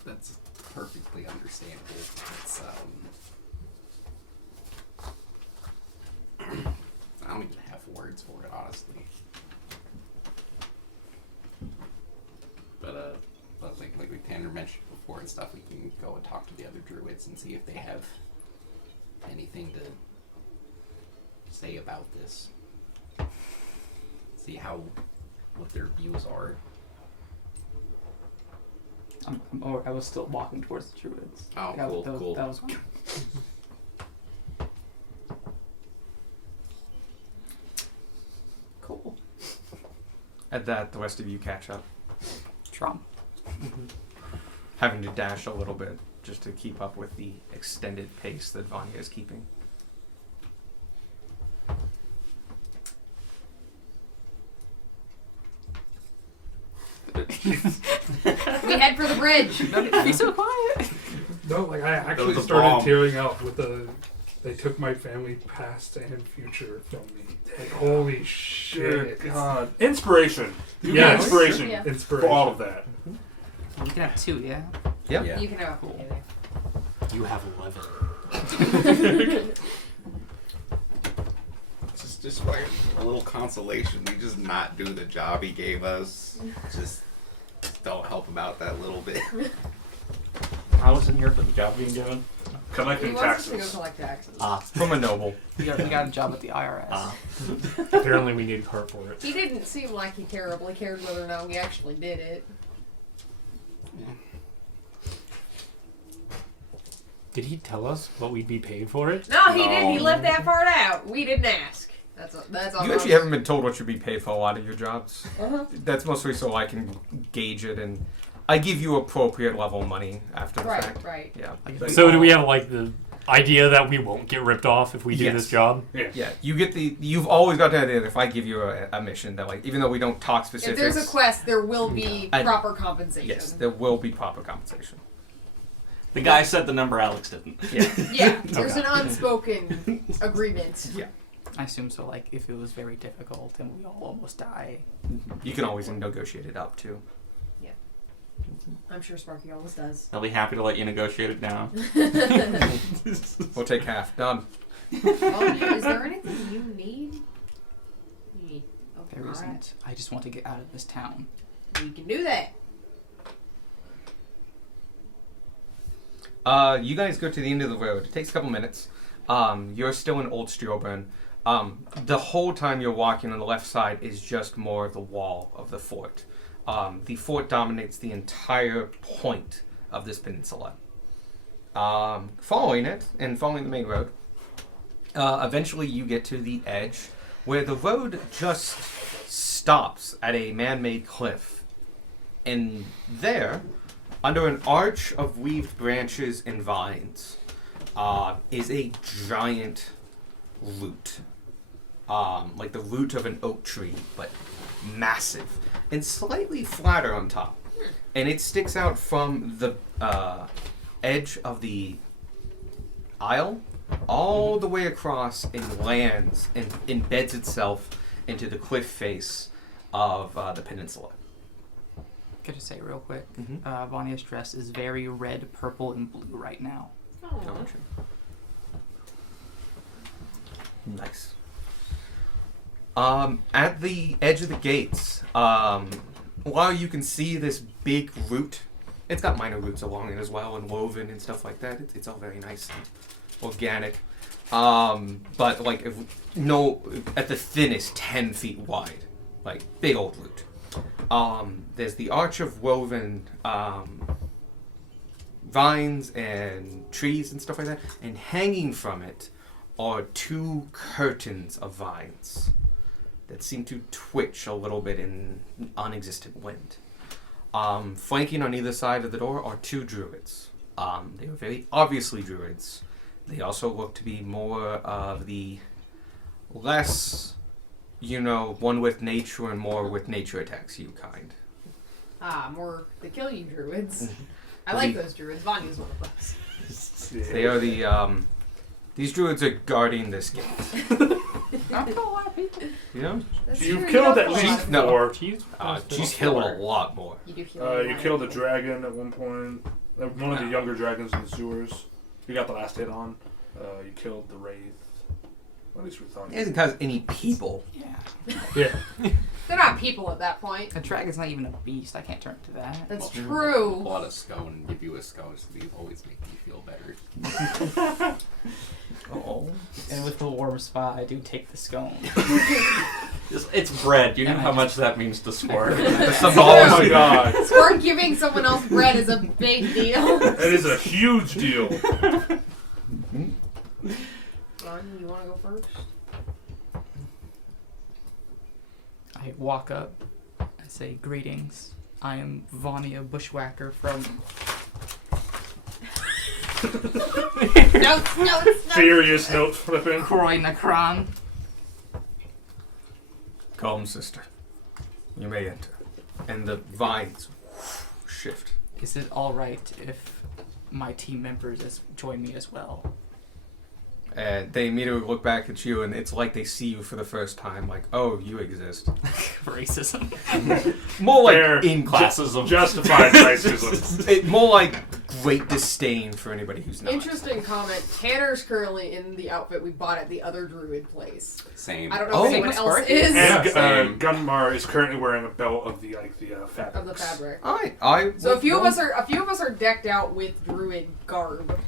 That's perfectly understandable. It's I don't even have words for it, honestly. But like Tanner mentioned before and stuff, we can go and talk to the other druids and see if they have anything to say about this. See what their views are. I was still walking towards the druids. Oh, That was- cool. That was cool. At that, the rest of you catch up. Trump. Having to dash a little bit just to keep up with the extended pace that Vanya is keeping. We head for the bridge. Be so quiet. No, like I actually was a started bomb. tearing up with the. They took my family past and future from me. Like, holy shit! Good God. Inspiration. You Yes. get inspiration Yeah. for all of that. You can have two, yeah? Yep. Yeah. You can have Cool. yeah, You have 11. Just for a little consolation, we just not do the job he gave us. Just don't help him out that little bit. I wasn't here for the job being given. He Collecting wants us to go taxes. collect taxes. From a noble. We got a job at the IRS. Apparently, we need a cart for it. He didn't seem like he terribly cared whether or not we actually did it. Did he tell us what we'd be paid for it? No, he didn't. He left that part out. We didn't ask. That's all. You actually haven't been told what you'd be paid for a lot of your jobs. Uh-huh. That's mostly so I can gauge it, and I give you appropriate level money after the Right, fact. right. Yeah. So do we have like the idea that we won't get ripped off if we do Yes. this job? Yeah. You get you've always got the idea that if I give you a mission that like even though we don't talk specifics. If there's a quest, there will be I- proper compensation. Yes, there will be proper compensation. The guy said the number, Alex didn't. Yeah. Yeah, there's an unspoken agreement. Yeah. I assume so. Like if it was very difficult and we all almost die. You can always negotiate it up too. I'm sure Sparky always does. They'll be happy to let you negotiate it down. We'll take half. Done. Oh, is there anything you need? Oh, There alright. isn't. I just want to get out of this town. We can do that. You guys go to the end of the road. It takes a couple minutes. You're still in Old Steelburn. The whole time you're walking on the left side is just more of the wall of the fort. The fort dominates the entire point of this peninsula. Following it, and following the main road, eventually you get to the edge where the road just stops at a man-made cliff. And there, under an arch of weaved branches and vines, is a giant root. Like the root of an oak tree, but massive and slightly flatter on top. And it sticks out from the edge of the aisle all the way across and lands and embeds itself into the cliff face of the peninsula. Gotta say real quick, Mhm. Vanya's dress is very red, purple, and blue right now. Oh. Nice. At the edge of the gates, while you can see this big root, it's got minor roots along it as well, and woven and stuff like that. It's all very nice and organic. But like, at the thinnest, 10 feet wide, like big old root. There's the arch of woven vines and trees and stuff like that, and hanging from it are two curtains of vines that seem to twitch a little bit in non-existent wind. Flanking on either side of the door are two druids. They are very obviously druids. They also look to be more of the less, one with nature and more with nature attacks you kind. More the kill you druids. I Well, like the- those druids. Vanya's one of those. They are the, these druids are guarding this gate. Not a lot of people. You know? That's You've true, killed you at don't kill a lot least of No. four. She's killed a lot more. You do kill a You lot killed a of dragon at one point. One of the younger dragons in the sewers. You got the last hit on. You killed the wraith. At least we thought. It doesn't cause any people. Yeah. Yeah. They're not people at that point. A dragon's not even a beast. I can't turn to that. That's Pull true. out a scone and give you a scone so they always make you feel better. Oh. And with the warm spot, I do take the scone. It's bread. You know Yeah, how I much that means to Squirt. Oh my god. Squirt giving someone else bread is a big deal. That is a huge deal. Ron, you want to go first? I walk up. I say, "Greetings. I am Vanya Bushwhacker from." No. Furious note flipping. Croy Nakran. Calm, sister. You may enter. And the vines shift. Is it all right if my team members join me as well? And they immediately look back at you, and it's like they see you for the first time. Like, oh, you exist. Racism. More like Fair. in Classes of Justified racism. more like great disdain for anybody who's not. Interesting comment. Tanner's currently in the outfit we bought at the other druid place. Same. I don't know Oh, if anyone else Sparky. is. And Same. Gunmar is currently wearing a belt of the fabric. Of the fabric. I So a few of us are decked out with druid garb.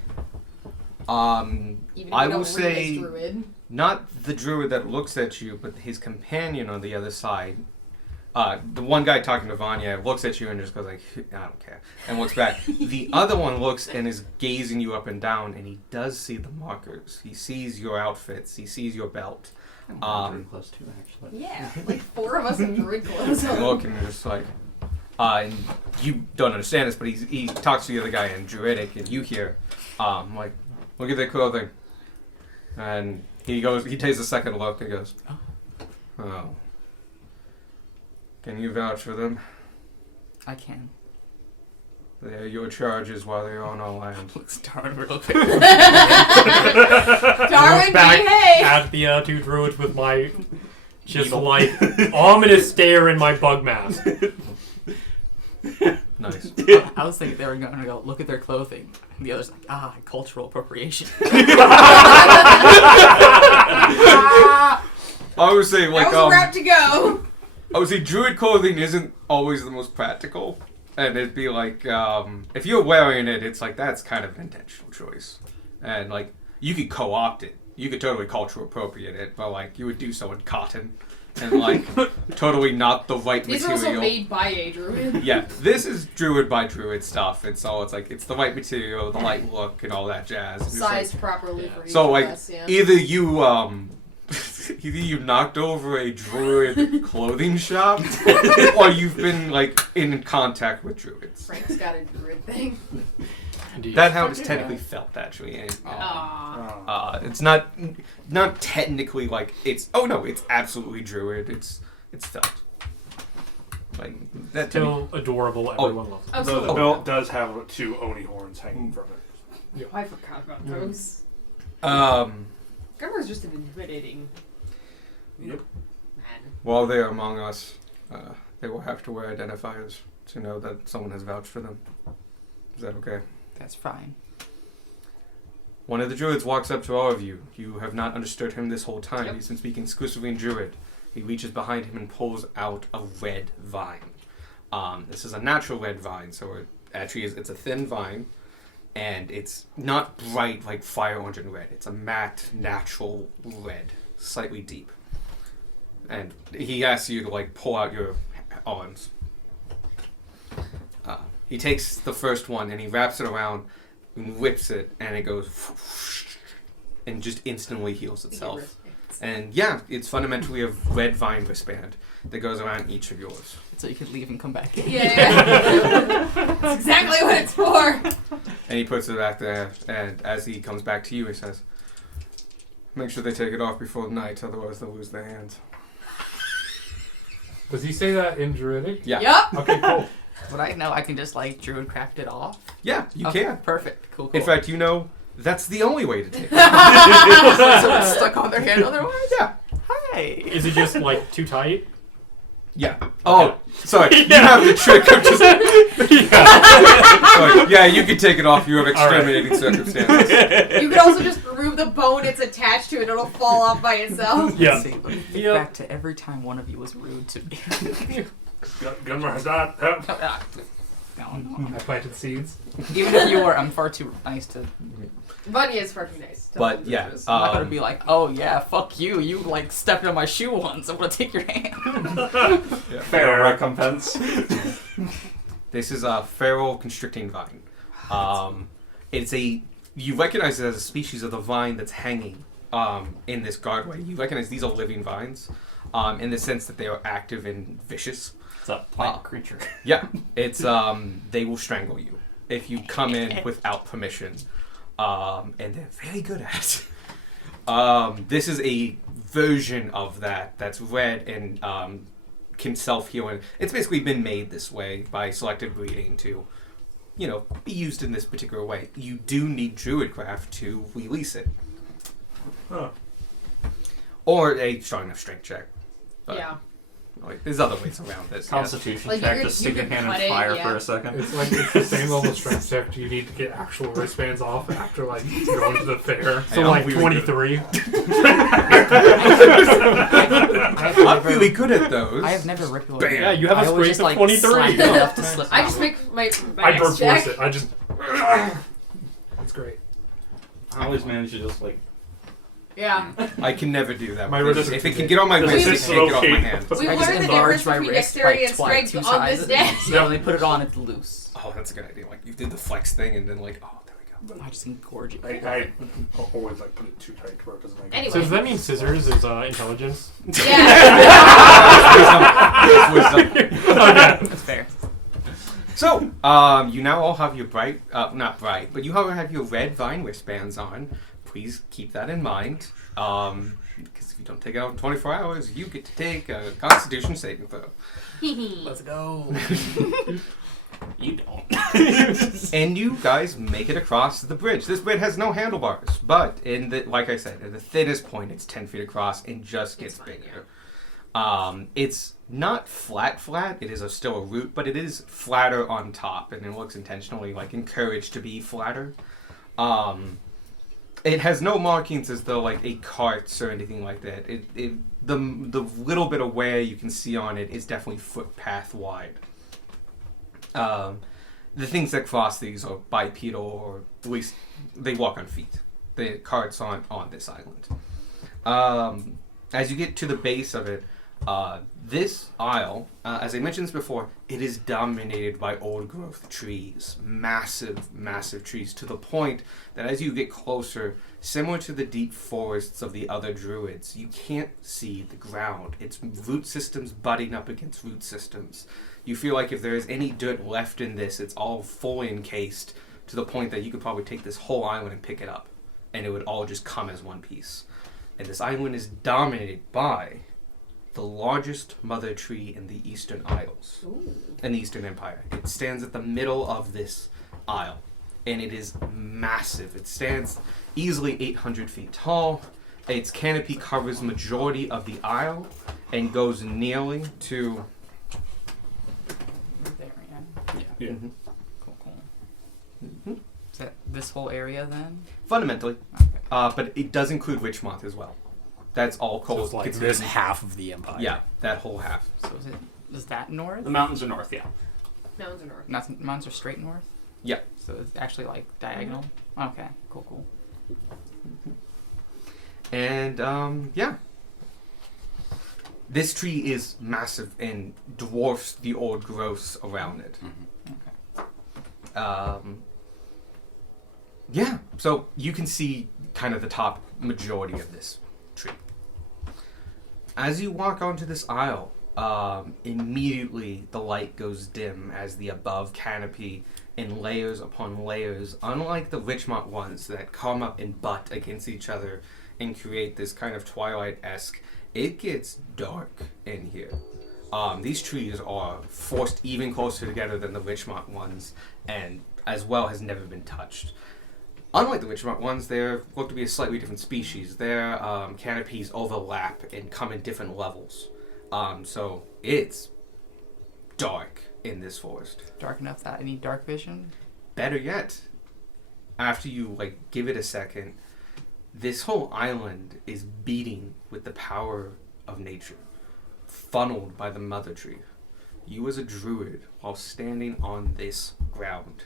Um, Even if I we will don't read as say druid. not the druid that looks at you, but his companion on the other side. The one guy talking to Vanya looks at you and just goes like, I don't care, and looks back. The other one looks and is gazing you up and down, and he does see the markers. He sees your outfits. He sees your belt. I'm close too, actually. Yeah, like 4 of us in druid clothes. And look and you're just like, and you don't understand this, but he talks to the other guy in Druidic, and you hear, like, look at their clothing. And he takes a second look and goes, oh. Can you vouch for them? I can. They're your charges while they're on our land. Looks Darwin real quick. Darwin, back behave! at the two druids with my just like ominous stare in my bug mask. Nice. I was thinking they were going to go look at their clothing, and the other's like, cultural appropriation. I would say like That was a route to go. I would say druid clothing isn't always the most practical, and it'd be like if you're wearing it, it's like that's kind of an intentional choice, and like you could co-opt it, you could totally cultural appropriate it, but like you would do so in cotton, and like totally not the right These are material. also made by a druid. Yeah, this is druid by druid stuff, and so it's like it's the right material, the right look, and all that jazz. And just, like, Sized properly for each so of like us, yeah. either you either you knocked over a druid clothing shop, or you've been like in contact with druids. Frank's got a druid thing. That's how it's technically felt, actually. And, Aww. it's not technically like it's. Oh no, it's absolutely druid. It's felt like that. Still adorable. Everyone loves it. The Absolutely. belt does have 2 Oni horns hanging from it. I forgot about those. Gummer's just an intimidating Yep. man. While they are among us, they will have to wear identifiers to know that someone has vouched for them. Is that okay? That's fine. One of the druids walks up to all of you. You have not understood him this whole time. Yep. He's been speaking exclusively in druid. He reaches behind him and pulls out a red vine. This is a natural red vine, so it actually is. It's a thin vine, and it's not bright like fire orange and red. It's a matte, natural red, slightly deep. And he asks you to like pull out your arms. He takes the first one and he wraps it around and whips it, and it goes and just instantly heals itself. And yeah, it's fundamentally a red vine wristband that goes around each of yours. So you can leave and come back in. Yeah. That's exactly what it's for. And he puts it back there, and as he comes back to you, he says, "Make sure they take it off before night, otherwise they'll lose their hands." Does he say that in Druidic? Yeah. Yup. Okay, cool. Would I know I can just like druid craft it off? Yeah, you Okay, can. Perfect. Cool. In fact, you know that's the only way to take it. so it's stuck on their hand otherwise? Yeah. Hi. Is it just like too tight? Yeah. Oh, sorry. You have the trick of just. Sorry. Yeah, you can take it off. You have exterminating circumstances. You could also just remove the bone it's attached to and it'll fall off by itself. Yeah. Let's see, let me think Yeah. back to every time one of you was rude to me. Gunmar has not. No. I planted seeds. Even if you were, I'm far too nice to. Vanya is fucking nice. But yeah, I'm not gonna be like, oh yeah, fuck you. You like stepped on my shoe once. I'm gonna take your hand. Fair recompense. This is a feral constricting vine. It's a you recognize it as a species of the vine that's hanging in this guardway. You recognize these are living vines, in the sense that they are active and vicious. It's a plant creature. Yeah, it's they will strangle you if you come in without permission, and they're very good at it. This is a version of that that's red and can self-heal, and it's basically been made this way by selective breeding to, be used in this particular way. You do need Druidcraft to release it, Huh. or a strong enough strength check. But Yeah. Like, there's other ways around this. Yes. Constitution Like, check you to could- stick you your could hand in cut it, fire yeah. for a second. It's the same level strength check. Do you need to get actual wristbands off after like going to the fair? So I'm like really 23. I'm really good at those. I have never ripped one. Bam. Yeah, you have a I always strength just, of like, 23. slide it enough to slip I out. just make my I max brute check. force it. I just. It's great. I always manage to just like. Yeah. I can never do that. My with wrist this. is If it too can big. get on my This wrist, it is can't get off my okay. hand. We I just learned the enlarge difference my between wrist dexterity by and strength two on sizes. this day. So when they put it on, it's loose. Oh, that's a good idea. Like, you did the flex thing, and then like, oh, there we go. I just engorge it. I always like put it too tight to where it doesn't like. Anyway. So does that mean scissors is intelligence? Yeah. Wisdom. That's fair. So, you now all have your not bright, but you all have your red vine wristbands on. Please keep that in mind. Because if you don't take it out in 24 hours, you get to take a Constitution saving throw. Let's go. You don't. And you guys make it across the bridge. This bridge has no handlebars, but like I said, at the thinnest point, it's 10 feet across and just gets bigger. It's not flat. It is still a route, but it is flatter on top, and it looks intentionally like encouraged to be flatter. It has no markings as though like a cart or anything like that. The little bit of wear you can see on it is definitely footpath wide. The things that cross these are bipedal, or at least they walk on feet. The carts aren't on this island. As you get to the base of it, this isle, as I mentioned this before, it is dominated by old growth trees. Massive trees, to the point that as you get closer, similar to the deep forests of the other druids, you can't see the ground. It's root systems butting up against root systems. You feel like if there is any dirt left in this, it's all fully encased to the point that you could probably take this whole island and pick it up, and it would all just come as one piece. And this island is dominated by the largest mother tree in the Eastern Isles, in the Eastern Empire. It stands at the middle of this isle, and it is massive. It stands easily 800 feet tall. Its canopy covers majority of the isle and goes nearly to... There, yeah. Yeah. Mhm. Cool. Mhm. Is that this whole area then? Fundamentally. Okay. But it does include Richmont as well. That's all So cold. it's like this half of the empire. Yeah, that whole half. So is that north? The mountains are north, yeah. Mountains are north. Mountains are straight north? Yeah. So it's actually like diagonal? Okay, cool. And, yeah. This tree is massive and dwarfs the old growths around it. Yeah, so you can see kind of the top majority of this tree. As you walk onto this aisle, immediately the light goes dim as the above canopy in layers upon layers, unlike the Richmont ones that come up and butt against each other and create this kind of Twilight-esque. It gets dark in here. These trees are forced even closer together than the Richmont ones, and as well has never been touched. Unlike the Richmont ones, they look to be a slightly different species. Their canopies overlap and come in different levels. So it's dark in this forest. Dark enough that I need dark vision? Better yet, after you give it a second, this whole island is beating with the power of nature, funneled by the mother tree. You as a druid, while standing on this ground,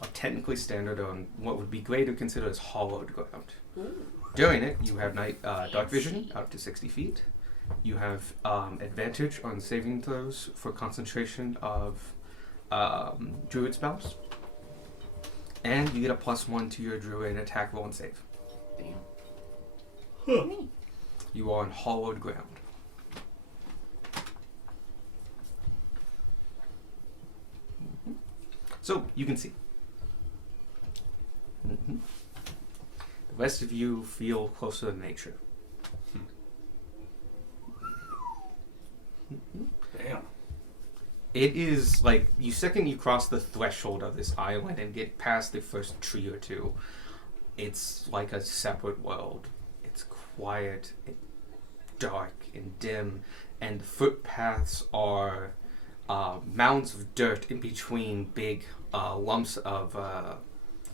are technically standing on what would be greater considered as hollowed ground. Doing it, you have dark vision up to 60 feet. You have advantage on saving throws for concentration of druid spells. And you get a +1 to your druid attack roll and save. Damn. You are on hollowed ground. So you can see. The rest of you feel closer to nature. Damn. It is second you cross the threshold of this island and get past the first tree or two, it's like a separate world. It's quiet, dark, and dim, and the footpaths are mounds of dirt in between big lumps of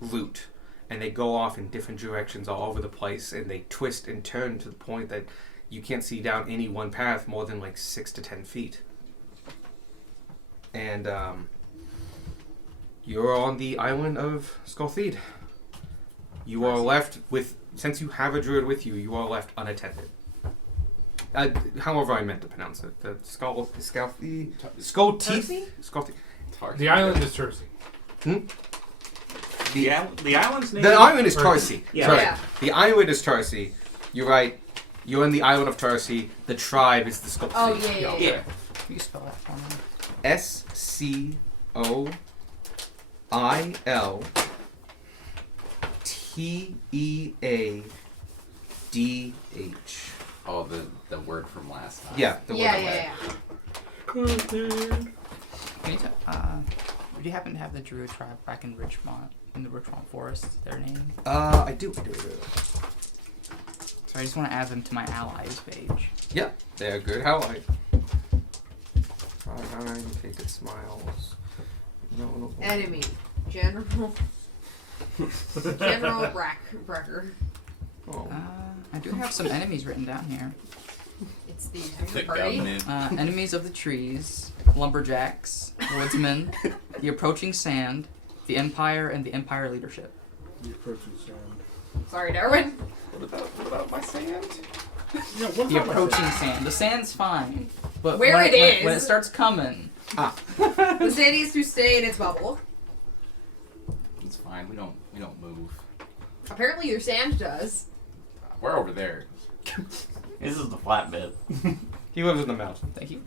loot, and they go off in different directions all over the place, and they twist and turn to the point that you can't see down any one path more than like 6 to 10 feet. And you're on the island of Skoltheed. You are left with, since you have a druid with you, you are left unattended. However I meant to pronounce it. The Skoltheed? The island is Cersei. The island's name. The island is Tarsi. Yeah. Sorry. Yeah. The island is Tarsi. You're right. You're in the island of Tarsi. The tribe is the Skoltheed. Oh, yeah. Can you spell that for me? Skolteadh. Oh, the word from last time. Yeah. The word Yeah. Can you would you happen to have the Druid tribe back in Richmont, in the Richmont Forest, their name? I do. So I just want to add them to my allies page. Yeah, they're good. How I? Take it smiles. No. Enemy. General Brecker. Oh. I do have some enemies written down here. It's the The entire party. government. Enemies of the trees, lumberjacks, woodsmen, the approaching sand, the Empire, and the Empire leadership. The approaching sound. Sorry, Darwin. What about my sand? Yeah, what The about approaching sand. The sand's fine, but Where when it is. when it starts coming, The sand needs to stay in its bubble. It's fine. We don't move. Apparently, your sand does. We're over there. This is the flat bit. He lives in the mountain. thank you.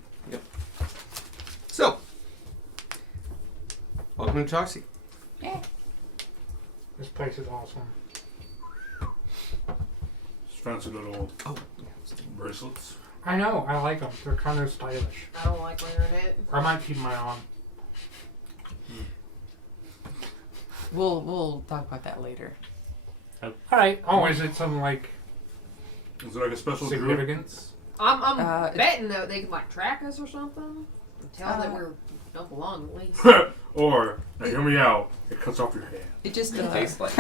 So, welcome to Tarsi. This place is awesome. Just fancy little Oh. bracelets. I know, I like them. They're kind of stylish. I don't like wearing it. I might keep mine on. We'll talk about that later. Alright. Oh, is it some, like, Is there like a special druid? significance? I'm it's- betting that they can like track us or something. And tell that we don't belong at least. Or, now hear me out, it cuts off your head. It just It tastes like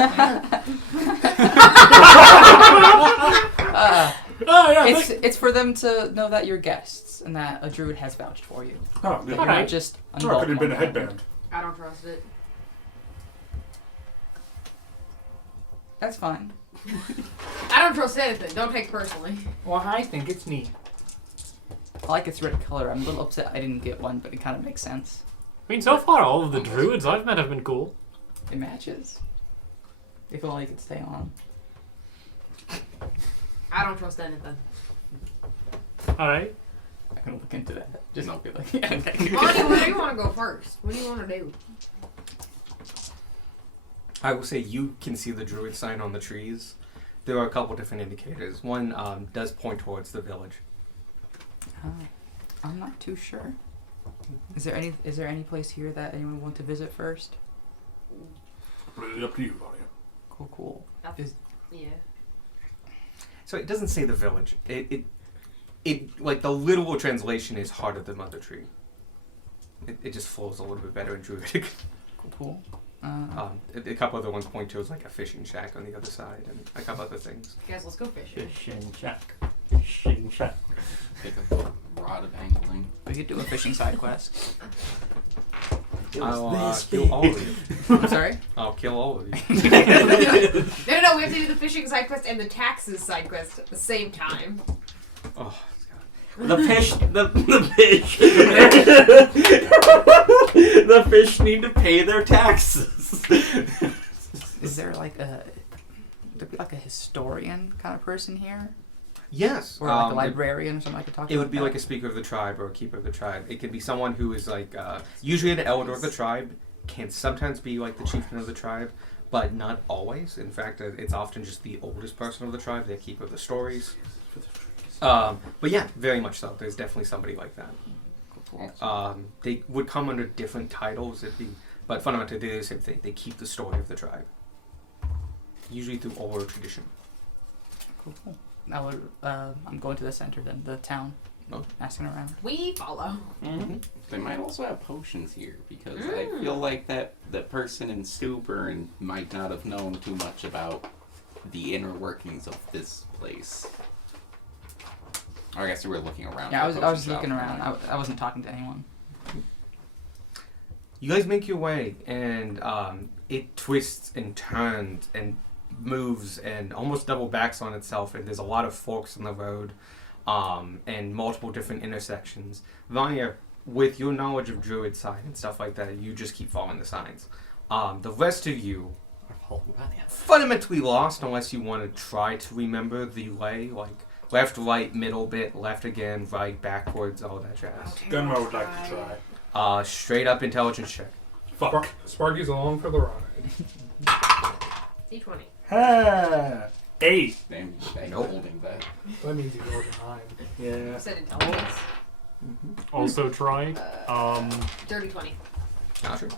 it's for them to know that you're guests and that a druid has vouched for you. Oh, You're yeah. not just Oh, it could have been a headband. I don't trust it. That's fine. I don't trust anything. Don't take it personally. Well, I think it's neat. I like its red color. I'm a little upset I didn't get one, but it kind of makes sense. I mean, so far all of the druids I've met have been cool. It matches. If only it could stay on. I don't trust anything. All right. I can look into that. Just No. be like, yeah, okay. Bonnie, where do you want to go first? What do you want to do? I will say you can see the druid sign on the trees. There are a couple different indicators. One does point towards the village. I'm not too sure. Is there any place here that anyone want to visit first? Completely up to you, Bonnie. Cool. Yeah. So it doesn't say the village. It like the literal translation is Heart of the Mother Tree. It just flows a little bit better in Druidic. Cool. A couple other ones point to like a fishing shack on the other side and a couple other things. Guys, let's go fishing. Fishing shack. Fishing shack. pick up a rod of angling. We could do a fishing side quest. I'll kill all of you. I'm sorry? I'll kill all of you. No, we have to do the fishing side quest and the taxes side quest at the same time. Oh, The fish. The fish. The fish need to pay their taxes. Is there like a historian kind of person here? yes. Or like a librarian or something I could talk to? It would be like a speaker of the tribe or a keeper of the tribe. It could be someone who is like usually an elder of the tribe, can sometimes be like the chieftain of the tribe, but not always. In fact, it's often just the oldest person of the tribe, the keeper of the stories. But yeah, very much so. There's definitely somebody like that. They would come under different titles, but fundamentally they're the same thing. They keep the story of the tribe, usually through oral tradition. Cool. Now I'm going to the center then, the town. asking around. We follow. Mm-hmm. They might also have potions here because I feel like that person in stupor and might not have known too much about the inner workings of this place. Or I guess you were looking around. Yeah, for I a was potion looking shop. around. I wasn't talking to anyone. You guys make your way, and it twists and turns and moves and almost double backs on itself, and there's a lot of forks in the road, and multiple different intersections. Vanya, with your knowledge of druid sign and stuff like that, you just keep following the signs. The rest of you are fundamentally lost unless you want to try to remember the lay, like left, right, middle bit, left again, right, backwards, all that jazz. Gunma would like to try. Straight up intelligence check. Fuck. Sparky's along for the ride. D20. Ha! 8. Damn, they Nope. holding that. That means you rolled a 9. Yeah. You said intelligence. Also try. Dirty 20. Not sure.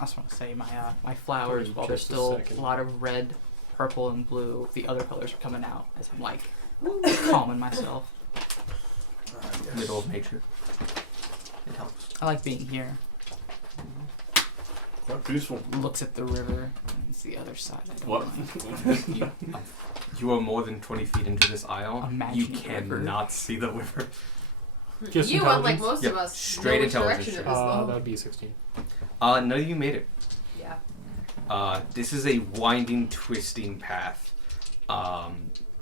I just want to say my flowers, Give me while there's just a still second. a lot of red, purple, and blue, the other colors are coming out as I'm like calming myself. Middle of nature. It helps. I like being here. Quite peaceful. Looks at the river. And it's the other side. I don't What? mind. You are more than 20 feet into this aisle. Imagine You the river. cannot see the river. Just You, unlike intelligence? most Yep, of us, straight know which intelligence direction check. it is, though. That'd be a 16. No, you made it. Yeah. This is a winding, twisting path.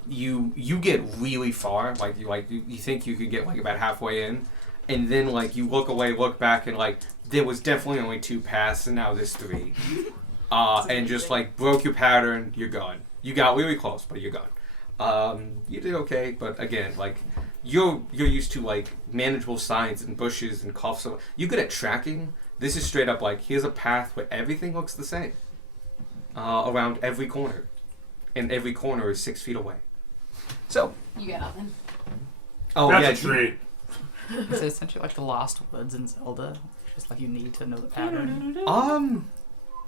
You get really far. You think you could get like about halfway in, and then like you look away, look back, and like there was definitely only 2 paths, and now there's 3. And just like broke your pattern, you're gone. You got really close, but you're gone. You did okay, but again, like you're used to like manageable signs and bushes and coughs. So you're good at tracking. This is straight up like here's a path where everything looks the same around every corner, and every corner is 6 feet away. So You got nothing. oh That's yeah, a 3. It's essentially like the Lost Woods in Zelda. Just like you need to know the pattern.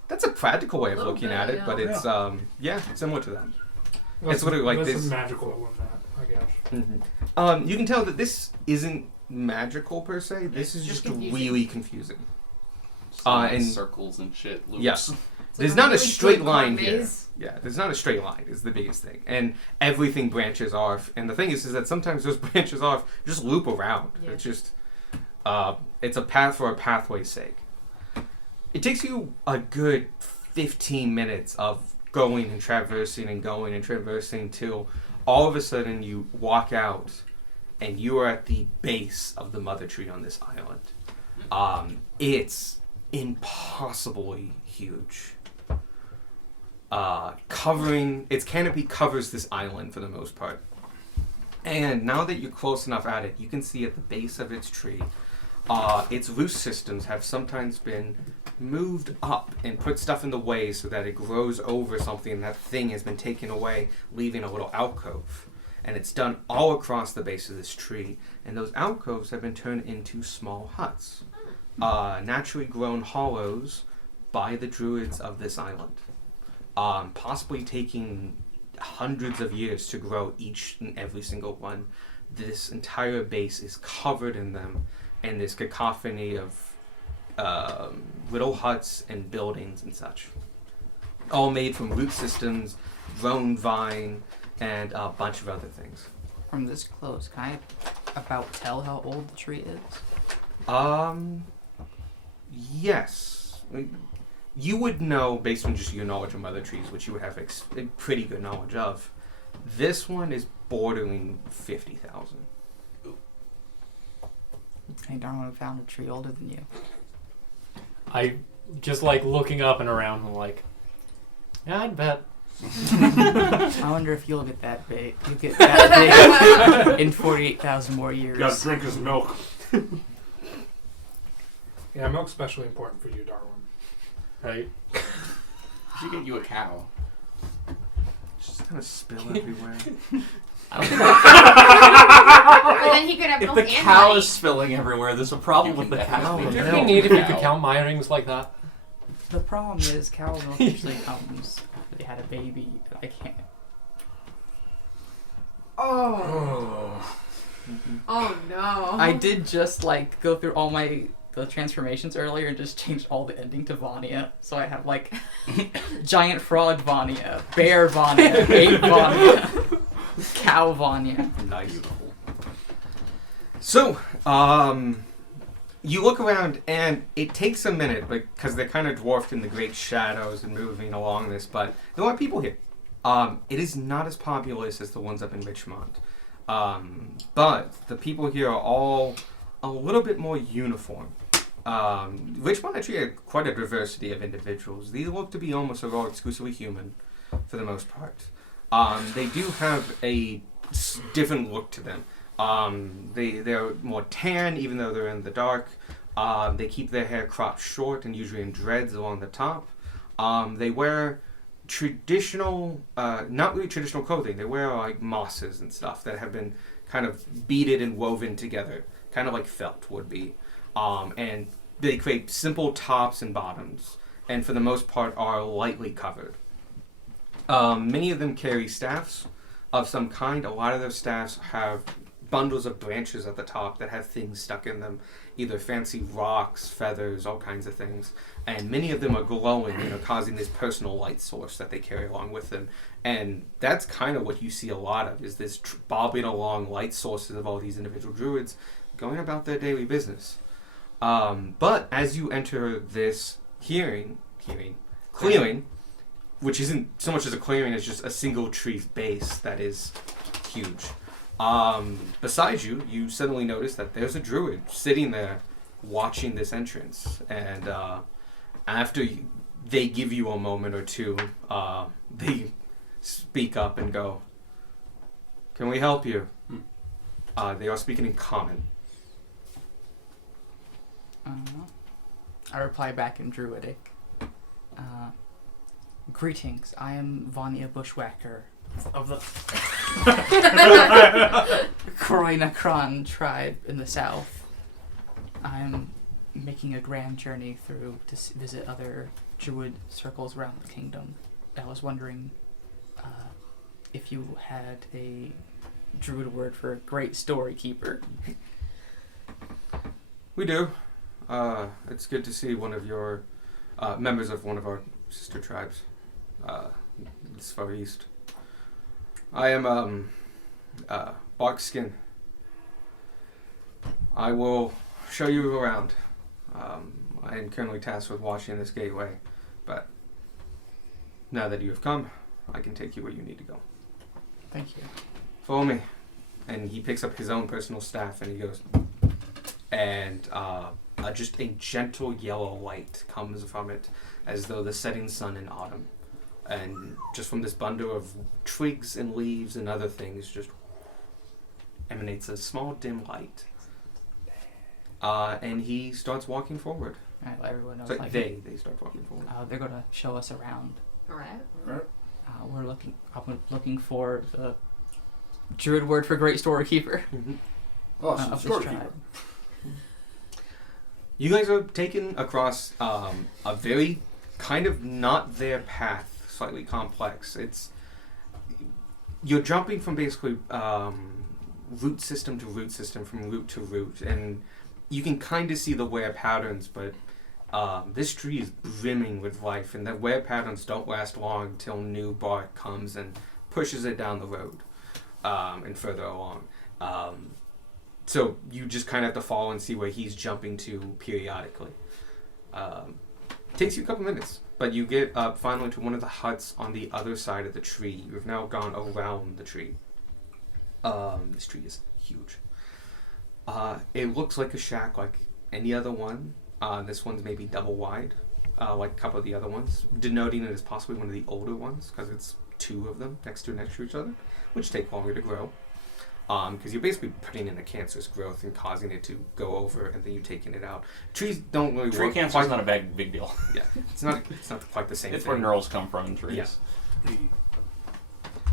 that's a practical way of Little looking bit, at it, yeah. but it's similar to that. That's what it like less this. magical than that, I guess. You can tell that this isn't magical per se. This is just just confusing. really confusing. Like and- circles and shit. Loops. Yes. It's There's like not a really straight good line card here. maze. Yeah, there's not a straight line is the biggest thing. And everything branches off. And the thing is that sometimes those branches off just loop around. Yeah. It's just, it's a path for a pathway's sake. It takes you a good 15 minutes of going and traversing till all of a sudden you walk out and you are at the base of the mother tree on this island. It's impossibly huge. Its canopy covers this island for the most part. And now that you're close enough at it, you can see at the base of its tree, its root systems have sometimes been moved up and put stuff in the way so that it grows over something and that thing has been taken away, leaving a little alcove. And it's done all across the base of this tree. And those alcoves have been turned into small huts. Naturally grown hollows by the druids of this island. Possibly taking hundreds of years to grow each and every single one. This entire base is covered in them, and this cacophony of little huts and buildings and such. All made from root systems, grown vine, and a bunch of other things. From this close, can I about tell how old the tree is? Yes. You would know, based on just your knowledge of mother trees, which you would have a pretty good knowledge of. This one is bordering 50,000. Hey, darn, I found a tree older than you. I just like looking up and around and like, yeah, I'd bet. I wonder if you'll get that big. You'll get that big in 48,000 more years. You gotta drink his milk. Yeah, milk's especially important for you, Darwin. Right? We should get you a cow. Just kind of spill everywhere. But then he could have If milk the and cow honey. is spilling everywhere, there's a problem with the cow. Would no. it be neat if you could count my rings like that? The problem is cow milk usually comes after they had a baby. I can't. Oh. Oh no. I did just like go through all the transformations earlier and just changed all the ending to Vanya. So I have like giant frog Vanya, bear Vanya, ape Vanya, cow Vanya. Nice. So, you look around and it takes a minute because they're kind of dwarfed in the great shadows and moving along this, but there are people here. It is not as populous as the ones up in Richmond. But the people here are all a little bit more uniform. Richmond actually had quite a diversity of individuals. These look to be almost all exclusively human, for the most part. They do have a different look to them. They're more tan, even though they're in the dark. They keep their hair cropped short and usually in dreads along the top. They wear traditional, not really traditional clothing. They wear like mosses and stuff that have been kind of beaded and woven together, kind of like felt would be. And they create simple tops and bottoms, and for the most part are lightly covered. Many of them carry staffs of some kind. A lot of those staffs have bundles of branches at the top that have things stuck in them, either fancy rocks, feathers, all kinds of things. And many of them are glowing, causing this personal light source that they carry along with them. And that's kind of what you see a lot of, is this bobbing along light sources of all these individual druids going about their daily business. But as you enter this clearing, which isn't so much as a clearing as just a single tree's base that is huge. Beside you, you suddenly notice that there's a druid sitting there watching this entrance. And after they give you a moment or two, they speak up and go, "Can we help you?" They are speaking in common. I reply back in Druidic. Greetings, I am Vanya Bushwhacker of the Kroinakron tribe in the south. I am making a grand journey through to visit other druid circles around the kingdom. I was wondering if you had a druid word for great story keeper. We do. It's good to see one of your members of one of our sister tribes this far east. I am Barkskin. I will show you around. I am currently tasked with watching this gateway, but now that you have come, I can take you where you need to go. Thank you. Follow me. And he picks up his own personal staff and he goes, and just a gentle yellow light comes from it, as though the setting sun in autumn. And just from this bundle of twigs and leaves and other things, just emanates a small dim light. And he starts walking forward. All right, let everyone know. So like, they start walking forward. They're gonna show us around. All right. I'm looking for the druid word for great storekeeper. Oh, of this storekeeper. tribe. You guys are taken across a very kind of not their path, slightly complex. You're jumping from basically root system to root system, from root to root, and you can kind of see the wear patterns, but this tree is brimming with life, and the wear patterns don't last long until new bark comes and pushes it down the road and further along. So you just kind of have to follow and see where he's jumping to periodically. Takes you a couple minutes, but you get up finally to one of the huts on the other side of the tree. You've now gone around the tree. This tree is huge. It looks like a shack like any other one. This one's maybe double wide, like a couple of the other ones, denoting it as possibly one of the older ones, because it's two of them next to each other, which take longer to grow. Because you're basically putting in a cancerous growth and causing it to go over, and then you're taking it out. Trees don't really Tree work. cancer is not a big deal. Yeah, it's not quite the same It's thing. where neurals come from in trees. Yeah.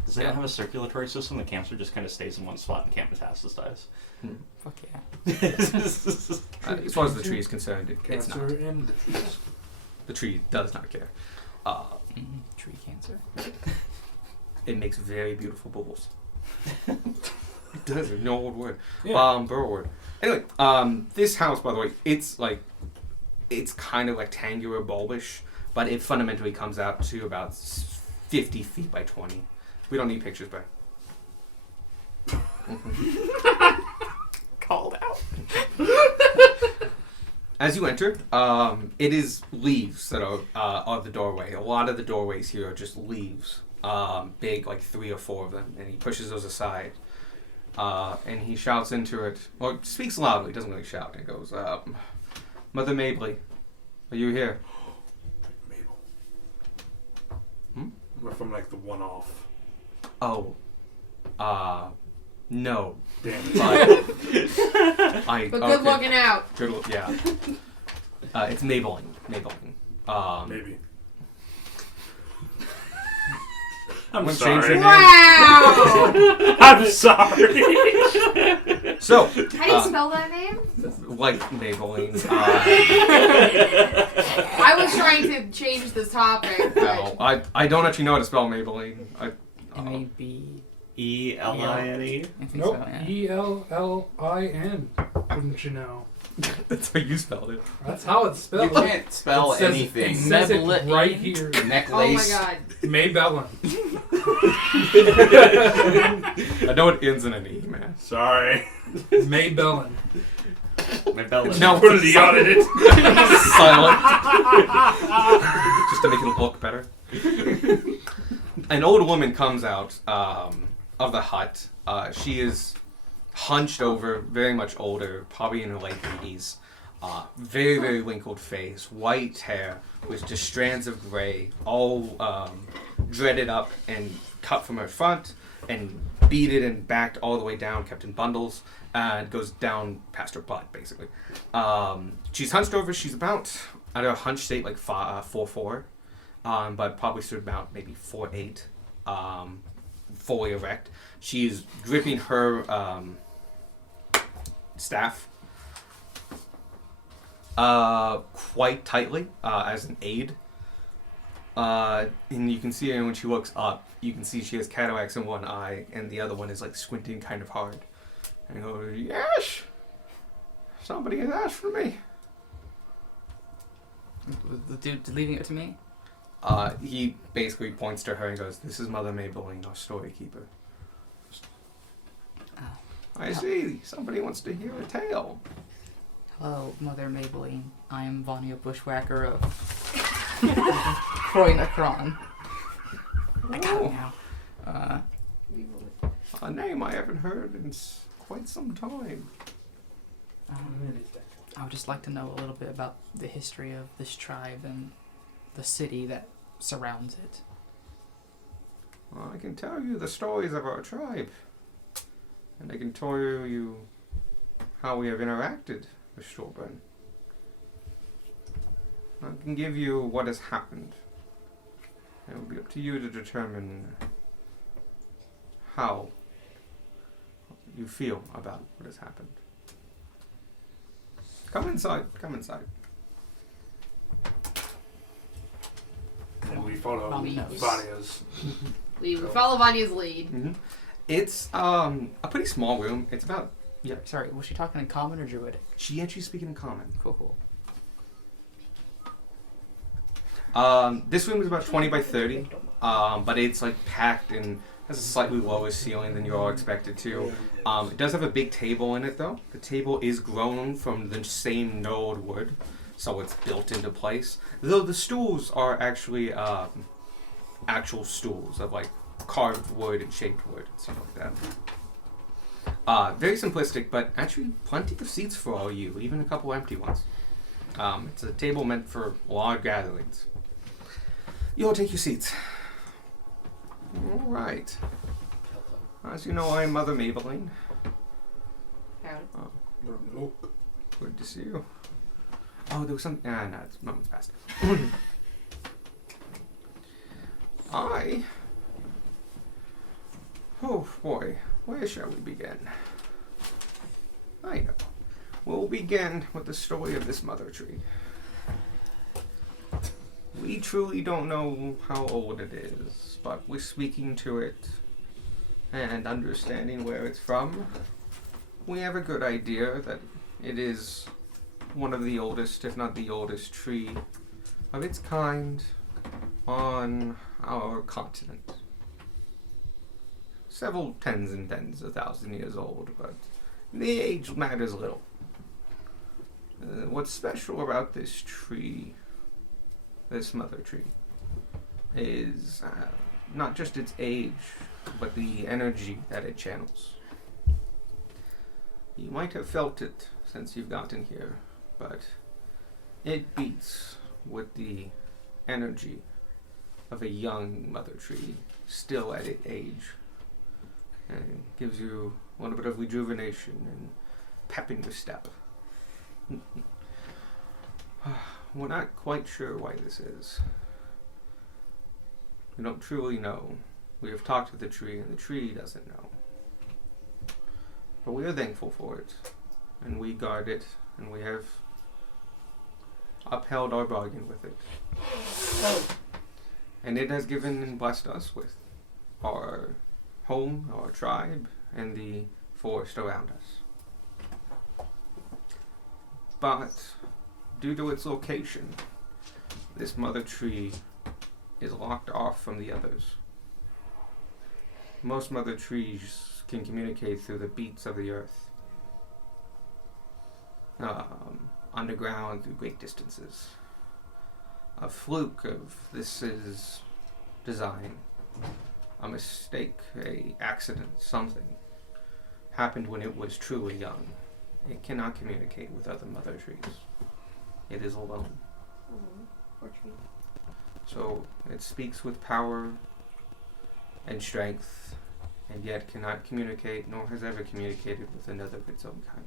Does anyone have a circulatory system? The cancer just kind of stays in one spot and can't metastasize. Fuck yeah. As far as the tree is concerned, it's not. Cancer in the trees. The tree does not care. Tree cancer. It makes very beautiful bubbles. does it? No old word. Yeah. Burrow word. Anyway, this house, by the way, it's kind of rectangular, bulbish, but it fundamentally comes out to about 50 feet by 20. We don't need pictures, but. Called out. As you enter, it is leaves that are the doorway. A lot of the doorways here are just leaves, big, like 3 or 4 of them, and he pushes those aside. And he shouts into it, or speaks loudly, doesn't really shout. He goes, Mother Mabley, are you here? Mabel. Hmm? We're from like the one-off. Oh, no. Damn. But good looking out. Good, yeah. It's Maybelline. Maybe. I'm sorry. change your name. Wow! I'm sorry. So, How do you spell that name? like Maybelline. I was trying to change this topic. But No, I don't actually know how to spell Maybelline. M-A-B. E-L-I-N-E. I think Nope. so, yeah. E-L-L-I-N. Wouldn't you know? That's how you spelled it. That's how it's You spelled. can't spell It says- anything. It says it Maybelline. right here. oh my Necklace. god. Maybelline. I know it ends in an E, man. Sorry. Maybelline. My bell is No, Put it on it. silent. Just to make it look better. An old woman comes out of the hut. She is hunched over, very much older, probably in her late 80s. Very, very wrinkled face, white hair with just strands of gray, all dreaded up and cut from her front and beaded and backed all the way down, kept in bundles, and goes down past her butt, basically. She's hunched over. She's about, at her hunch state, like 4'4", but probably stood about maybe 4'8", fully erect. She's gripping her staff quite tightly as an aid. And you can see her when she looks up, you can see she has cataracts in one eye, and the other one is like squinting kind of hard. And goes, yes! Somebody has asked for me. The dude leaving it to me? He basically points to her and goes, this is Mother Maybelline, our story keeper. I see. Somebody wants to hear a tale. Hello, Mother Maybelline. I am Vanya Bushwhacker of Croynacron. I got it now. A name I haven't heard in quite some time. I would just like to know a little bit about the history of this tribe and the city that surrounds it. Well, I can tell you the stories of our tribe. And I can tell you how we have interacted with Storburn. I can give you what has happened. It will be up to you to determine how you feel about what has happened. Come inside. Come inside. And we follow Mommy knows. Vanya's. We follow Vanya's lead. Mm-hmm. It's a pretty small room. It's about Sorry, was she talking in common or druidic? She actually speaking in common. Cool. This room is about 20 by 30, but it's like packed and has a slightly lower ceiling than you're all expected to. It does have a big table in it though. The table is grown from the same gnarled wood, so it's built into place. Though the stools are actually actual stools of like carved wood and shaped wood and stuff like that. Very simplistic, but actually plenty of seats for all you, even a couple empty ones. It's a table meant for large gatherings. You all take your seats. All right. As you know, I am Mother Maybelline. Good to see you. Oh, there was some. No, it's moments past. Oh boy, where shall we begin? I know. We'll begin with the story of this mother tree. We truly don't know how old it is, but we're speaking to it and understanding where it's from, we have a good idea that it is one of the oldest, if not the oldest, tree of its kind on our continent. Several tens and tens of thousand years old, but the age matters little. What's special about this tree, this mother tree, is not just its age, but the energy that it channels. You might have felt it since you've gotten here, but it beats with the energy of a young mother tree, still at its age, and it gives you a little bit of rejuvenation and pep in your step. We're not quite sure why this is. We don't truly know. We have talked with the tree, and the tree doesn't know. But we are thankful for it, and we guard it, and we have upheld our bargain with it. And it has given and blessed us with our home, our tribe, and the forest around us. But due to its location, this mother tree is locked off from the others. Most mother trees can communicate through the beats of the earth, underground through great distances. A fluke of this is design, a mistake, a accident, something happened when it was truly young. It cannot communicate with other mother trees. It is alone. Poor tree. So it speaks with power and strength, and yet cannot communicate, nor has ever communicated with another of its own kind.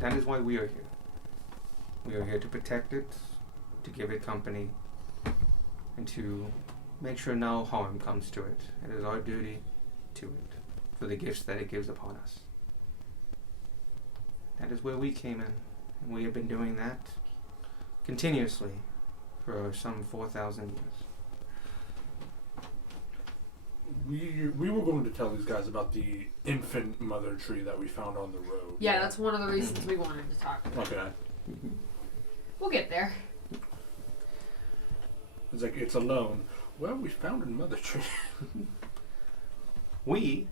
That is why we are here. We are here to protect it, to give it company, and to make sure no harm comes to it. It is our duty to it, for the gifts that it gives upon us. That is where we came in, and we have been doing that continuously for some 4,000 years. We were going to tell these guys about the infant mother tree that we found on the road. Yeah, that's one of the reasons we wanted to talk about it. Okay. We'll get there. It's like, it's alone. Well, we found a mother tree. We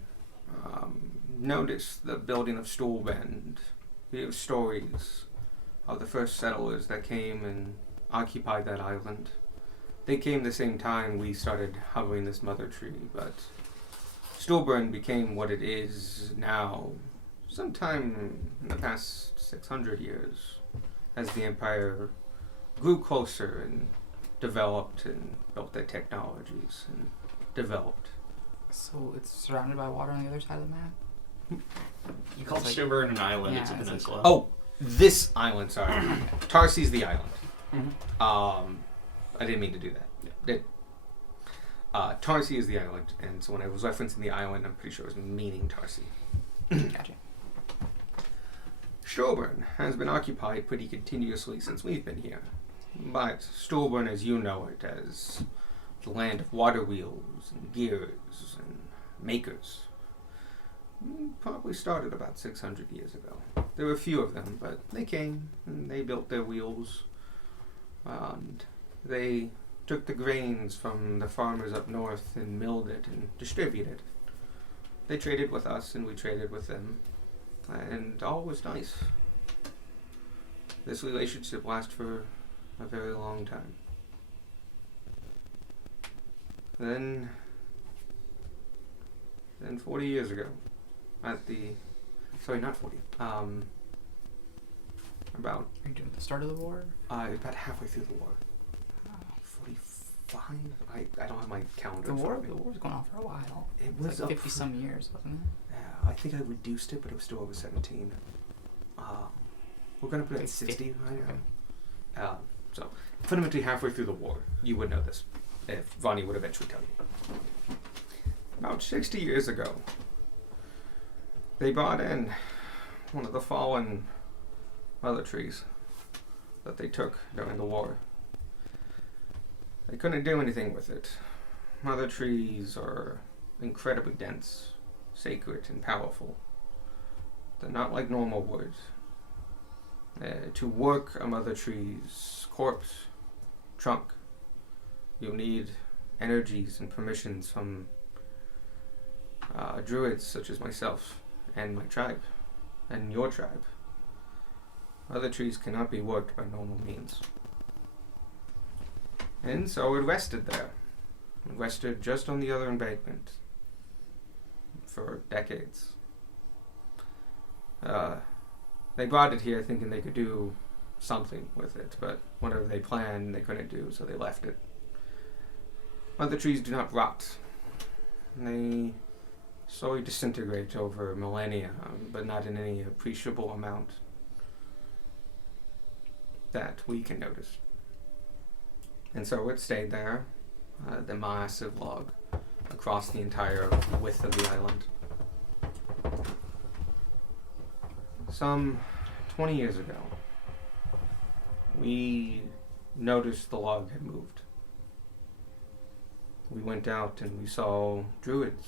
noticed the building of Stoolbend. We have stories of the first settlers that came and occupied that island. They came the same time we started hovering this mother tree, but Stoolbend became what it is now, sometime in the past 600 years, as the Empire grew closer and developed and built their technologies and developed. So it's surrounded by water on the other side of the map? You call It's like- Stillburn an island, Yeah, it's a it's like- peninsula. Oh, this island, sorry. Tarsy's the island. Mhm. I didn't mean to do that. Tarsy is the island, and so when I was referencing the island, I'm pretty sure it was meaning Tarsy. Gotcha. Stillburn has been occupied pretty continuously since we've been here. But Stillburn, as you know it, as the land of water wheels and gears and makers, probably started about 600 years ago. There were a few of them, but they came and they built their wheels, and they took the grains from the farmers up north and milled it and distributed it. They traded with us and we traded with them, and all was nice. This relationship lasted for a very long time. Then 40 years ago, at the, sorry, not 40, about, Are you doing the start of the war? about halfway through the war. 45? I don't have my calendar. The in front war, of me. the war was going on for a while. It It's was like up 50 for- some years, wasn't it? Yeah, I think I reduced it, but it was still over 17. We're gonna put it at Like 60 right now. So fundamentally halfway through the war, you would know this, if Vonnie would eventually tell you. About 60 years ago, they brought in one of the fallen mother trees that they took during the war. They couldn't do anything with it. Mother trees are incredibly dense, sacred, and powerful. They're not like normal wood. To work a mother tree's corpse, trunk, you'll need energies and permissions from druids such as myself and my tribe, and your tribe. Other trees cannot be worked by normal means. And so it rested there. It rested just on the other embankment for decades. They brought it here thinking they could do something with it, but whatever they planned they couldn't do, so they left it. Other trees do not rot. They slowly disintegrate over millennia, but not in any appreciable amount that we can notice. And so it stayed there, the massive log, across the entire width of the island. Some 20 years ago, we noticed the log had moved. We went out and we saw druids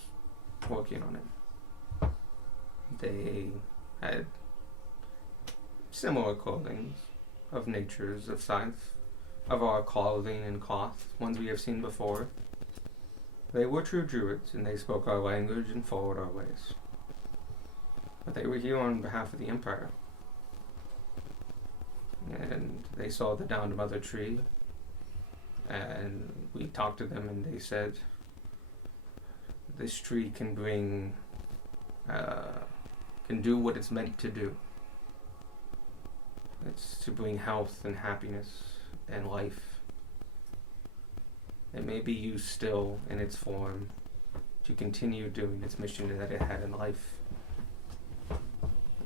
working on it. They had similar clothing of natures of scythe, of our clothing and cloth, ones we have seen before. They were true druids, and they spoke our language and followed our ways. But they were here on behalf of the Empire. And they saw the downed mother tree, and we talked to them, and they said, this tree can bring, can do what it's meant to do. It's to bring health and happiness and life. It may be used still in its form to continue doing its mission that it had in life.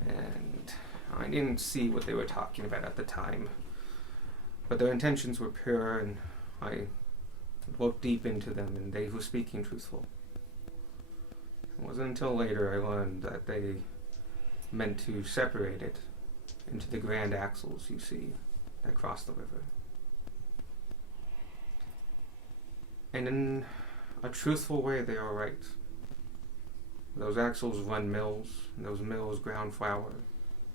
And I didn't see what they were talking about at the time, but their intentions were pure, and I looked deep into them, and they were speaking truthful. It wasn't until later I learned that they meant to separate it into the grand axles you see that cross the river. And in a truthful way, they are right. Those axles run mills, and those mills ground flour.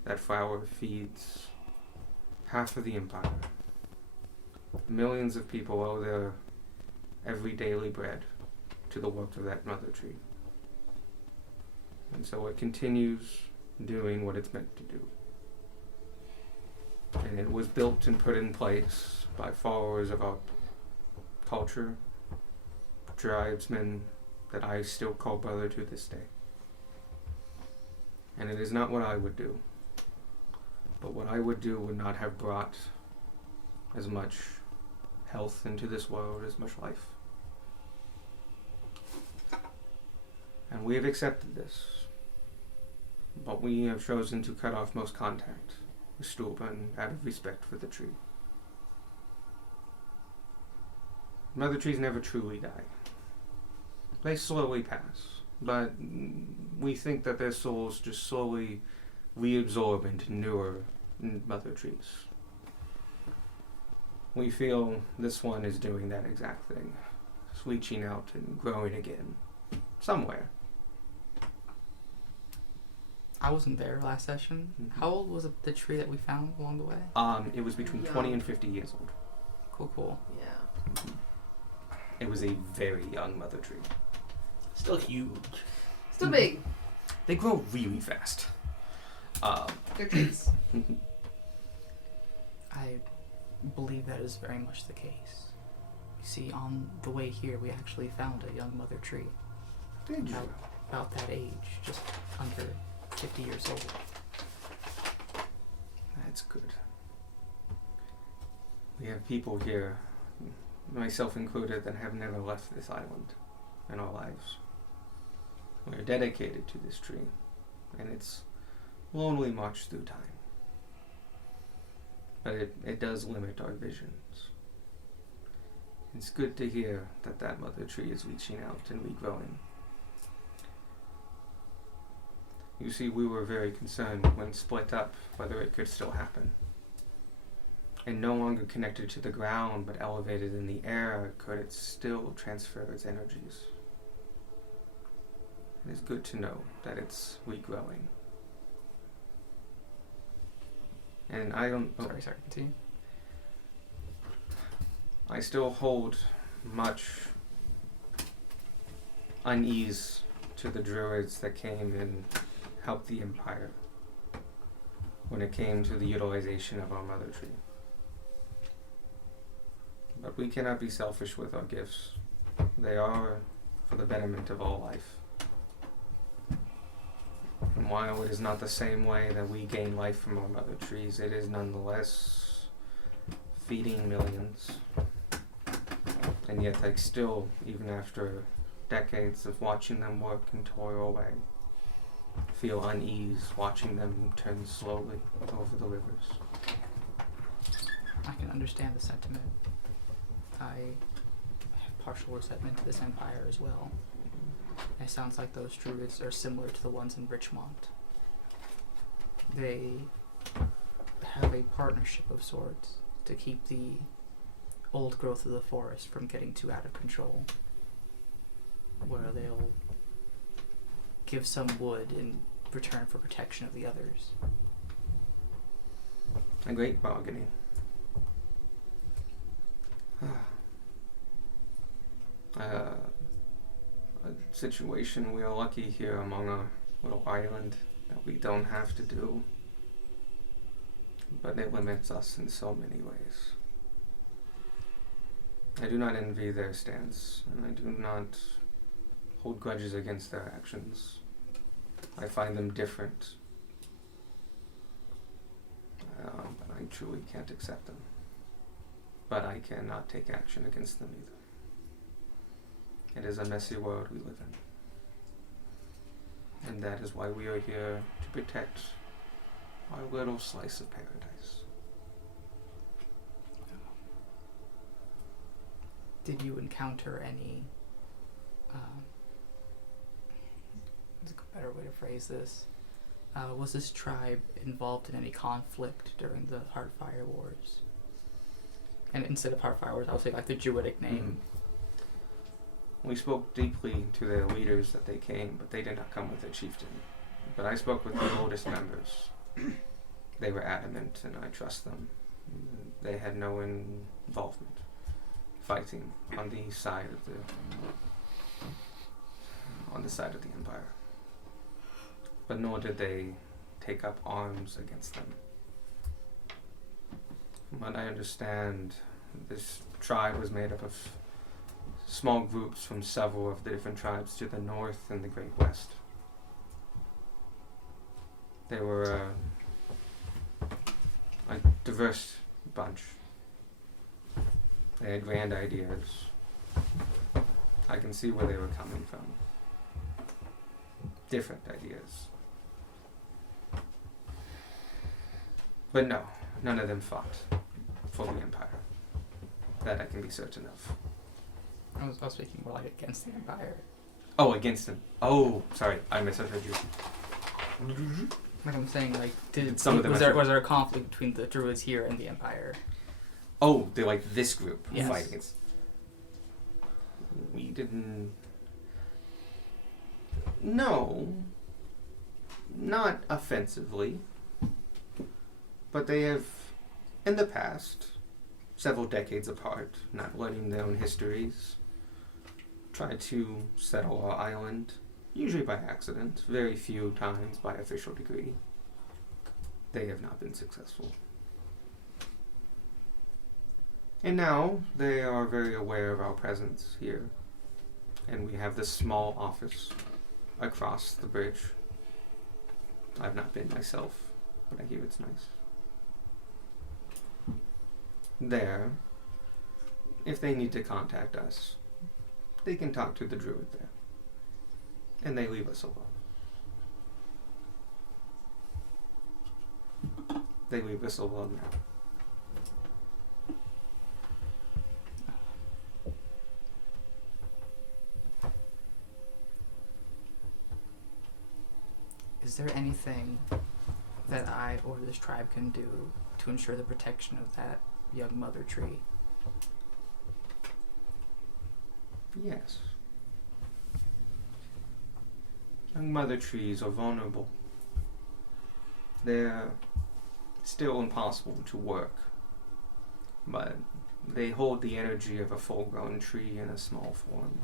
That flour feeds half of the empire. Millions of people owe their every daily bread to the work of that mother tree. And so it continues doing what it's meant to do. And it was built and put in place by followers of our culture, tribesmen that I still call brother to this day. And it is not what I would do, but what I would do would not have brought as much health into this world, as much life. And we have accepted this, but we have chosen to cut off most contact with Stulban out of respect for the tree. Mother trees never truly die. They slowly pass, but we think that their souls just slowly reabsorb into newer mother trees. We feel this one is doing that exact thing, reaching out and growing again, somewhere. I wasn't there last session. Mm-hmm. How old was the tree that we found along the way? It was between 20 and 50 years old. Cool. Yeah. It was a very young mother tree. Still huge. Still big. They grow really fast. They're trees. I believe that is very much the case. You see, on the way here, we actually found a young mother tree. Did you? About that age, just under 50 years old. That's good. We have people here, myself included, that have never left this island in our lives. We are dedicated to this tree, and its lonely march through time. But it does limit our visions. It's good to hear that that mother tree is reaching out and regrowing. You see, we were very concerned when split up whether it could still happen. and no longer connected to the ground but elevated in the air, could it still transfer its energies? It is good to know that it's regrowing. And I don't... Sorry, continue. I still hold much unease to the druids that came and helped the Empire when it came to the utilization of our Mother Tree. But we cannot be selfish with our gifts. They are for the betterment of all life. And while it is not the same way that we gain life from our Mother Trees, it is nonetheless feeding millions. And yet I still, even after decades of watching them work and toil away, feel unease watching them turn slowly over the rivers. I can understand the sentiment. I have partial resentment to this empire as well. And it sounds like those druids are similar to the ones in Richmont. They have a partnership of sorts to keep the old growth of the forest from getting too out of control, where they'll give some wood in return for protection of the others. A great bargaining. A situation we are lucky here among a little island that we don't have to do, but it limits us in so many ways. I do not envy their stance, and I do not hold grudges against their actions. I find them different, but I truly can't accept them. But I cannot take action against them either. It is a messy world we live in. And that is why we are here to protect our little slice of paradise. Did you encounter any, what's a better way to phrase this? Was this tribe involved in any conflict during the Heartfire Wars? And instead of Heartfire Wars, I'll say like the Druidic name. Mm-hmm. We spoke deeply to their leaders that they came, but they did not come with a chieftain. But I spoke with the oldest members. They were adamant, and I trust them. They had no involvement fighting on the side of the Empire. But nor did they take up arms against them. From what I understand, this tribe was made up of small groups from several of the different tribes to the north and the Great West. They were a diverse bunch. They had grand ideas. I can see where they were coming from. Different ideas. But no, none of them fought for the Empire. That I can be certain of. I was speaking more like against the Empire. Oh, against them. Oh, sorry, I misheard you. Like I'm saying, like, was there a conflict between the Druids here and the Empire? Oh, they're like this group Yes. fighting against. We didn't. No. Not offensively. But they have, in the past, several decades apart, not learning their own histories, tried to settle our island, usually by accident, very few times by official degree. They have not been successful. And now they are very aware of our presence here, and we have this small office across the bridge. I've not been myself, but I hear it's nice. There, if they need to contact us, they can talk to the druid there. And they leave us alone. They leave us alone now. Is there anything that I or this tribe can do to ensure the protection of that young mother tree. Yes. Young mother trees are vulnerable. They're still impossible to work, but they hold the energy of a full-grown tree in a small form.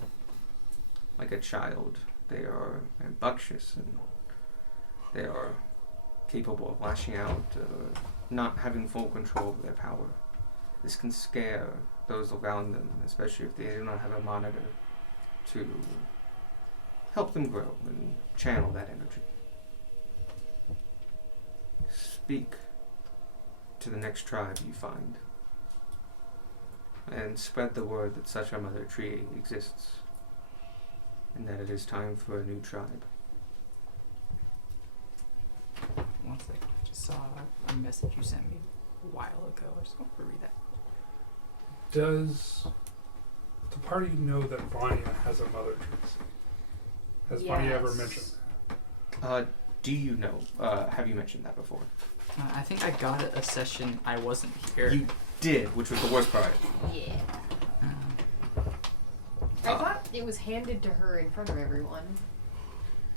Like a child, they are rambunctious and they are capable of lashing out, not having full control of their power. This can scare those around them, especially if they do not have a monitor to help them grow and channel that energy. Speak to the next tribe you find and spread the word that such a mother tree exists and that it is time for a new tribe. One second, I just saw a message you sent me a while ago. I just want to read that. Does the party know that Vanya has a mother tree? Has Vanya ever mentioned that? Do you know? Have you mentioned that before? I think I got it a session I wasn't here. You did, which was the worst part. Yeah. I thought it was handed to her in front of everyone.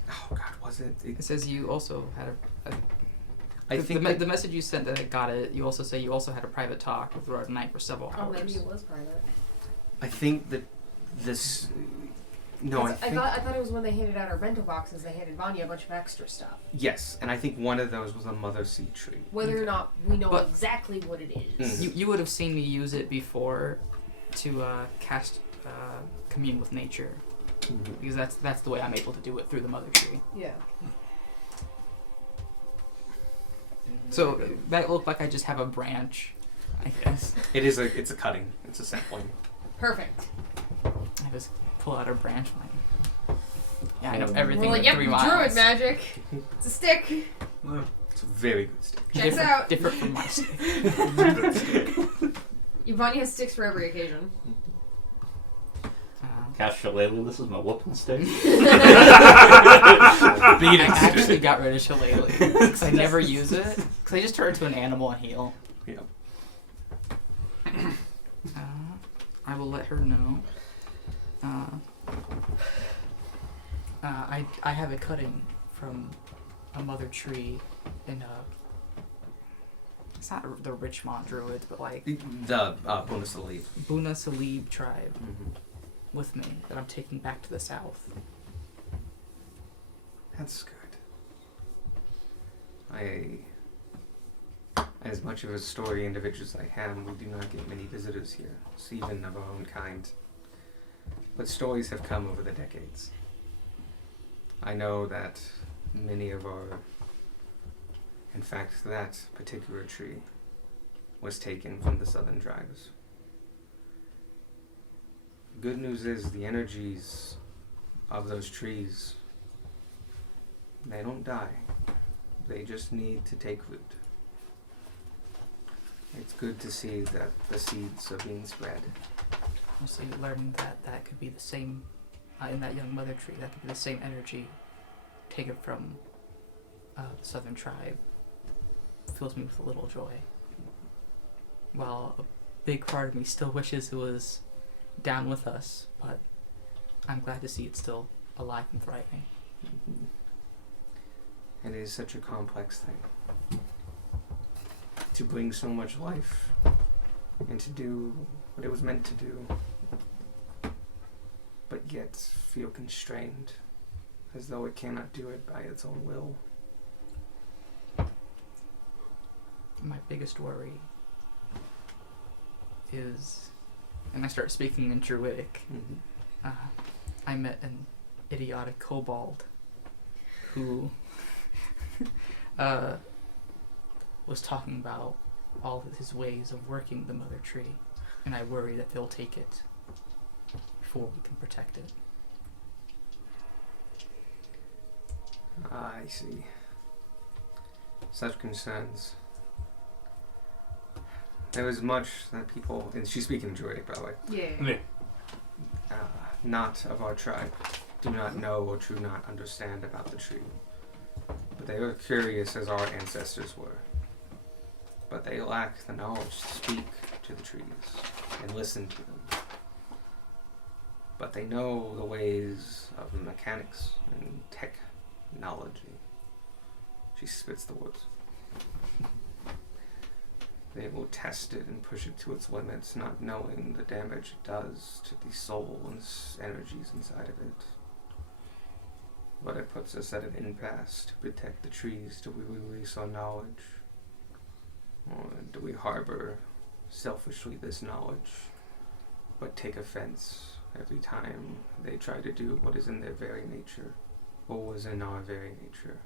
Oh God, was it? It says you also had I think the message you sent that I got it. You also say you also had a private talk with Rod Knight for several hours. Oh, maybe it was private. I think that this. No, I think. I thought it was when they handed out our bento boxes. They handed Vanya a bunch of extra stuff. Yes, and I think one of those was a mother seed tree. Whether or not we know exactly what it is. You would have seen me use it before to cast commune with nature, because that's the way I'm able to do it through the mother tree. Yeah. So that looked like I just have a branch, I guess. It's a cutting. It's a sampling. Perfect. I just pull out a branch. Like, yeah, I know everything. We're like, in yep, 3 miles. druid magic. It's a stick. It's a very good stick. Checks out. Different from my stick. Vanya has sticks for every occasion. Cast Shillelagh, this is my whooping stick. I actually got rid of Shillelagh because I never use it. Because I just turn into an animal and heal. Yeah. I will let her know. I have a cutting from a mother tree in it's not the Richmond Druids, but like the Buna Salib. Buna Salib tribe with me that I'm taking back to the south. That's good. As much of a story individual as I am, we do not get many visitors here, so even of our own kind. But stories have come over the decades. I know that many of our, in fact, that particular tree was taken from the southern tribes. Good news is the energies of those trees, they don't die. They just need to take root. It's good to see that the seeds are being spread. Also, learning that could be the same in that young mother tree. That could be the same energy taken from the southern tribe. Fills me with a little joy. While a big part of me still wishes it was down with us, but I'm glad to see it's still alive and thriving. It is such a complex thing. To bring so much life and to do what it was meant to do, but yet feel constrained, as though it cannot do it by its own will. My biggest worry is, and I start speaking in Druidic, I met an idiotic kobold who was talking about all of his ways of working the mother tree, and I worry that they'll take it before we can protect it. I see. Such concerns. There was much that people, and she's speaking Druidic, by the way. Yeah. Not of our tribe, do not know or do not understand about the tree. But they were curious as our ancestors were. but they lack the knowledge to speak to the trees and listen to them. But they know the ways of mechanics and technology. She spits the words. They will test it and push it to its limits, not knowing the damage it does to the soul and energies inside of it. But it puts us at an impasse to protect the trees. Do we release our knowledge? Or do we harbor selfishly this knowledge, but take offense every time they try to do what is in their very nature, or was in our very nature?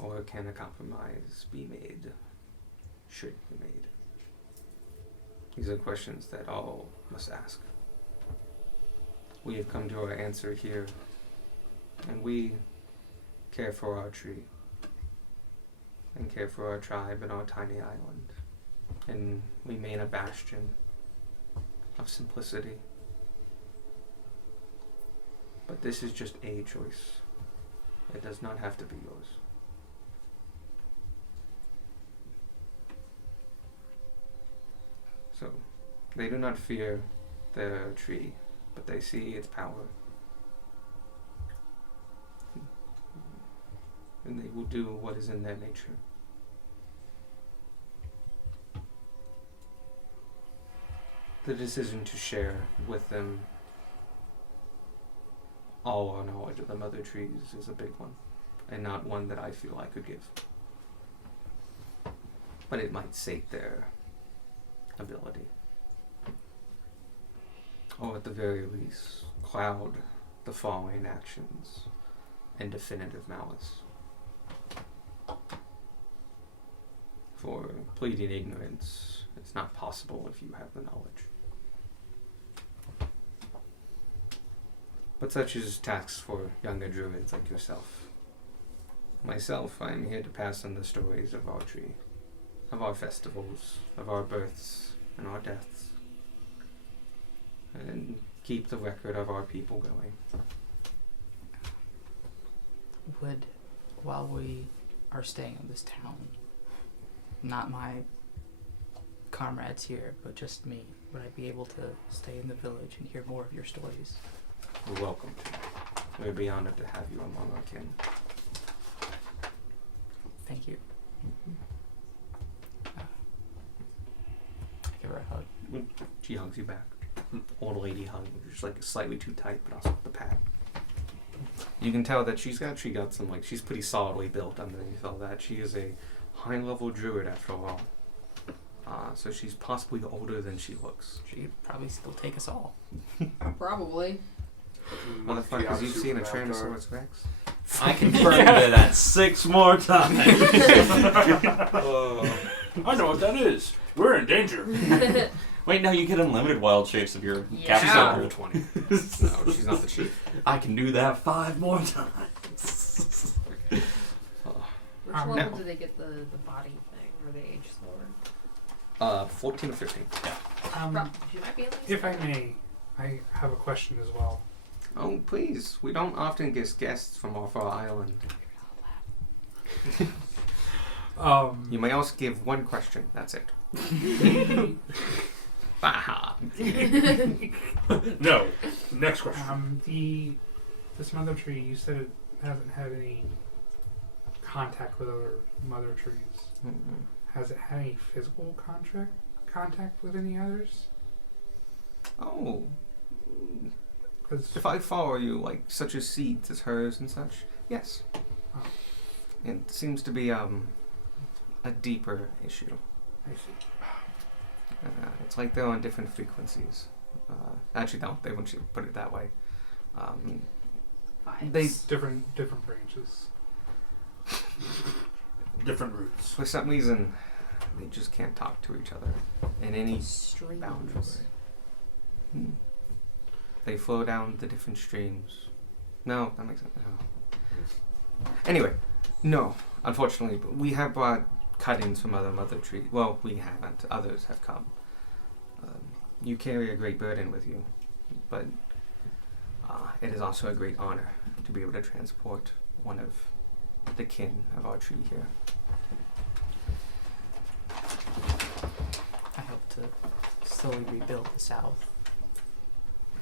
Or can a compromise be made? Should be made? These are questions that all must ask. We have come to our answer here, and we care for our tree, and care for our tribe and our tiny island, and remain a bastion of simplicity. But this is just a choice. It does not have to be yours. So, they do not fear their tree, but they see its power. And they will do what is in their nature. The decision to share with them all our knowledge of the mother trees is a big one, and not one that I feel I could give. But it might sate their ability. Or at the very least, cloud the following actions and definitive malice. For pleading ignorance, it's not possible if you have the knowledge. But such is tasks for younger druids like yourself. Myself, I am here to pass on the stories of our tree, of our festivals, of our births and our deaths, and keep the record of our people going. Would, while we are staying in this town, not my comrades here, but just me, would I be able to stay in the village and hear more of your stories? You're welcome to. We'd be honored to have you among our kin. Thank you. I give her a hug. She hugs you back. Old lady hug, just like slightly too tight, but also with the pat. You can tell that she got some, like, she's pretty solidly built underneath all that. She is a high-level druid after all. So she's possibly older than she looks. She could probably still take us all. Probably. Motherfuckers, you've seen a Tyrannosaurus Rex? I confirmed that 6 more times. I know what that is. We're in danger. Wait, no, you get unlimited wild shapes of your Yeah. She's captain. level 20. No, she's not the chief. I can do that 5 more times. Which level no. do they get the body thing? Or they age slower? 14 or 15. You might be able to If I may, I have a question as well. Oh, please. We don't often get guests from off our island. You may also give one question. That's it. Baha. No. Next question. This mother tree, you said it hasn't had any contact with other mother trees. Mm-mm. Has it had any physical contact with any others? Oh. 'Cause If I follow you, like, such as seeds as hers and such, yes. Oh. It seems to be a deeper issue. I see. It's like they're on different frequencies. Actually, no, they wouldn't put it that way. They, Different branches. Different roots. for some reason, they just can't talk to each other in any boundaries. They flow down the different streams. No, that makes sense. No. Anyway, no, unfortunately, but we have brought cuttings from other mother trees. Well, we haven't. Others have come. You carry a great burden with you, but it is also a great honor to be able to transport one of the kin of our tree here. to slowly rebuild the South.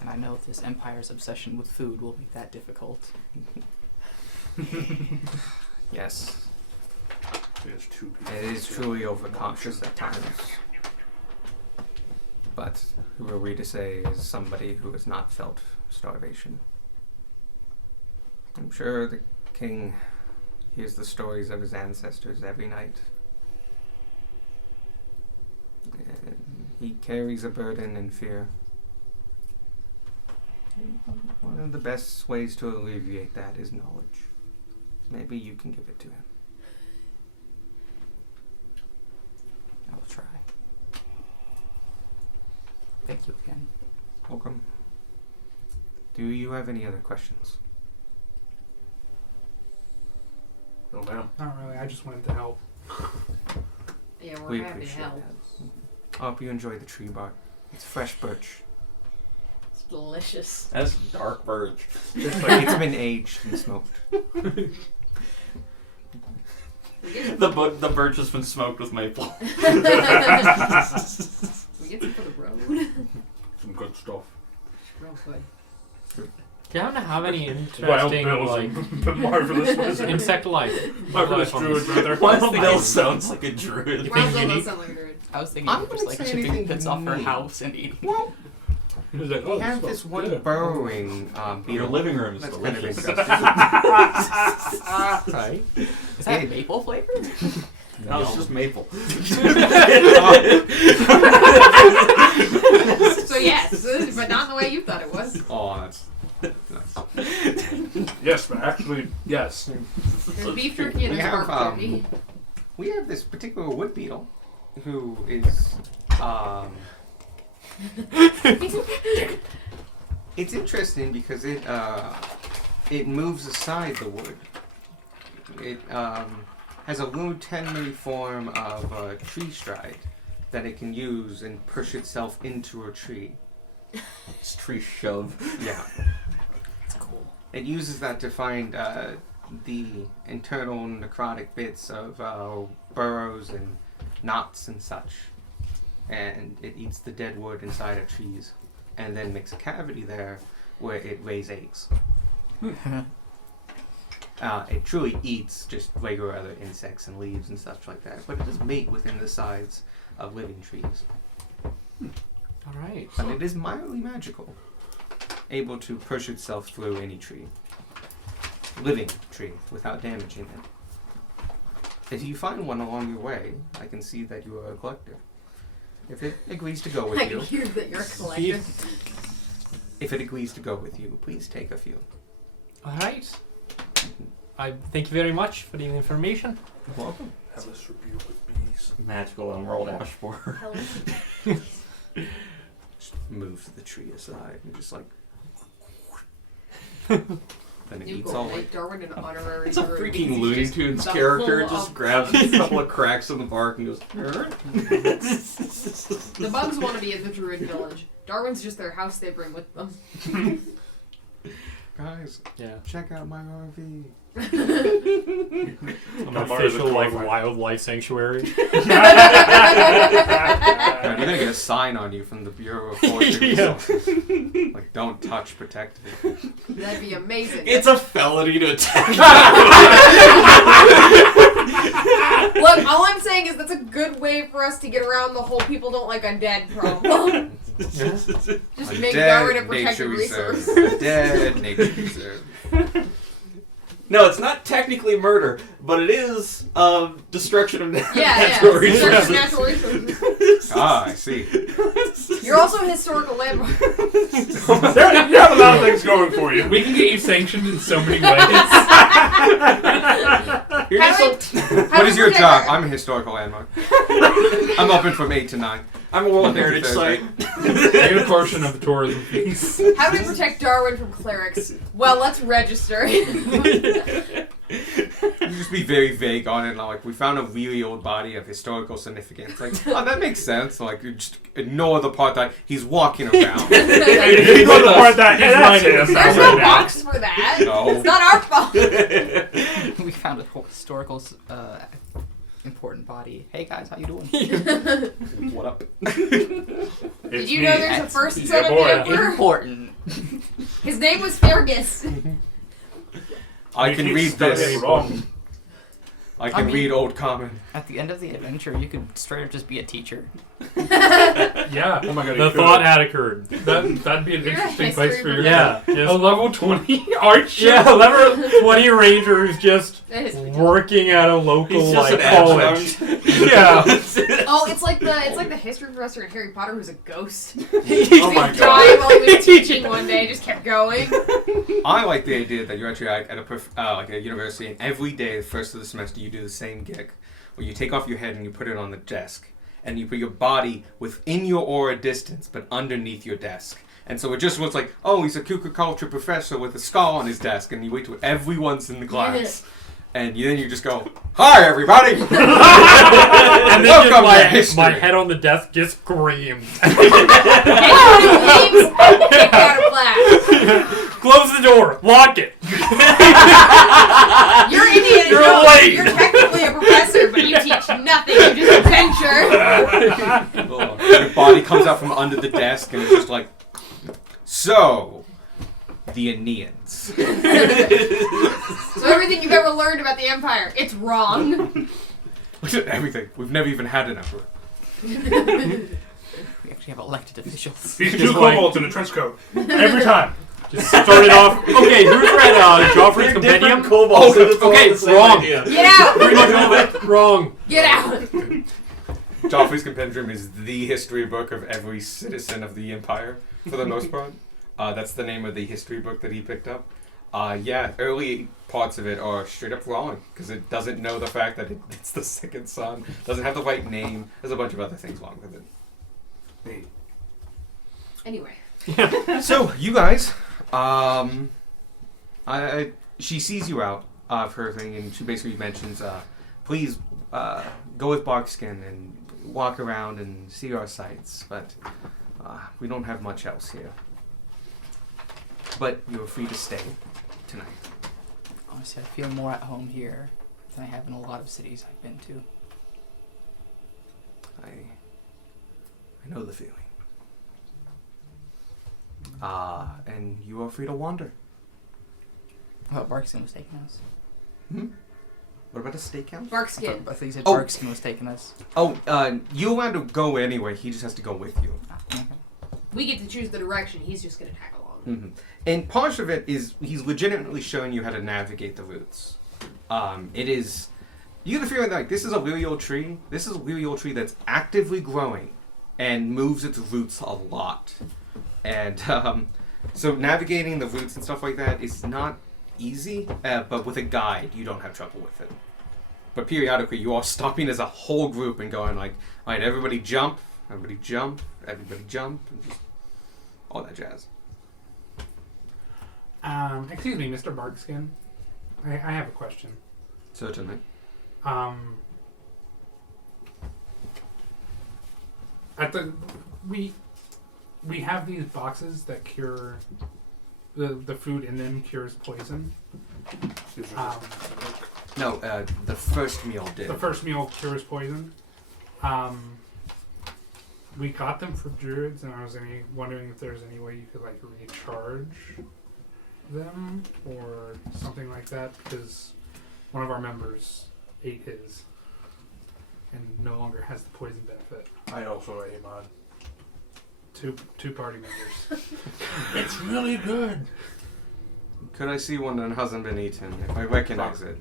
And I know this Empire's obsession with food will make that difficult. Yes, There's two people. it is truly overcautious at times. But who are we to say is somebody who has not felt starvation? I'm sure the king hears the stories of his ancestors every night. And he carries a burden and fear. One of the best ways to alleviate that is knowledge. Maybe you can give it to him. I will try. Thank you again. Welcome. Do you have any other questions? No, ma'am. Not really. I just wanted to help. Yeah, we're We happy to appreciate help. that. I hope you enjoy the tree bark. It's fresh birch. It's delicious. That's dark birch. It's been aged and smoked. The birch has been smoked with maple. We get some for the road. Some good stuff. Real good. Do you happen to have any Wild interesting Bill's like a marvelous wizard. insect life? Marvelous druid, brother. Wild Bill sounds like a druid. You Wild think Bill you does need? sound like a druid. I was thinking I of just wouldn't like say chipping anything bits off her neat. house and eating. He was like, We have this one burrowing Your beetle. living room is That's kind of delicious. interesting. Right. Is that maple flavor? No, it's just maple. So yes, but not in the way you thought it was. Oh, that's nice. Yes, but actually, yes. There's beef jerky and We there's have pork jerky. we have this particular wood beetle who is it's interesting because it moves aside the wood. It has a rudimentary form of tree stride that it can use and push itself into a tree. It's tree shove. Yeah. That's cool. It uses that to find the internal necrotic bits of burrows and knots and such. And it eats the dead wood inside of trees and then makes a cavity there where it lays eggs. It truly eats just regular other insects and leaves and such like that, but it does mate within the sides of living trees. All right. And it is mildly magical, able to push itself through any tree. Living tree, without damaging it. If you find one along your way, I can see that you are a collector. If it agrees to go with I you, can hear that you're a collector. if it agrees to go with you, please take a few. All right. I thank you very much for the information. You're welcome. Hellish rebuke with bees. Magical emerald ash borer. Just moves the tree aside and just like. Then it You eats go all make like. Darwin an honorary It's a druid freaking because Looney he's just Tunes the character. full Just of grabs bugs. a couple of cracks in the bark and goes. The bugs want to be in the druid village. Darwin's just their house they bring with them. Guys, Yeah. check out my RV. An Not part of the official like toy. wildlife sanctuary. You're gonna get a sign on you from the Bureau of Forestry Yeah. Resources. Like, don't touch, protect. That'd be amazing. It's a felony to attack. Look, all I'm saying is that's a good way for us to get around the whole people don't like undead problem. Just A make dead Darwin a nature protected reserve. resource. A dead nature reserve. No, it's not technically murder, but it is destruction of natural Destruction of resources. natural resources. Ah, I see. You're also a historical landmark. You have a lot of things going for you. We can get you sanctioned in so many ways. You're How just do so- What is your protect job? our- I'm a historical landmark. I'm open from 8 to 9. I'm a World Monday through Heritage Thursday. Site. Pay a portion of the tourism fees. How do we protect Darwin from clerics? Well, let's register. You just be very vague on it, and like, we found a really old body of historical significance. Like, oh, that makes sense. Like, you just ignore the part that he's walking around. You go to the part that He's that's lying it. to us. There's no box for that. No. It's not our fault. We found a historical important body. Hey guys, how you doing? What up? Did you know there's a first Yeah, son of boy. the Emperor? Important. His name was Fergus. I can read this. Wrong. I can read Old Common. At the end of the adventure, you could straight up just be a teacher. Yeah. Oh my god. The you thought could. had occurred. That'd be an You're a interesting history place for your Yeah. a Just, level 20 archer. yeah, level 20 ranger who's just That is ridiculous. working at a local He's just like an college. adjunct. Yeah. Oh, it's like the history professor in Harry Potter who's a ghost. Oh my He god. died while he was teaching one day, just kept going. I like the idea that you're actually at a university, and every day, the first of the semester, you do the same gig, where you take off your head and you put it on the desk, and you put your body within your aura distance, but underneath your desk. And so it just looks like, oh, he's a Kuka culture professor with a skull on his desk, and you wait till everyone's in the class. And then you just go, hi, everybody! And then Welcome just to history. my head on the desk just screams. Anyone who leaves, kicked out of class. Close the door. Lock it. You're Indiana You're Jones. late. You're technically a professor, but you teach nothing. You just adventure. Your body comes out from under the desk, and it's just like, so, the Aeneans. So everything you've ever learned about the Empire, it's wrong. Everything. We've never even had an emperor. We actually have elected officials. These two Just like- kobolds in a trench coat. Every time. Just started off. Okay, who's read Joffrey's Compendium? Kobolds, Oh, okay, wrong. Get out! Pretty much all of it. Wrong. Get out! Joffrey's Compendium is the history book of every citizen of the Empire, for the most part. That's the name of the history book that he picked up. Yeah, early parts of it are straight up wrong, because it doesn't know the fact that it's the second son, doesn't have the right name, there's a bunch of other things wrong with it. Anyway. So, you guys, she sees you out of her thing, and she basically mentions, please go with Barkskin and walk around and see our sights, but we don't have much else here. But you're free to stay tonight. Honestly, I feel more at home here than I have in a lot of cities I've been to. I know the feeling. And you are free to wander. I thought Barkskin was taking us. What about a steakhouse? Barkskin. I thought you said Oh. Barkskin was taking us. Oh, you're allowed to go anyway. He just has to go with you. Okay. We get to choose the direction. He's just gonna tag along. Mm-hmm. And part of it is he's legitimately showing you how to navigate the routes. It is... You get the feeling like this is a really old tree. This is a really old tree that's actively growing and moves its roots a lot. And so navigating the routes and stuff like that is not easy, but with a guide, you don't have trouble with it. But periodically, you are stopping as a whole group and going like, all right, everybody jump, everybody jump, everybody jump, and just all that jazz. Excuse me, Mr. Barkskin. I have a question. Certainly. We have these boxes that cure the food in them cures poison. No, the first meal did. The first meal cures poison. We got them for druids, and I was wondering if there's any way you could like recharge them or something like that, because one of our members ate his and no longer has the poison benefit. I also aim on. Two party members. It's really good. Could I see one that hasn't been eaten? If I recognize it.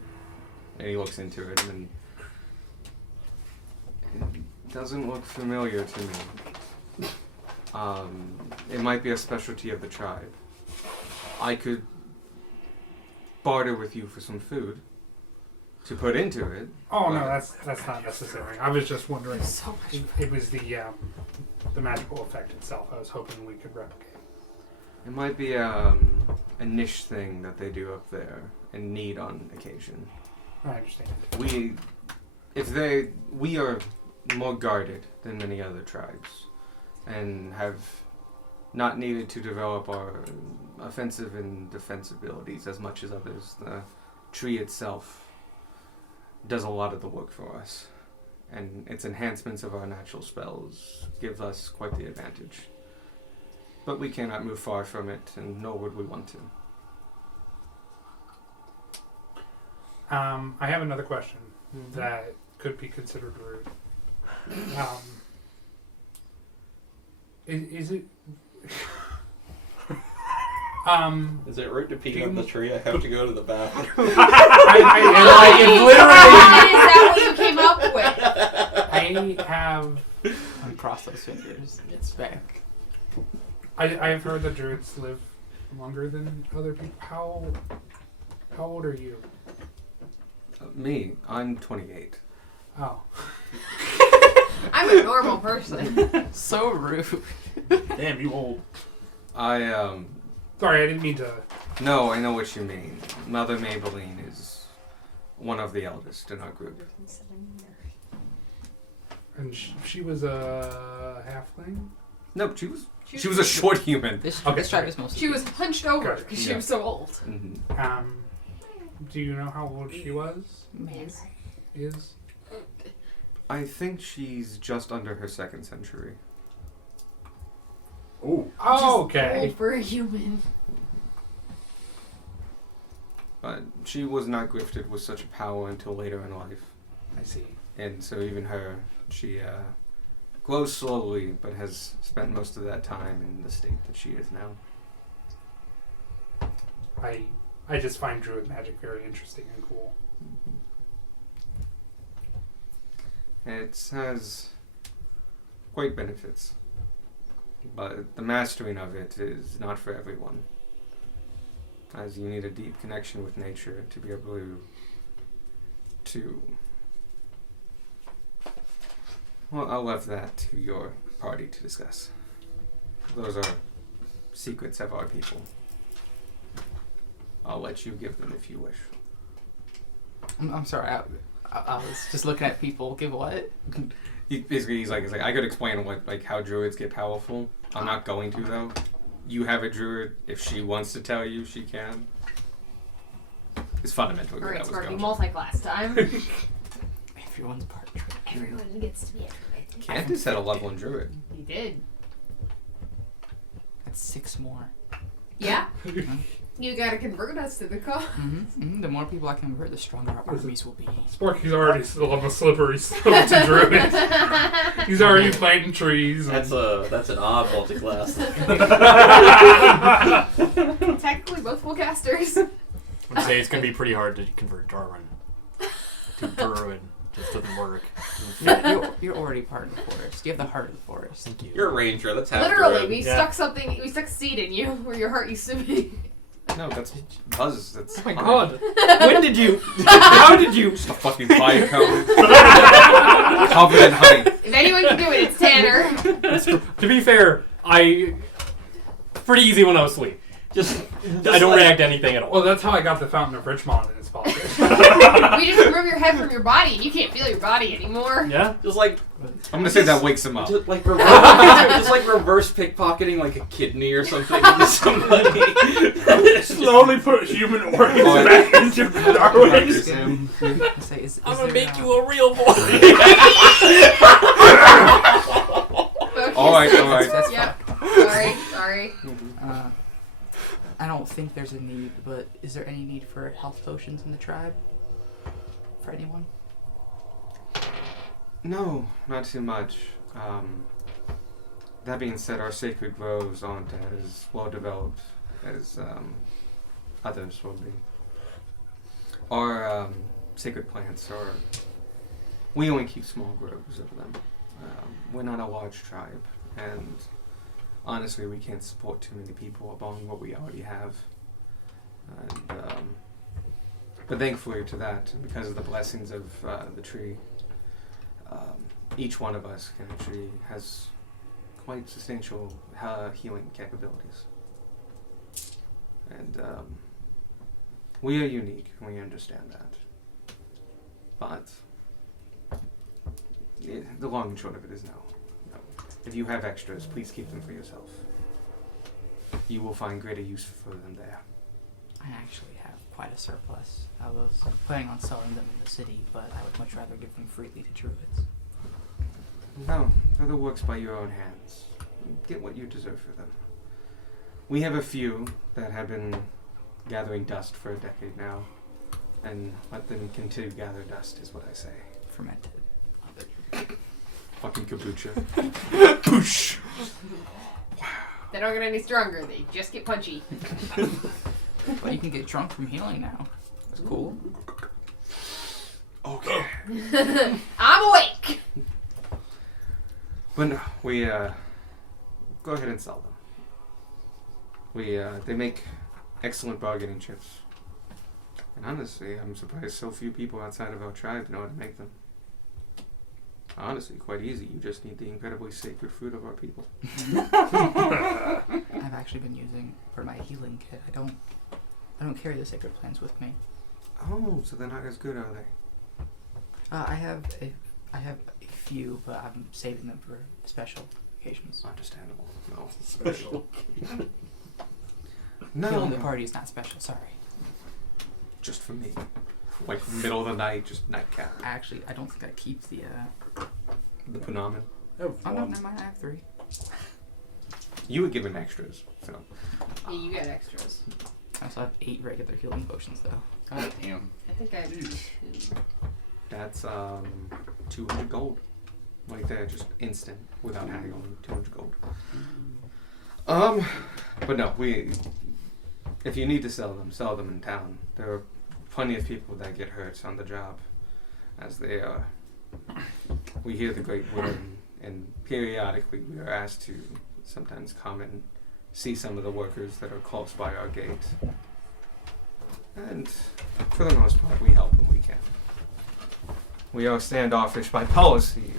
And he looks into it and it doesn't look familiar to me. It might be a specialty of the tribe. I could barter with you for some food to put into it. Oh no, that's not necessary. I was just wondering. It was the magical effect itself. I was hoping we could replicate. It might be a niche thing that they do up there and need on occasion. I understand. We are more guarded than many other tribes and have not needed to develop our offensive and defensive abilities as much as others. The tree itself does a lot of the work for us. and its enhancements of our natural spells give us quite the advantage. But we cannot move far from it, and nor would we want to. I have another question that could be considered rude. Is it? Is it rude to peek up the tree? I have to go to the bathroom. Is that what you came up with? I have. Uncross those fingers. It's back. I've heard that druids live longer than other people. How old are you? Me, I'm 28. Oh. I'm a normal person. So rude. Damn, you old. Sorry, I didn't mean to. No, I know what you mean. Mother Maybelline is one of the eldest in our group. And she was a halfling? No, she was a short human. This tribe is mostly. She was hunched over Gotcha. because she Yeah. was so old. Mm-hmm. Do you know how old she was? Is? I think she's just under her 2nd century. Oh. Oh, okay. Old for a human. But she was not gifted with such a power until later in life. I see. And so even her, she grows slowly, but has spent most of that time in the state that she is now. I just find druid magic very interesting and cool. It has quite benefits, but the mastering of it is not for everyone, as you need a deep connection with nature to be able to well, I'll leave that to your party to discuss. Those are secrets of our people. I'll let you give them if you wish. I'm sorry. I was just looking at people. Give what? He's like, I could explain how druids get powerful. I'm not going to though. You have a druid. If she wants to tell you, she can. It's fundamentally where Alright, that was Sparky, going. multi-class time. Everyone's part druid. Everyone gets to be everything. Candace had a level in druid. He did. That's 6 more. Yeah? You gotta convert us to the cause. The more people I convert, the stronger our armies will be. Sparky's already still on the slippery slope to druid. He's already planting trees. That's an odd multi-class. Technically, both full casters. I'd say it's gonna be pretty hard to convert Darwin to druid. Just doesn't work. You're already part of the forest. You have the heart of the forest. Thank you. You're a ranger. That's half Literally, druid. we stuck seed in you where your heart used to be. No, that's Buzz. That's Oh my god. When did you? How did you? just a fucking fire cone. Covered in honey. If anyone can do it, it's Tanner. To be fair, pretty easy when I was asleep. I don't react to anything at all. Well, that's how I got the Fountain of Richmond in his pocket. We just remove your head from your body, and you can't feel your body anymore. Yeah. Just like I'm gonna say that wakes him up. Just like reverse pickpocketing like a kidney or something into somebody. Slowly put human organs back into Darwin. I'm gonna make you a real boy. All right. Yep. Sorry. I don't think there's a need, but is there any need for health potions in the tribe? For anyone? No, not too much. That being said, our sacred groves aren't as well developed as others will be. Our sacred plants are. We only keep small groves of them. We're not a large tribe, and honestly, we can't support too many people among what we already have. And, but thankfully to that, because of the blessings of the tree, each one of us can actually has quite substantial healing capabilities. And we are unique, and we understand that. But the long and short of it is no. If you have extras, please keep them for yourself. You will find greater use for them there. I actually have quite a surplus. I was planning on selling them in the city, but I would much rather give them freely to druids. No, they're the works by your own hands. Get what you deserve for them. We have a few that have been gathering dust for a decade now, and let them continue to gather dust is what I say. Fermented. Fucking kombucha. Poosh. They don't get any stronger. They just get punchy. But you can get drunk from healing now. That's cool. Okay. I'm awake. But no, we go ahead and sell them. They make excellent bargaining chips. And honestly, I'm surprised so few people outside of our tribe know how to make them. Honestly, quite easy. You just need the incredibly sacred food of our people. I've actually been using for my healing kit. I don't carry the sacred plants with me. Oh, so they're not as good, are they? I have a few, but I'm saving them for special occasions. Understandable. No. Special. Healing the No. party is not special. Sorry. Just for me. Like middle of the night, just nightcap. Actually, I don't think I keep the. The punamen. Oh no, never mind. I have 3. You were given extras, so. Yeah, you get extras. I also have 8 regular healing potions, though. God damn. I think I have 2. That's 200 gold. Like that, just instant without having only 200 gold. But no, if you need to sell them in town. There are plenty of people that get hurt on the job, as they we hear the great word, and periodically we are asked to sometimes come and see some of the workers that are close by our gate. And for the most part, we help when we can. We are standoffish by policy,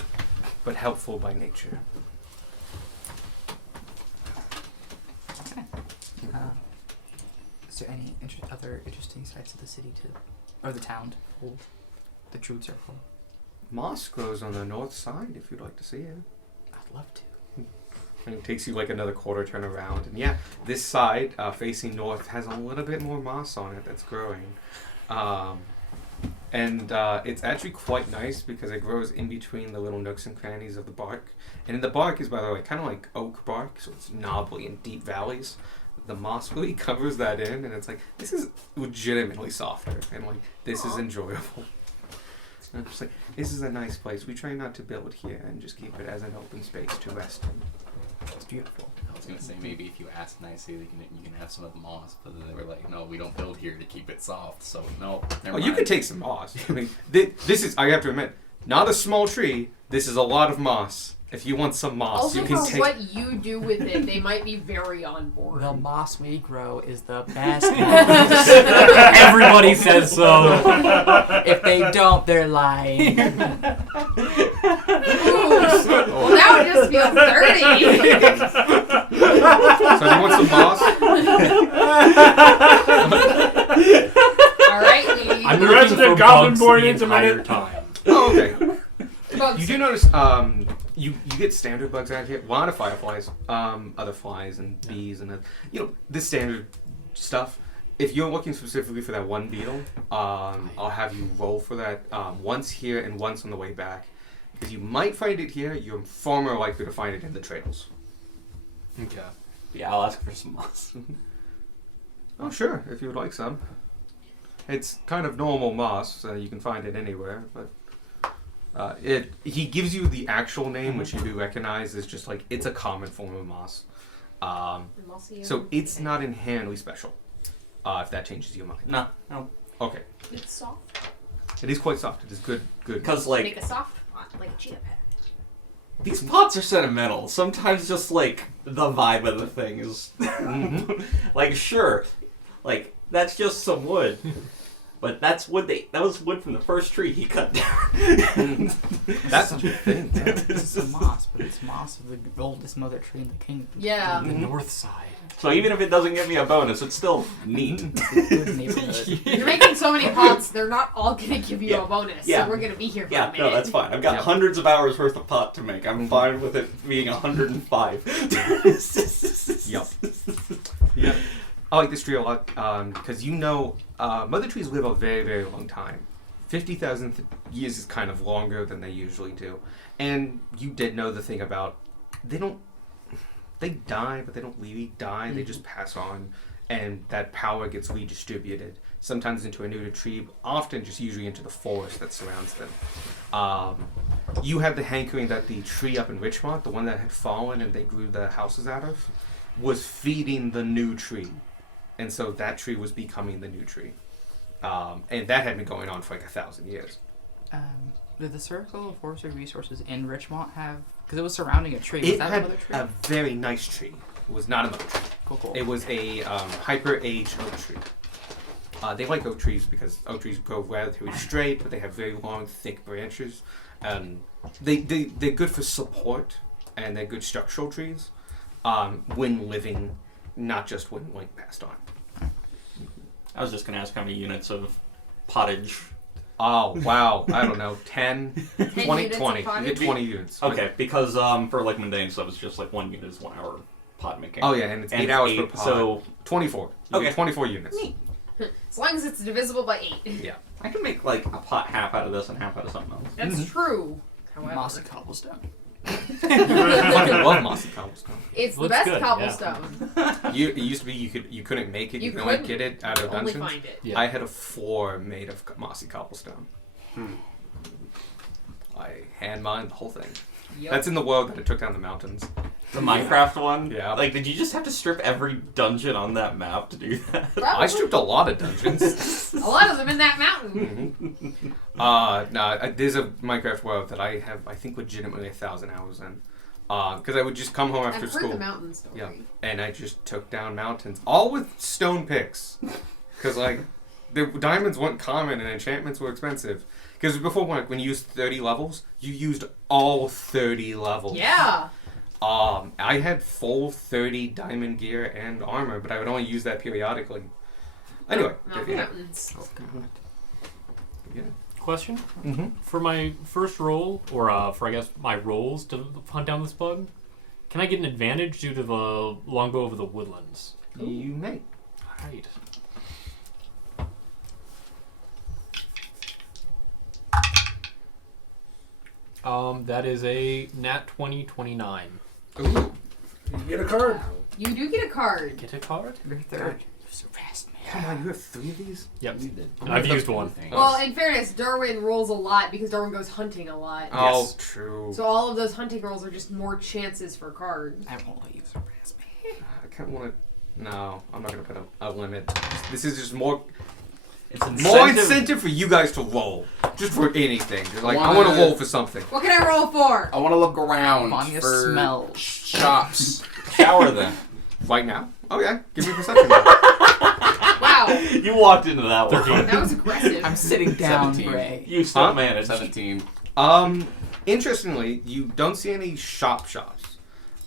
but helpful by nature. Is there any other interesting sites of the city or the town to hold the Druid Circle? Moss grows on the north side if you'd like to see it. I'd love to. And it takes you like another quarter turn around. And yeah, this side facing north has a little bit more moss on it that's growing. And it's actually quite nice because it grows in between the little nooks and crannies of the bark. And the bark is, by the way, kind of like oak bark, so it's knobbly in deep valleys. The moss really covers that in, and it's like, this is legitimately softer, and like, this is enjoyable. And I'm just like, this is a nice place. We try not to build here and just keep it as an open space to rest in. It's beautiful. I was gonna say maybe if you ask nicely, you can have some of the moss, but then they were like, no, we don't build here to keep it soft. So no. Never You mind. could take some moss. I mean, this is, I have to admit, not a small tree. This is a lot of moss. If you want some moss, Also, you can for take. what you do with it, they might be very on board. The moss we grow is the best. Everybody says so. If they don't, they're lying. Ooh, well, now it just feels dirty. So do you want some moss? All right, I'm The looking resident for goblin bugs boy the needs a entire minute. time. Oh, okay. Bugs. You do notice, you get standard bugs out here. A lot of fireflies, other flies and bees and this standard stuff. If you're looking specifically for that one beetle, I'll have you roll for that once here and once on the way back. Because you might find it here, you're far more likely to find it in the trails. Okay. Yeah, I'll ask for some moss. Oh, sure, if you would like some. It's kind of normal moss, so you can find it anywhere, but he gives you the actual name, which you do recognize as just like, it's a common form of moss. So it's not inherently special, if that changes your mind. No. Okay. It's soft. It is quite soft. It is good. Because, Make a soft pot, like a cheetah pet. these pots are sentimental. Sometimes just, like, the vibe of the thing is... like, sure. Like, that's just some wood. But that's wood that was wood from the first tree he cut down. That's a good thing. It's moss, but it's moss of the oldest mother tree in the kingdom. Yeah. The north side. So even if it doesn't give me a bonus, it's still neat. Good neighborhood. You're making so many pots, they're not all gonna give you a bonus. Yeah. So we're gonna be here for a Yeah, minute. no, that's fine. I've got hundreds of hours worth of pot to make. I'm fine with it being 105. Yep. Yep. I like this tree a lot because Mother trees live a very, very long time. 50,000 years is kind of longer than they usually do. And you did know the thing about they die, but they don't really die. They just pass on, and that power gets redistributed, sometimes into a new tree, often just usually into the forest that surrounds them. You had the hankering that the tree up in Richmont, the one that had fallen and they grew the houses out of, was feeding the new tree. And so that tree was becoming the new tree. And that had been going on for like 1,000 years. Did the Circle of Forestry Resources in Richmont have... Because it was surrounding a tree. Was It that had another tree? a very nice tree. It was not a moat tree. Cool. It was a hyper-aged oak tree. They like oak trees because oak trees grow relatively straight, but they have very long, thick branches. They're good for support, and they're good structural trees when living, not just when passed on. I was just going to ask how many units of pottage. Oh, wow. I don't know. 10, 20, units of 20. You pottage? get 20 units. Okay, because for like mundane stuff, it's just like 1 unit is 1 hour pot making. Oh, yeah, and it's 8 hours per pod. So 24. You Okay. get 24 units. Neat. As long as it's divisible by 8. Yeah. I can make like a pot half out of this and half out of something else. That's true. However, Mossy cobblestone. I fucking love mossy cobblestone. it's the Looks best good, cobblestone. It used to be you couldn't make it. You could only get it out of Only dungeons. find it. Yeah. I had a floor made of mossy cobblestone. I hand mined the whole thing. Yep. That's in the world that I took down the mountains. The Minecraft one? Yeah. Like, did you just have to strip every dungeon on that map to do that? I Probably. stripped a lot of dungeons. A lot of them in that mountain. There's a Minecraft world that I have, I think, legitimately 1,000 hours in. Because I would just come home after I've school. heard the mountain story. Yeah, and I just took down mountains, all with stone picks, because like the diamonds weren't common and enchantments were expensive. Because before, when you used 30 levels, you used all 30 levels. Yeah. I had full 30 diamond gear and armor, but I would only use that periodically. Anyway, Mountains. yeah. Question? Mm-hmm. For my first roll, or for I guess my rolls to hunt down this bug, can I get an advantage due to the longbow of the woodlands? You may. Alright. That is a nat 2029. Ooh. You get a card. You do get a card. Get a card? Your third. Surpassed me. Come on, you have 3 of these? Yep. You did. I've used one. Well, in fairness, Darwin rolls a lot because Darwin goes hunting a lot. Oh, Yes. true. So all of those hunting rolls are just more chances for cards. I won't let you surpass me. I kind of want to. No, I'm not going to put a limit. This is just more It's more incentive for you guys to roll. Just for anything. You're like, I want to roll for something. What can I roll for? I want to look around Vanya for smells. shops. Shower then. Right now? Oh, yeah. Give me a perception. roll. Wow. You walked into that one. That was aggressive. I'm sitting down, 17. Bray. You still Huh? managed. 17. Interestingly, you don't see any shops.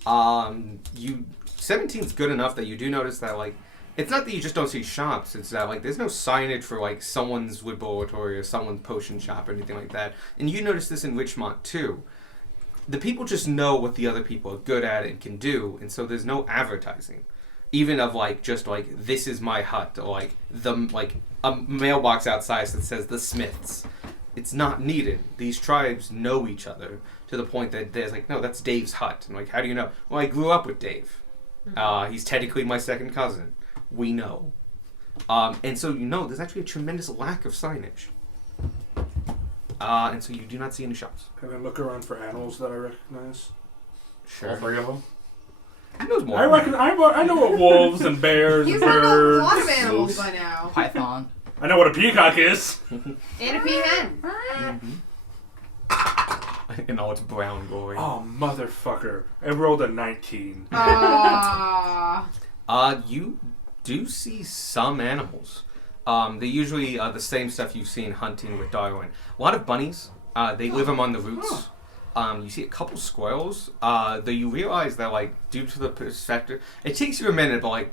17's good enough that you do notice that, like, it's not that you just don't see shops, it's that, like, there's no signage for, like, someone's wood laboratory or someone's potion shop or anything like that. And you notice this in Richmont, too. The people just know what the other people are good at and can do, and so there's no advertising. Even of, like, just, like, this is my hut, or, like, a mailbox outside that says the Smiths. It's not needed. These tribes know each other to the point that there's like, no, that's Dave's hut. And like, how do you know? Well, I grew up with Dave. He's technically my second cousin. We know. And so there's actually a tremendous lack of signage. And so you do not see any shops. Can I look around for animals that I recognize? Sure. All 3 of them. He knows more. I know what wolves and bears He's and heard a birds. lot of animals by now. Python. I know what a peacock is. And a peahen. In all its brown glory. Oh, motherfucker. I rolled a 19. You do see some animals. They're usually the same stuff you've seen hunting with Darwin. A lot of bunnies. They live among the roots. You see a couple squirrels. Though you realize that, like, due to the perspective, it takes you a minute, but like,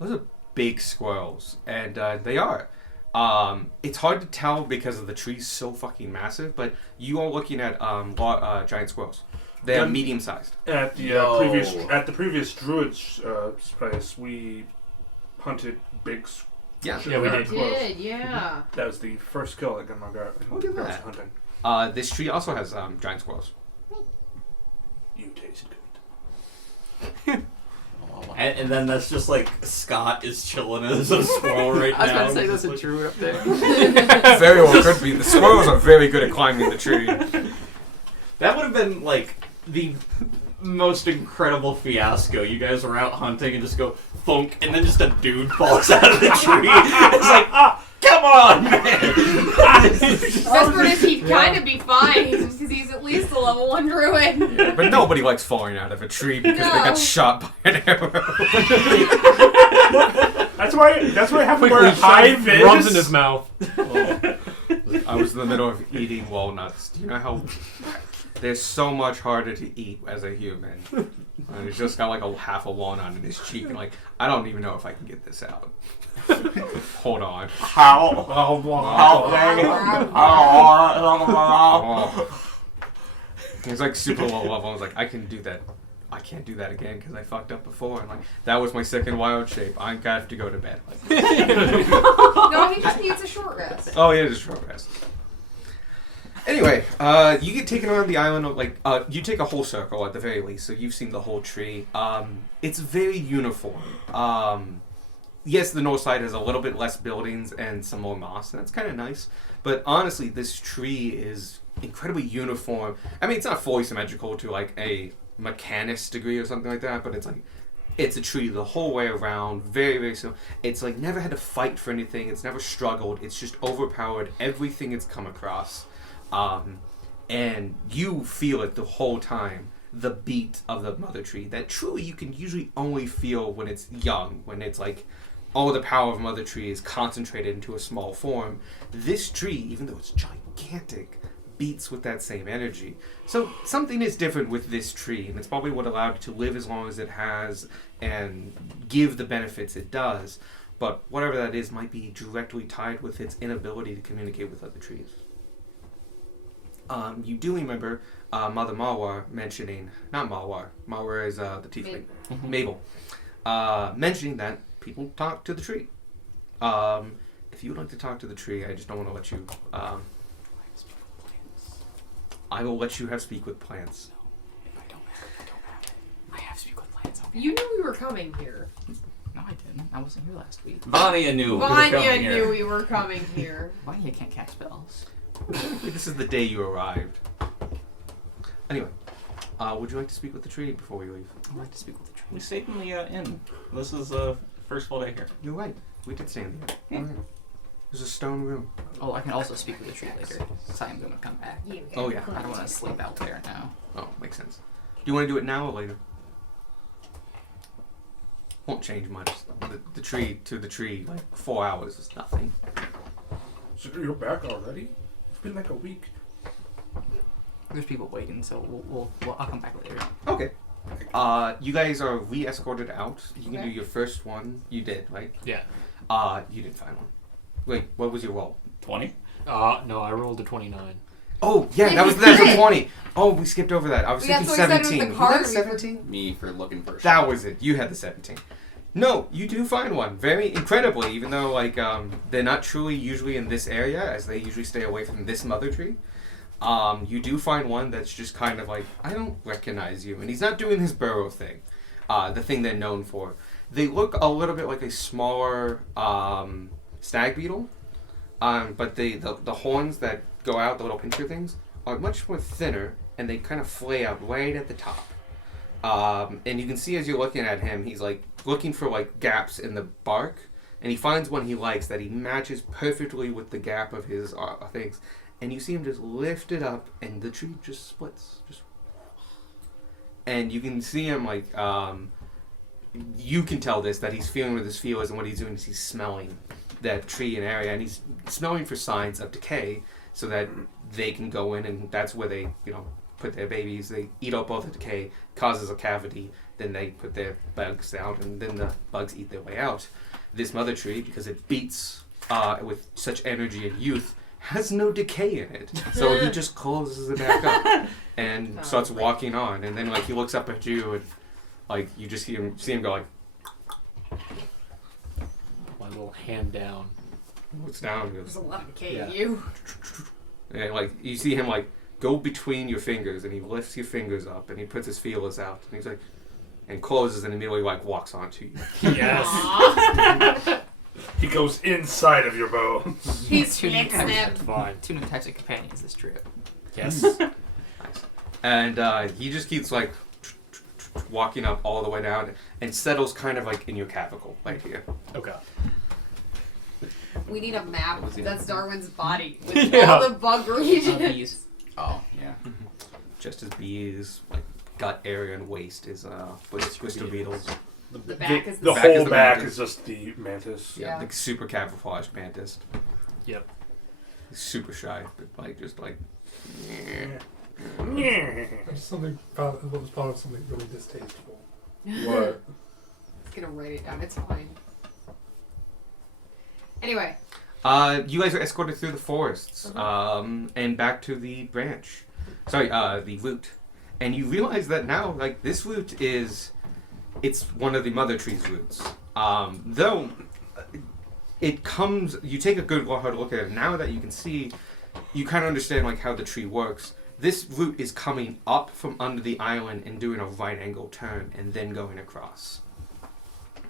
those are big squirrels, and they are. It's hard to tell because of the trees so fucking massive, but you are looking at giant squirrels. They are medium sized. At the previous druid's place, we hunted big Yeah. Yeah, we did. Did, yeah. That was the first kill that Gunmar got in Look at ghost that. hunting. This tree also has giant squirrels. You taste good. And then that's just like Scott is chilling as a squirrel right now. I was about to say Just there's a like- druid up there. Very well could be. The squirrels are very good at climbing the tree. That would have been like the most incredible fiasco. You guys were out hunting and just go thunk, and then just a dude falls out of the tree. It's like, come on, man! Best part is he'd kind of be fine because he's at least a level 1 druid. Yeah, but nobody likes falling out of a tree because they got No. shot by an arrow. That's why I have to Quickly wear high shoves vis. rubs in his mouth. I was in the middle of eating walnuts. Do you know how they're so much harder to eat as a human? And he's just got like a half a walnut in his cheek, and like, I don't even know if I can get this out. Hold on. How? Oh. He's like super low level. I was like, I can do that. I can't do that again because I fucked up before. And like, that was my second wild shape. I have to go to bed. Like, No, he just needs a short rest. oh yeah, just short rest. Anyway, you get taken around the island of like you take a whole circle at the very least, so you've seen the whole tree. It's very uniform. Yes, the north side has a little bit less buildings and some more moss, and that's kind of nice. But honestly, this tree is incredibly uniform. I mean, it's not fully symmetrical to like a mechanist degree or something like that, but it's like it's a tree the whole way around, very, very simple. It's like never had to fight for anything. It's never struggled. It's just overpowered everything it's come across. And you feel it the whole time, the beat of the mother tree that truly you can usually only feel when it's young, when it's like all the power of mother tree is concentrated into a small form. This tree, even though it's gigantic, beats with that same energy. So something is different with this tree, and it's probably what allowed it to live as long as it has and give the benefits it does. But whatever that is might be directly tied with its inability to communicate with other trees. You do remember Mother Malwar mentioning, not Malwar, Malwar is the tiefling, Mabel, mentioning that people talk to the tree. If you would like to talk to the tree, I just don't want to let you, I will let you have speak with plants. I have to speak with plants. Okay. You knew we were coming here. No, I didn't. I wasn't here last week. Vanya knew we were Vanya coming knew here. we were coming here. Vanya can't cast spells. This is the day you arrived. Anyway, would you like to speak with the tree before we leave? I'd like to speak with the tree. We stayed in the inn. This is first full day here. You're right. We did stay in the inn. Yeah. Oh, yeah. There's a stone room. Oh, I can also speak with the tree later, because I am going to come back. Oh, yeah. I don't want to sleep out there now. Oh, makes sense. Do you want to do it now or later? Won't change much. The tree to the tree, like 4 hours is nothing. So you're back already? It's been like a week. There's people waiting, so I'll come back later. Okay. You guys are re-escorted out. You can Okay. do your first one. You did, right? Yeah. You didn't find one. Wait, what was your roll? 20? No, I rolled a 29. Oh, yeah, Yeah, that's you a did. 20. Oh, we skipped over that. I was Yeah, thinking that's what we said 17. with the Who card. had 17? Me for looking for a That shop. was it. You had the 17. No, you do find one. Very incredibly, even though like they're not truly usually in this area, as they usually stay away from this mother tree. You do find one that's just kind of like, I don't recognize you. And he's not doing his burrow thing. The thing they're known for. They look a little bit like a smaller stag beetle. But the horns that go out, the little pincher things, are much more thinner, and they kind of flay out right at the top. And you can see as you're looking at him, he's like looking for like gaps in the bark, and he finds one he likes that he matches perfectly with the gap of his things. And you see him just lift it up, and the tree just splits. And you can see him like, you can tell this, that he's feeling with his feelers, and what he's doing is he's smelling that tree and area, and he's smelling for signs of decay so that they can go in, and that's where they, put their babies. They eat up all the decay, causes a cavity, then they put their bugs out, and then the bugs eat their way out. This mother tree, because it beats with such energy and youth, has no decay in it. So he just closes it back up and starts walking on, and then like he looks up at you, and like you just see him go like, My little hand down. Looks down. There's Goes, a lot of decay Yeah. in you. and like you see him like go between your fingers, and he lifts your fingers up, and he puts his feelers out, and he's like, and closes, and immediately like walks onto you. Yes. He goes inside of your bones. He Two splits new them. types- Fine. Two new types of companions this trip. Yes. And he just keeps like walking up all the way down, and settles kind of like in your clavicle right here. Okay. We need a map. Was he- That's Darwin's body with Yeah. all the bug regions. Bees. Oh, yeah. Just as bees, like gut area and waist is blister beetles. The back is The back is whole the back mantis. is just the mantis. Yeah, Yeah. like super camouflaged mantis. Yep. He's super shy, but like just like. There's something what was part of something really distasteful. What? It's gonna write it down. It's fine. Anyway, You guys are escorted through the forests, and back to the branch. Sorry, the root. And you realize that now, like, this root it's one of the mother tree's roots. Though, it comes, you take a good hard look at it, now that you can see, you kind of understand, like, how the tree works. This root is coming up from under the island and doing a right angle turn, and then going across.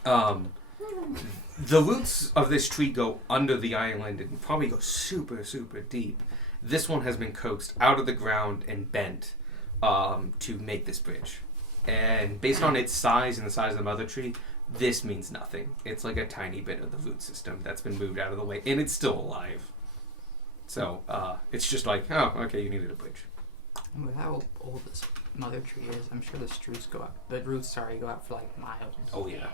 The roots of this tree go under the island and probably go super, super deep. This one has been coaxed out of the ground and bent to make this bridge. And based on its size and the size of the mother tree, this means nothing. It's like a tiny bit of the root system that's been moved out of the way, and it's still alive. So it's just like, oh, okay, you needed a bridge. And with how old this mother tree is, I'm sure the roots go out for like miles. Oh, yeah.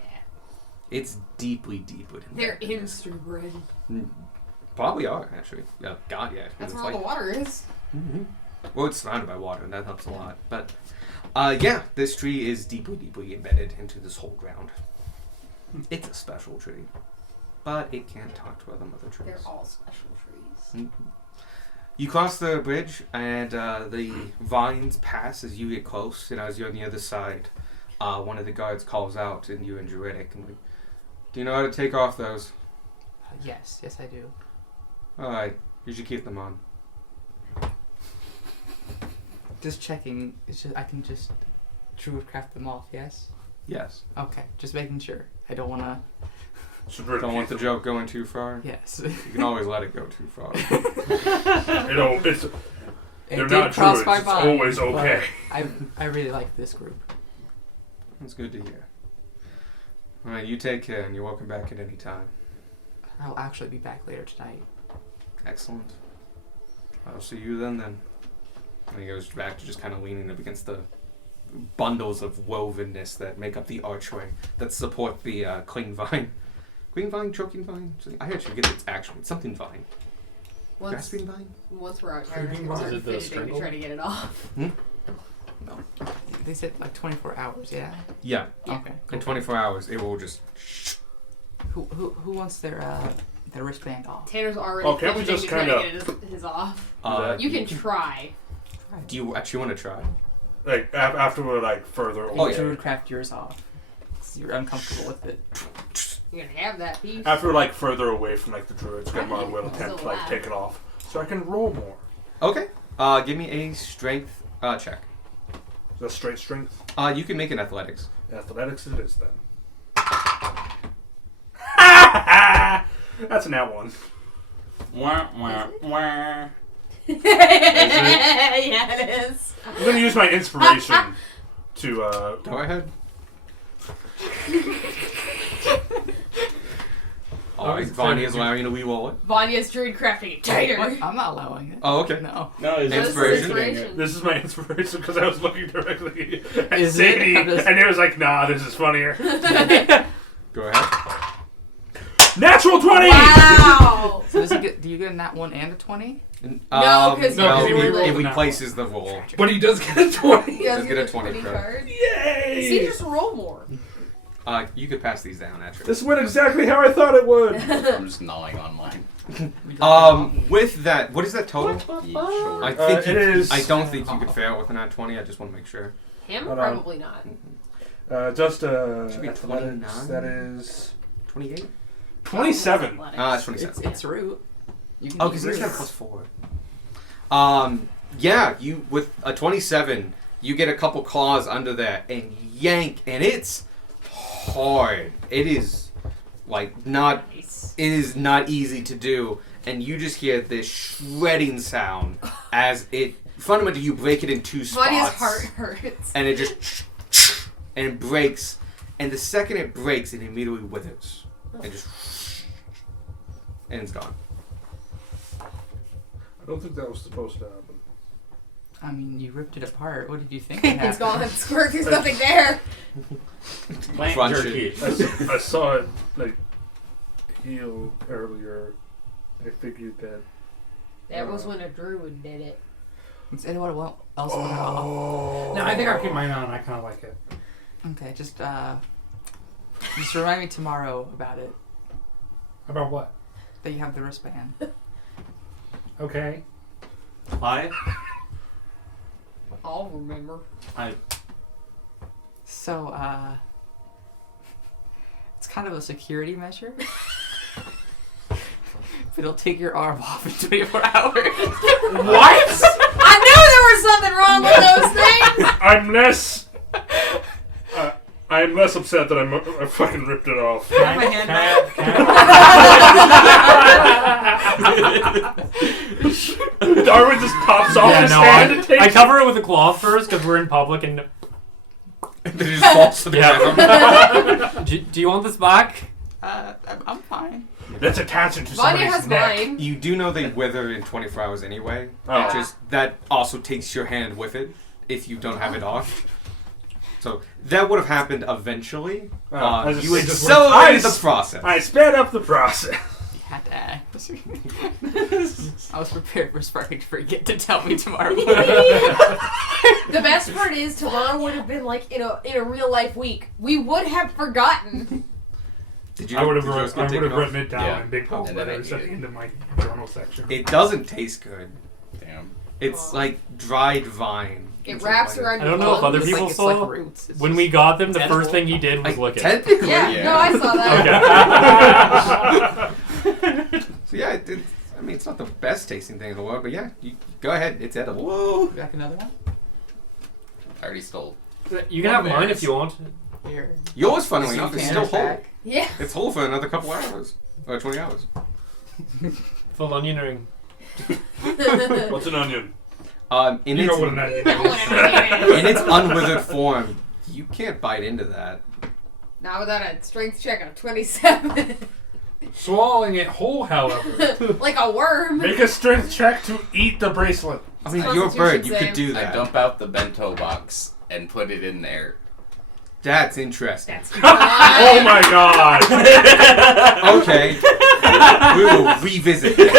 It's deeply, deeply they're embedded in this. inbred. Probably are, actually. Yeah, God, yeah. That's It's where all the water is. Well, it's surrounded by water, and that helps a lot. But, yeah, this tree is deeply, deeply embedded into this whole ground. It's a special tree, but it can't talk to other mother trees. They're all special trees. You cross the bridge, and the vines pass as you get close, and as you're on the other side, one of the guards calls out, and you in Druidic, and like, do you know how to take off those? Yes, I do. Alright, you should keep them on. Just checking. I can just Druidcraft them off. Yes. Yes. Okay, just making sure. I don't want to. Don't want the joke going too far? Yes. You can always let it go too far. They're not druids. It's always okay. I really like this group. That's good to hear. Alright, you take care, and you're welcome back at any time. I'll actually be back later tonight. Excellent. I'll see you then. And he goes back to just kind of leaning up against the bundles of wovenness that make up the archway that support the cling vine. Cling vine? Choking vine? I actually forget its actual. It's something vine. Grasping vine? Once we're out here, Creeping we're vine. Is it the fidgeting to strangle? try to get it off. No. They said like 24 hours. Yeah. Yeah. Okay. In 24 hours, it will just... Who wants their wristband off? Tanner's already Oh, can't we fidgeting just to try to kinda- get his off. You You can try. Do you actually want to try? Like after we're like further Oh, away. Druidcraft yours off. 'Cause you're uncomfortable with it. You're gonna have that piece. After we're like further away from like the druids, get my will Still attempt to like alive. take it off, so I can roll more. Okay. Give me a strength check. Is that straight strength? You can make an athletics. Athletics it is then. That's a nat one. Wah, wah, wah. Yeah, it is. I'm gonna use my inspiration to Go ahead. Alright, Vonnie is allowing you to re-roll it. Vanya's druid crafting it tighter. What? I'm not allowing it. Oh, okay. No. No, is This is Inspiration. inspiration. This is my inspiration because I was looking directly at Is it? Sadie, I'm just- and it was like, nah, this is funnier. Go ahead. Natural 20! Wow. So do you get a nat 1 and a 20? No, 'cause no, you it rolled it. replaces the roll. But he does get a 20. He does Let's get a 20 card. card. Yay! See, just roll more. You could pass these down, actually. This went exactly how I thought it would. I'm just gnawing on mine. With that, what is that total? Sure. I think it is. I don't think you could fail with an at 20. I just want to make sure. Him? Hold on. Probably not. Just Should be athletics. 29. That is 28. 27. It's 27. It's root. You can Oh, eat because it's root. got +4. Yeah, you with a 27, you get a couple claws under there and yank, and it's hard. It is like not. Nice. It is not easy to do, and you just hear this shredding sound as it. Fundamentally, you break it in 2 spots, Bunny's heart hurts. and it just and it breaks. And the second it breaks, it immediately withers, and just and it's gone. I don't think that was supposed to happen. I mean, you ripped it apart. What did you think? It's gone. Squirt. There's nothing there. Plant Crunch jerky. I saw it like heal earlier. I figured that. That was when a druid did it. Is anyone else want to off? No, I think I'll keep mine on. I kind of like it. Okay, just remind me tomorrow about it. About what? That you have the wristband. Okay. Why? I'll remember. So, it's kind of a security measure. But it'll take your arm off in 24 hours. What? I knew there was something wrong with those things. I'm less upset that I fucking ripped it off. Have my hand Darwin just pops off his hand and takes I cover it with a cloth first because we're in public and. And then it just falls to the ground. Do you want this back? I'm fine. Let's attach it to Bunny somebody's has neck. mine. You do know they wither in 24 hours anyway. Oh. Just that also takes your hand with it if you don't have it off. So that would have happened eventually. I just- You it just accelerated went- the process. I sped up the process. You had to act. I was prepared for Sparky to forget to tell me tomorrow. The best part is tomorrow would have been like in a real life week. We would have forgotten. Did you? I would have did yours get taken off? written it down Yeah. in big bold And then I letters at ate the it. end of my journal section. It doesn't taste good. Damn. It's like dried vine. It wraps around I your don't know if other lungs. people it's saw. like roots. It's When just we got them, the edible. first thing he did was lick it. Technically. Yeah, Yeah. no, I saw that. Okay. So yeah, I mean, it's not the best tasting thing in the world, but yeah, you go ahead. It's edible. Whoa. Back another one? I already stole. You can have mine if you want. Here. Yours, funnily So you enough, is can still have it whole. back. Yeah. It's whole for another couple hours. Or 20 hours. Full onion ring. What's an onion? In You its, know what an onion in its unwithered form, you can't bite into that. Not without a strength check of 27. Swallowing it whole, however. Like a worm. Make a strength check to eat the bracelet. I mean, Constitution you're a bird. You save. could do I that. dump out the bento box and put it in there. That's interesting. That's Oh my god! Okay. We will revisit this.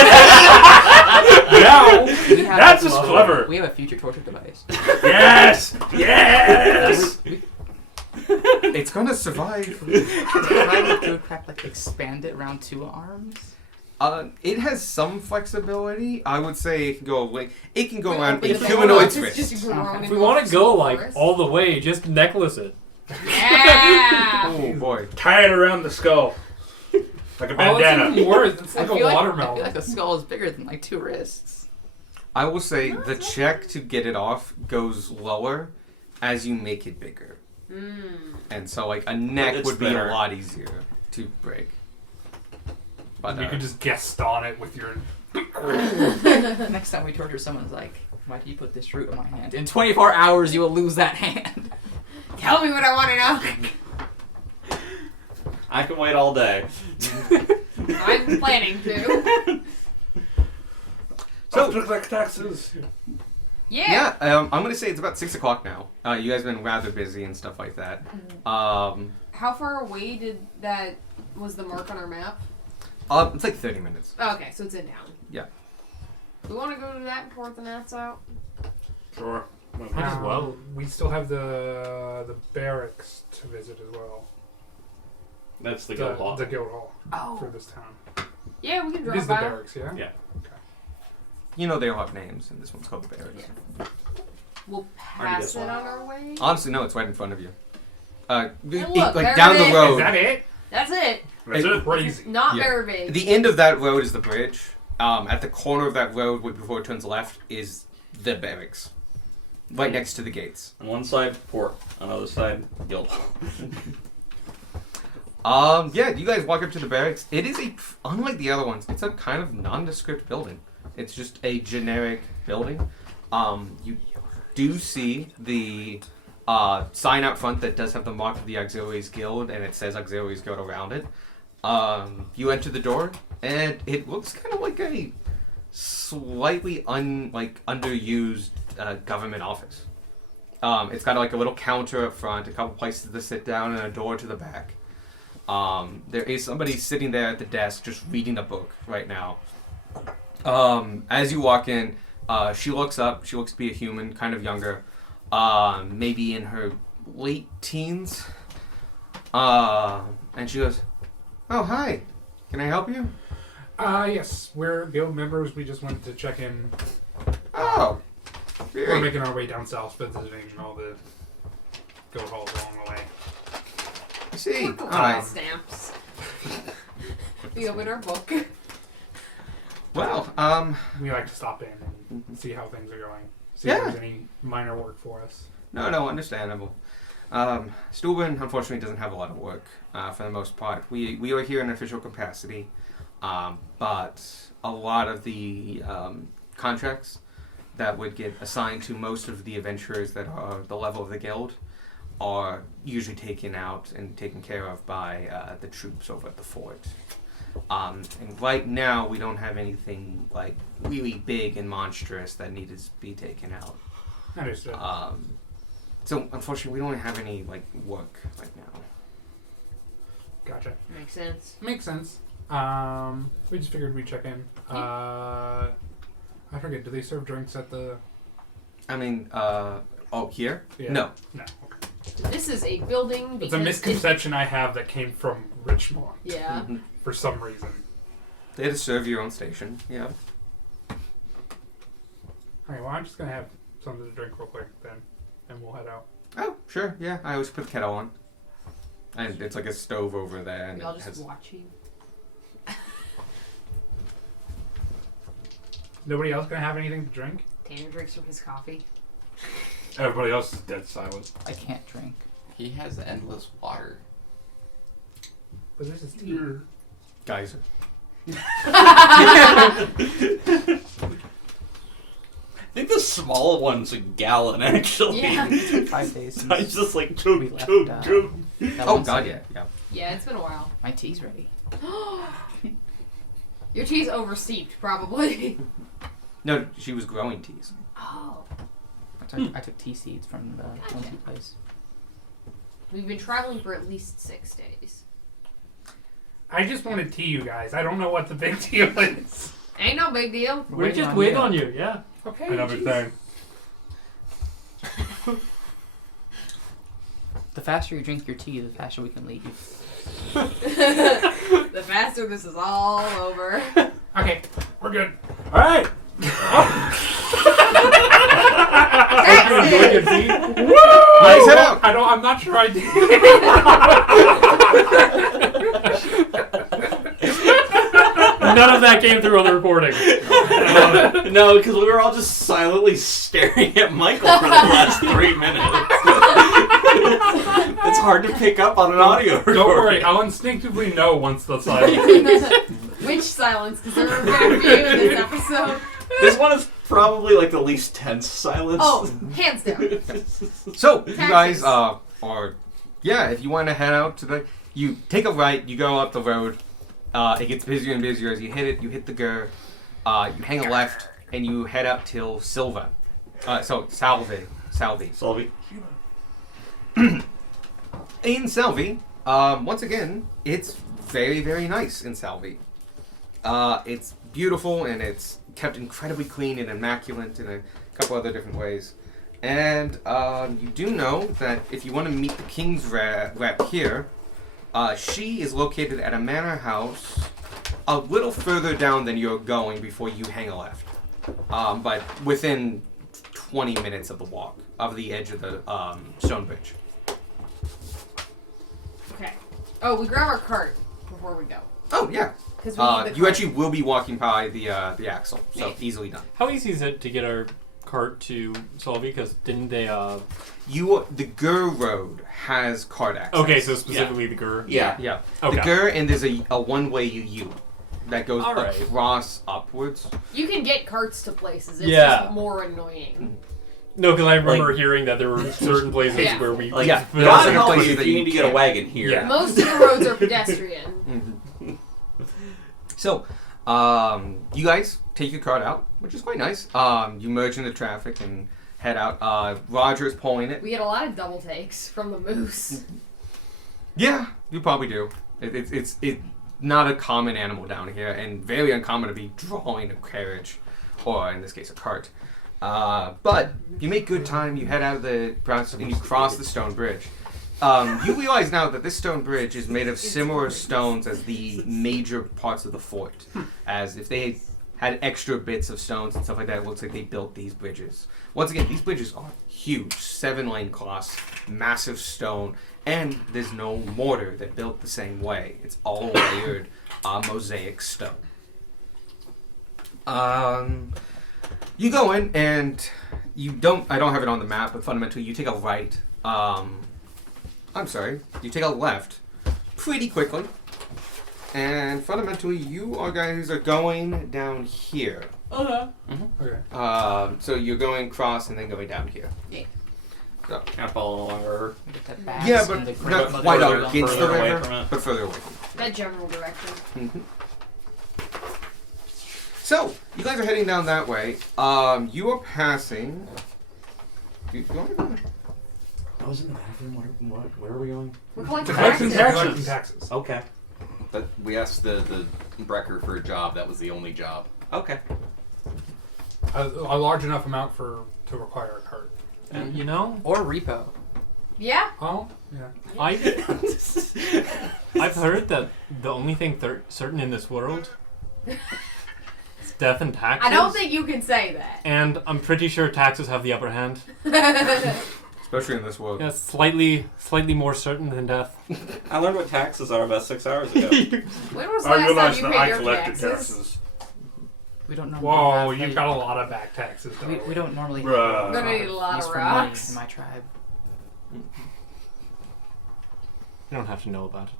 Now, We have that's a- just clever. We have a future torture device. Yes! Yes! It's gonna survive. To like expand it around 2 arms. It has some flexibility. I would say it can go like it can go We're around open a to the humanoid's world. It's wrist. just growing If in we want to go multiple like forests. all the way, just necklace it. Yeah! Oh boy. Tie it around the skull. Like a Oh, it's bandana. even worse. It's I like a feel I watermelon. feel like the skull is bigger than like 2 wrists. I will say the check to get it off goes lower as you make it bigger. And so like a neck It's would be thinner. a lot easier to break. But You could just guest on it with your. Next time we torture someone's like, why did you put this root in my hand? In 24 hours, you will lose that hand. Tell me what I want to know. I can wait all day. I'm planning to. So, look like taxes. Yeah. I'm gonna say it's about 6 o'clock now. You guys have been rather busy and stuff like that. How far away was the mark on our map? It's like 30 minutes. Oh, okay, so it's in town. Yeah. We want to go to that before the gnat's out? Sure. Might as well. We still have the barracks to visit as well. That's the guild hall. The guild hall Oh. for this town. Yeah, we can It drop is the by. barracks, yeah? Yeah. You know they all have names, and this one's called the Barracks. We'll Already pass guess it one. on our way. Honestly, no, it's right in front of you. look, like there down it the is. road. Is that it? That's it. That's it? Crazy. Not Yeah. very big. The end of that road is the bridge. At the corner of that road, before it turns left, is the barracks. Right next to the gates. On one side, port. On the other side, guild. Yeah, you guys walk up to the barracks. It is unlike the other ones, it's a kind of nondescript building. It's just a generic building. You do see the sign out front that does have the mark of the Auxiliaries Guild, and it says Auxiliaries Guild around it. You enter the door, and it looks kind of like a slightly underused government office. It's got like a little counter up front, a couple places to sit down, and a door to the back. There is somebody sitting there at the desk just reading a book right now. As you walk in, she looks up. She looks to be a human, kind of younger, maybe in her late teens. And she goes, "Oh, hi. Can I help you?" Yes, we're guild members. We just wanted to check in. Oh, We're very making our way down south, visiting all the guild halls along the way. I see. Look at All right. stamps. We open our book. Well, We like to stop in and see how things are going. See Yeah. if there's any minor work for us. no, understandable. Steuben, unfortunately, doesn't have a lot of work for the most part. We are here in official capacity, but a lot of the contracts that would get assigned to most of the adventurers that are the level of the guild are usually taken out and taken care of by the troops over at the fort. And right now, we don't have anything like really big and monstrous that needed to be taken out. Understood. So unfortunately, we don't have any like work right now. Gotcha. Makes sense. Makes sense. We just figured we'd check in. I forget. Do they serve drinks at the? I mean, here? Yeah. No. No. Okay. So this is a building because It's a misconception I have that came from Richmond yeah. Mhm. for some reason. They had to serve your own station. Yeah. Alright, well, I'm just gonna have something to drink real quick then, and we'll head out. Oh, sure. Yeah, I always put the kettle on. And it's like a stove over there, and We all it just has. watch you. Nobody else gonna have anything to drink? Tanner drinks from his coffee. Everybody else is dead silent. I can't drink. He has endless water. But this is tea. Geyser. I think the small one's a gallon, actually. Yeah. It's been 5 days since I just like we chug, left, chug, uh, chug. that Oh one God, site. yeah. Yeah, it's been a while. My tea's ready. Your tea's oversteeped, probably. No, she was growing teas. Oh. I took tea seeds from the Gotcha. tea place. We've been traveling for at least 6 days. I just wanted tea, you guys. I don't know what the big deal is. Ain't no big deal. We're just waiting on you, yeah. Okay. Another jeez. thing. The faster you drink your tea, the faster we can leave. The faster this is all over. Okay, we're good. All right. Enjoy your tea. Woo! Nice head out. I'm not sure I did. None of that came through on the recording. No, because we were all just silently staring at Michael for the last 3 minutes. It's hard to pick up on an audio recording. Don't worry, I'll instinctively know once the silence. Which silence? Because there were very few in this episode. This one is probably like the least tense silence. Oh, hands down. So you guys Taxes. if you want to head out to the, you take a right, you go up the road. It gets busier and busier as you hit it. You hit the Gur. You hang a left, and you head up till Silva. Salvi. Salvi. In Salvi, once again, it's very, very nice in Salvi. It's beautiful, and it's kept incredibly clean and immaculate in a couple other different ways. And you do know that if you want to meet the King's rep here, she is located at a manor house a little further down than you're going before you hang a left. But within 20 minutes of the walk, of the edge of the stone bridge. Okay. Oh, we grab our cart before before we go. Oh yeah. Because we need the You cart. actually will be walking by the axle, so Yeah. easily done. How easy is it to get our cart to Solvi? Because didn't they? The Gur Road has cart access. Okay, so specifically the Gur. Yeah. Okay. The Gur, and there's a one-way UU that goes All right. across upwards. You can get carts to places. It's Yeah. just more annoying. No, because I remember hearing that there were certain places Yeah. where we. Like, Yeah. God There are help us places if that you you need to get a can't. wagon here. Yeah. Most of the roads are pedestrian. So, you guys take your cart out, which is quite nice. You merge into traffic and head out. Roger is pulling it. We get a lot of double takes from the moose. Yeah, you probably do. It's not a common animal down here, and very uncommon to be drawing a carriage, or in this case, a cart. But you make good time. You head out of the Browns and you cross the stone bridge. You realize now that this stone bridge is made of similar stones as the major parts of the fort. As if they had extra bits of stones and stuff like that, it looks like they built these bridges. Once again, these bridges are huge, 7-lane cross, massive stone, and there's no mortar that built the same way. It's all layered mosaic stone. You go in and you don't. I don't have it on the map, but fundamentally, you take a right. I'm sorry. You take a left, pretty quickly, and fundamentally, you guys are going down here. Okay. Okay. So you're going across and then going down here. Yeah. So. Kind of follow along the river. Get that bass Yeah, and the but grandmother not quite going out against the further away river, from it. but further away from That general direction. it. Mm-hmm. So, you guys are heading down that way. You are passing... You want to go? I was in the bathroom. Where are we going? We're collecting Collecting taxes. taxes. taxes. Okay. But we asked the Brecker for a job. That was the only job. Okay. A large enough amount to require a cart. You know, Or repo. Yeah. Oh, yeah. I've heard that the only thing certain in this world is death and taxes. I don't think you can say that. And I'm pretty sure taxes have the upper hand. Especially in this world. Yeah, slightly more certain than death. I learned what taxes are about 6 hours ago. When was the I last realized time that you I paid your collected taxes? taxes. We don't normally Whoa, have, you've like- got a lot of back taxes. We don't normally Bruh. We're gonna need a lot use of for money rocks. in my tribe. You don't have to know about it.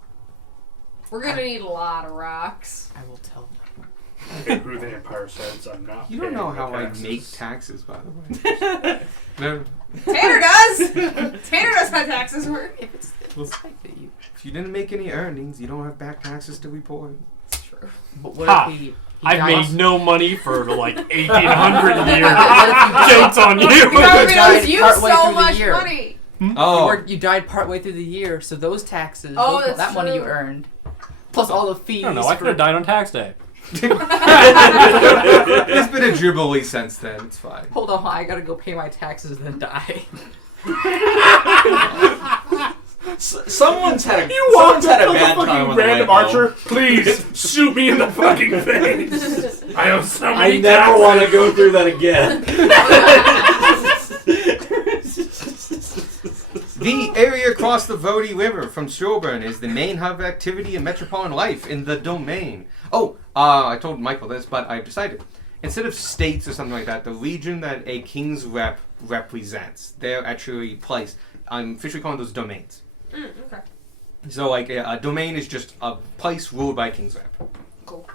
We're gonna need a lot of rocks. I will tell them. And who the Empire says I'm not. You don't know paying how my I taxes. make taxes, by the way. No, Tanner does! Tanner knows how taxes work. If it's like that you. if you didn't make any earnings, you don't have back taxes to report. It's true. But what Ha! if he I've dies- made no money for like 1,800 years. Jokes on you. You probably died owes you partway so through the much year. money. Oh, You died partway through the year, so those taxes, Oh, that that's money you true. earned, plus all the fees. I don't know. I could have died on tax day. there's been a jubilee since then. It's fine. Hold on, I gotta go pay my taxes and then die. Someone's had a Someone's had a the bad fucking time on the way random home. archer. Please shoot me in the fucking face. I have so many I never taxes. want to go through that again. The area across the Vodi River from Stroburn is the main hub of activity and metropolitan life in the domain. Oh, I told Michael this, but I've decided. Instead of states or something like that, the region that a king's rep represents, they're actually placed. I'm officially calling those domains. Okay. So, like, a domain is just a place ruled by a king's rep. Cool.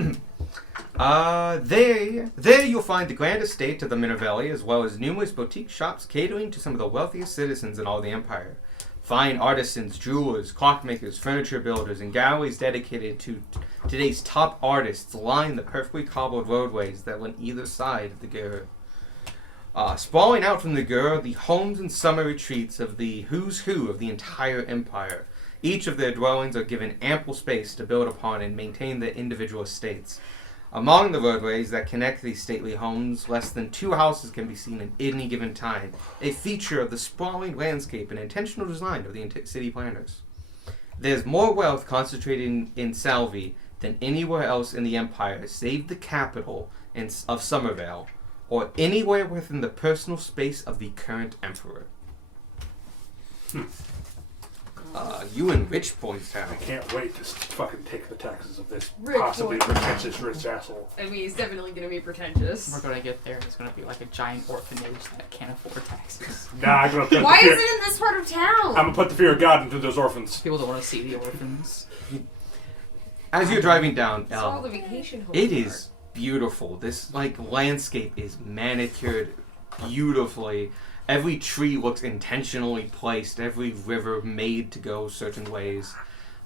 There you'll find the grand estate of the Minavelli, as well as numerous boutique shops catering to some of the wealthiest citizens in all the empire. Fine artisans, jewelers, clockmakers, furniture builders, and galleries dedicated to today's top artists line the perfectly cobbled roadways that run either side of the Gur. Sprawling out from the Gur, the homes and summer retreats of the who's who of the entire empire. Each of their dwellings are given ample space to build upon and maintain their individual estates. Among the roadways that connect these stately homes, less than 2 houses can be seen at any given time, a feature of the sprawling landscape and intentional design of the city planners. There's more wealth concentrated in Salvi than anywhere else in the empire, save the capital of Somervale, or anywhere within the personal space of the current emperor. You in Rich Boys Town. I can't wait to fucking take the taxes of this Rich possibly boy. pretentious rich asshole. I mean, it's definitely gonna be pretentious. We're gonna get there. It's gonna be like a giant orphanage that can't afford taxes. Nah, I'm gonna put Why the is fear, it in this part of town? I'm gonna put the fear of God into those orphans. People don't want to see the orphans. As you're driving down, It's all the vacation homes it are. is beautiful. This landscape is manicured beautifully. Every tree looks intentionally placed. Every river made to go certain ways.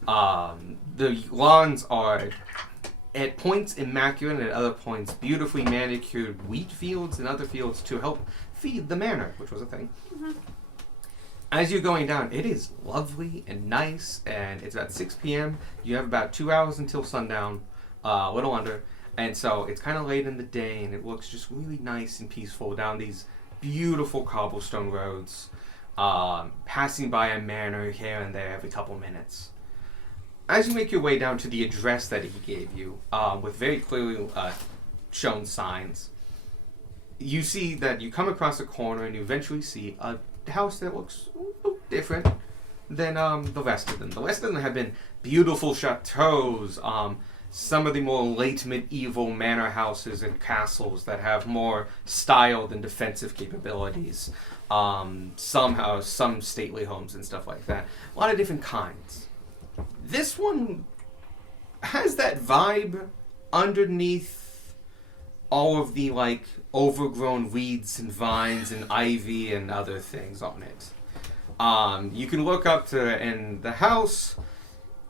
The lawns are at points immaculate, and at other points beautifully manicured wheat fields and other fields to help feed the manor, which was a thing. As you're going down, it is lovely and nice, and it's about 6 p.m. You have about 2 hours until sundown, a little under, and so it's kind of late in the day, and it looks just really nice and peaceful down these beautiful cobblestone roads, passing by a manor here and there every couple minutes. As you make your way down to the address that he gave you, with very clearly shown signs, you see that you come across a corner and you eventually see a house that looks different than the rest of them. The rest of them have been beautiful chateaus, some of the more late medieval manor houses and castles that have more style than defensive capabilities. Some stately homes and stuff like that. A lot of different kinds. This one has that vibe underneath all of the overgrown weeds and vines and ivy and other things on it. You can look up to, and the house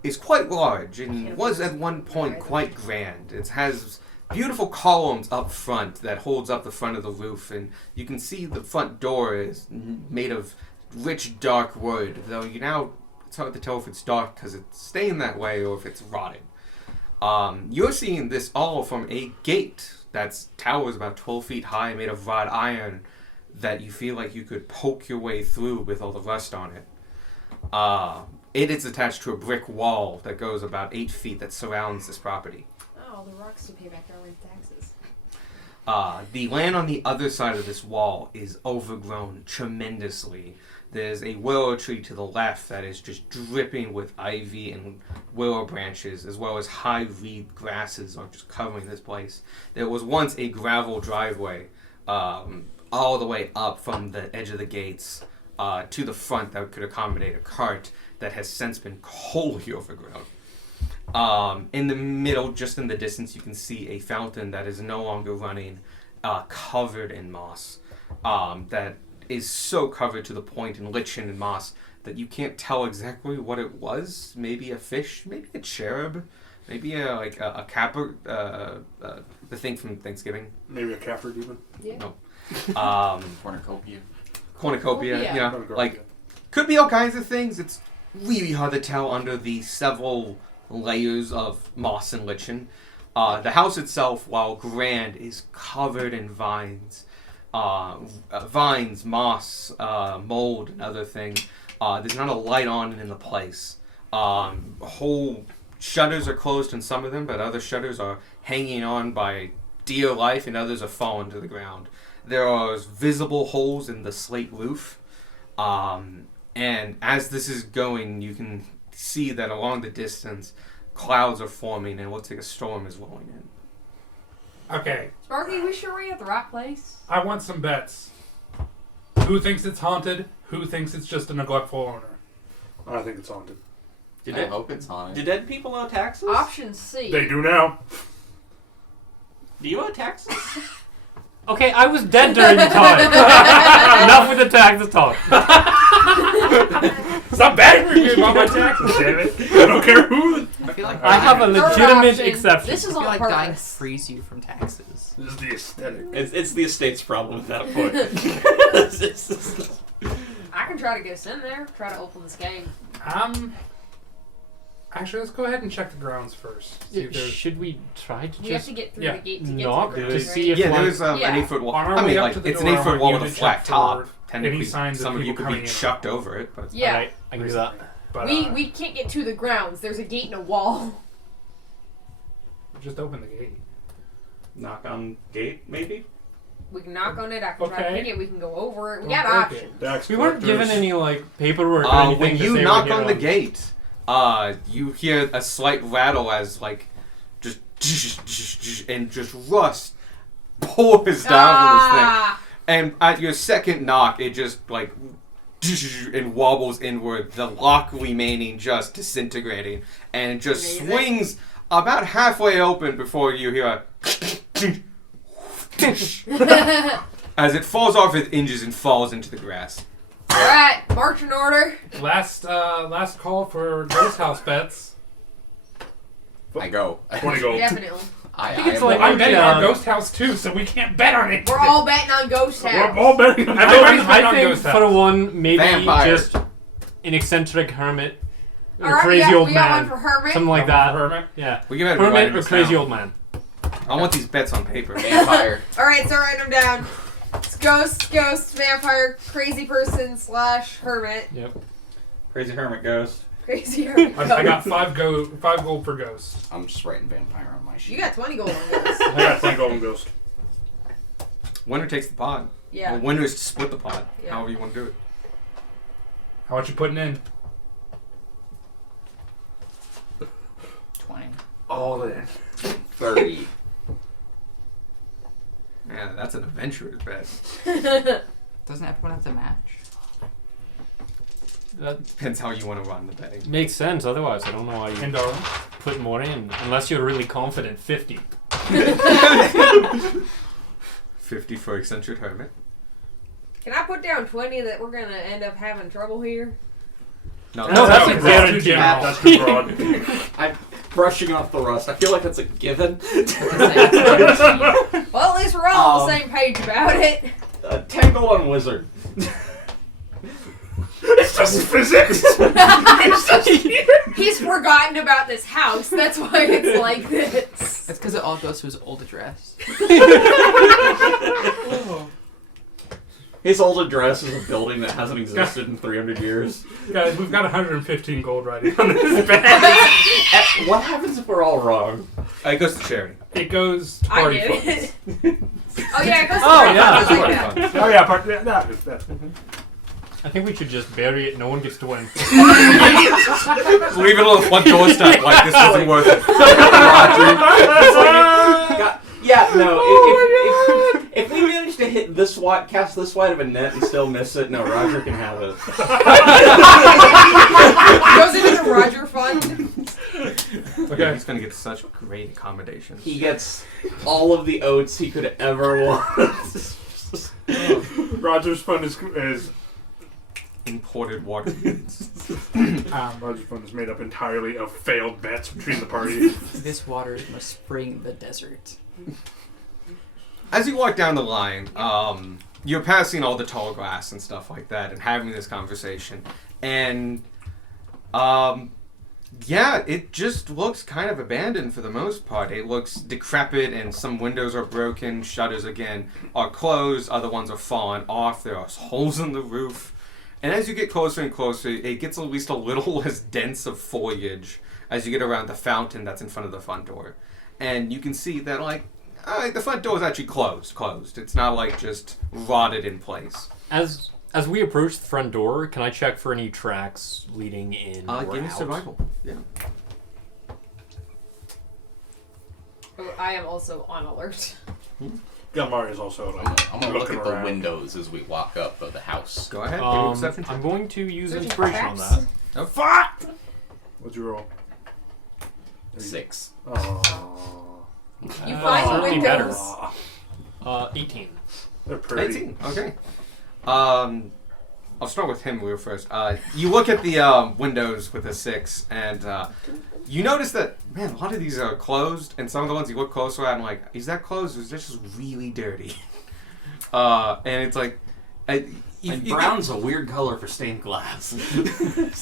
is quite large and was at one point quite grand. It has beautiful columns up front that holds up the front of the roof, and you can see the front door is made of rich dark wood, though it's hard to tell if it's dark because it's staying that way or if it's rotted. You're seeing this all from a gate that's towers about 12 feet high, made of wrought iron, that you feel like you could poke your way through with all the rust on it. It is attached to a brick wall that goes about 8 feet that surrounds this property. Oh, the rocks to pay back our rent taxes. The land on the other side of this wall is overgrown tremendously. There's a willow tree to the left that is just dripping with ivy and willow branches, as well as high reed grasses are just covering this place. There was once a gravel driveway all the way up from the edge of the gates to the front that could accommodate a cart that has since been wholly overgrown. In the middle, just in the distance, you can see a fountain that is no longer running, covered in moss, that is so covered to the point in lichen and moss that you can't tell exactly what it was. Maybe a fish, maybe a cherub, maybe a capper, the thing from Thanksgiving. Maybe a Cafford even. Yeah. No. Cornucopia. Cornucopia, Yeah. yeah. Could be all kinds of things. It's really hard to tell under the several layers of moss and lichen. The house itself, while grand, is covered in vines. Vines, moss, mold, and other things. There's not a light on in the place. Whole shutters are closed in some of them, but other shutters are hanging on by dear life, and others are fallen to the ground. There are visible holes in the slate roof, and as this is going, you can see that along the distance, clouds are forming, and it looks like a storm is rolling in. Okay, Sparky, we sure we're at the right place? I want some bets. Who thinks it's haunted? Who thinks it's just a neglectful owner? I think it's haunted. I hope it's haunted. Do dead people owe taxes? Option C. They do now. Do you owe taxes? Okay, I was dead during the time. Enough with the taxes talk. Stop badgering me about my taxes, damn it. I don't care who. I feel like I have a Third legitimate option. exception. This is I feel on like dying purpose. frees you from taxes. This is the aesthetic. It's the estate's problem at that point. I can try to get us in there. Try to open this game. Actually, let's go ahead and check the grounds first. See if there's Should we try to We have just to get through yeah, the gate to get knock to the to grounds, see right? if Yeah, one- there's an Yeah. 8-foot wall. On our I way mean, up to the it's an door, I 8-foot want wall you with a to flat check top. for Technically, any signs of some of you people could be coming in. chucked over it, but Yeah. Alright, I can do that. But, We can't get to the grounds. There's a gate and a wall. just open the gate. Knock on gate, maybe? We can knock on it. I can try to Okay. pick it. We can go over it. We Don't got break it. options. Tax We weren't given collectors. any like paperwork or anything. When to you say knock we're on the here gate, you hear a slight rattle as like just and just rust pours down from this thing. Ah! And at your second knock, it just like and wobbles inward, the lock remaining just disintegrating, and it just Amazing. swings about halfway open before you hear a as it falls off its hinges and falls into the grass. Alright, marching order. Last call for ghost house bets. I go. 20 gold. Definitely. I think it's am like- I'm betting Yeah. on ghost house too, so we can't bet on it. We're all betting on Ghost We're House. all betting on Everybody's it. betting I on think ghost for house. one, maybe Vampire. just an eccentric hermit, or Alright, crazy yeah, old we got man, one for Hermit. something like that. Hermit. Yeah, We can have it right hermit in or this crazy town. old man. I want these bets on paper. Vampire. Alright, so write them down. It's ghost, vampire, crazy person / hermit. Yep. Crazy hermit ghost. Crazy hermit. I got 5 gold for ghost. I'm just writing vampire on my sheet. You got 20 gold on ghost. I got 10 gold and ghost. Winner takes the pot. Yeah. Well, winner is to split the pot. Yeah. However you want to do it. How much you putting in? 20. All in. 30. Yeah, that's an adventurer's bet. Doesn't everyone have to match? That Depends how you want to run the betting. makes sense. Otherwise, I don't know why you And Darwin? put more in, unless you're really confident. 50. 50 for eccentric hermit. Can I put down 20 that we're gonna end up having trouble here? No, No, that's too a broad. guarantee. That's too broad. I'm brushing off the rust. I feel like that's a given. Well, at least we're all on the Um, same page about it. 10 gold on wizard. It's just physics. He's forgotten about this house. That's why it's like this. It's because it all goes to his old address. His old address is a building that hasn't existed in 300 years. Guys, we've got 115 gold writing on this bet. What happens if we're all wrong? It goes to charity. It goes to I party get funds. it. Oh yeah, it goes to Oh, party yeah. funds, I like that. Oh yeah, part that. I think we should just bury it. No one gets to win. Leave it on the front doorstep like this isn't worth it. If we manage to hit this wide, cast this wide of a net and still miss it, no, Roger can have it. Goes into the Roger fund. Okay. He's going to get such great accommodations. He gets all of the oats he could ever want. Roger's fund is imported water. Roger's fund is made up entirely of failed bets between the parties. This water is must spring the desert. As you walk down the line, you're passing all the tall grass and stuff like that and having this conversation. And, yeah, it just looks kind of abandoned for the most part. It looks decrepit and some windows are broken, shutters again are closed, other ones are falling off, there are holes in the roof. And as you get closer and closer, it gets at least a little less dense of foliage as you get around the fountain that's in front of the front door. And you can see that, like, the front door is actually closed. It's not, like, just rotted in place. As we approach the front door, can I check for any tracks leading in or Give me out? survival. Yeah. Oh, I am also on alert. Gilmar is also like I'm gonna look looking at the around. windows as we walk up of the house. Go ahead. Give me a I'm perception check. going to use Searching inspiration on tracks? that. Oh, fuck! What'd you roll? 6. Oh. You Uh, find the certainly windows. better. 18. They're pretty. 18. Okay. I'll start with him real first. You look at the windows with a 6, and you notice that, man, a lot of these are closed, and some of the ones you look closer at, and like, is that closed or is that just really dirty? And it's like, And brown's a weird color for stained glass.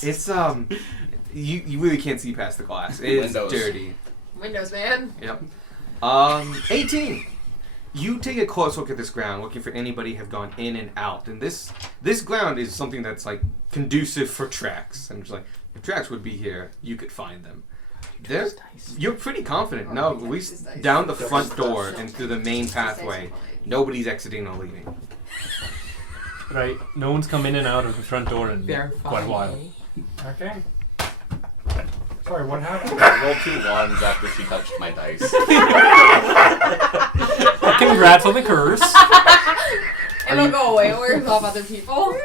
it's you really can't see past the glass. It's Windows. dirty. Windows, man. Yep. 18. You take a close look at this ground, looking for anybody have gone in and out, and this ground is something that's like conducive for tracks. And it's like, if tracks would be here, you could find them. You're pretty confident. No, at least down the front door and through the main pathway, nobody's exiting or leaving. Right. No one's come in and out of the front door in quite a while. Okay. Sorry, what happened? I rolled 2 ones after she touched my dice. Congrats on the curse. It'll go away. Worries off other people.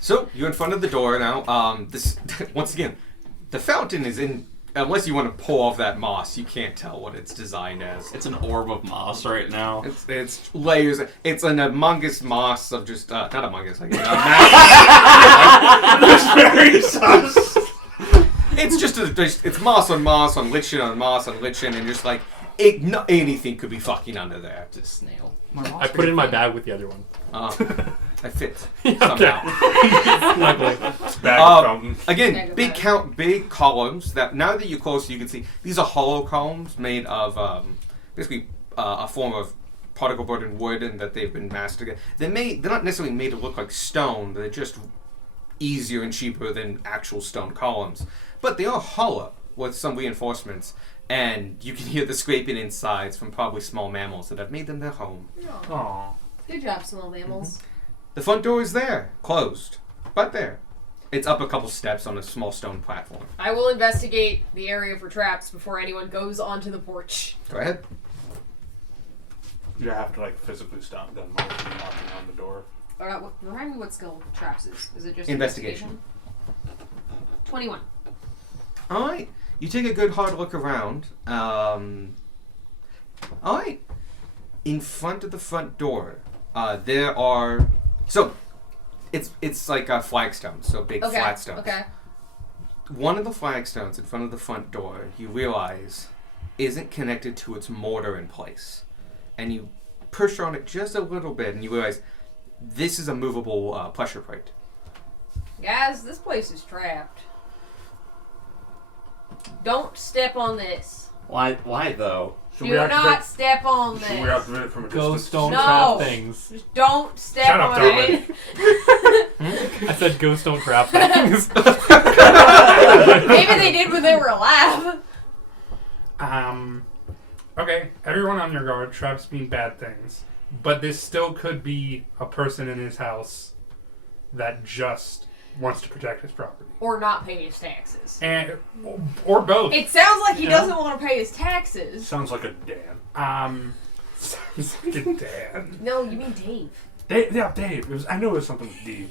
So you're in front of the door now. This once again, the fountain is in. Unless you want to pull off that moss, you can't tell what it's designed as. It's an orb of moss right now. It's layers. It's an Among Us moss of just not Among Us. Like, very sus. It's just it's moss on lichen on moss on lichen, and just like anything could be fucking under there. Just snail. I put it in my bag with the other one. I fit Okay. somehow. Again, big columns that now that you're closer, you can see these are hollow columns made of basically a form of particle board and wood, and that they've been massed together. They're not necessarily made to look like stone. They're just easier and cheaper than actual stone columns, but they are hollow with some reinforcements, and you can hear the scraping insides from probably small mammals that have made them their home. Aww. Good job, small mammals. The front door is there, closed, but there. It's up a couple steps on a small stone platform. I will investigate the area for traps before anyone goes onto the porch. Go ahead. You have to like physically stop them knocking on the door. Remind me what skill traps is. Is it just Investigation. 21. All right. You take a good hard look around. All right. In front of the front door, there are. So, it's like flagstones, so big flat stones. Okay. One of the flagstones in front of the front door, you realize, isn't connected to its mortar in place, and you push on it just a little bit, and you realize this is a movable pressure plate. Guys, this place is trapped. Don't step on this. Why though? Do not step on this. Should we activate it from a Ghost distance? don't No. trap things. Just don't step Shut up, on Darwin. it. I said ghosts don't trap things. Maybe they did when they were alive. Okay, everyone on your guard. Traps mean bad things, but this still could be a person in his house that just wants to protect his property, Or not pay his taxes. and or both. It sounds like he Yeah. doesn't want to pay his taxes. Sounds like a Dan. Sounds like a Dan. No, you mean Dave. Dave. I know it was something with D.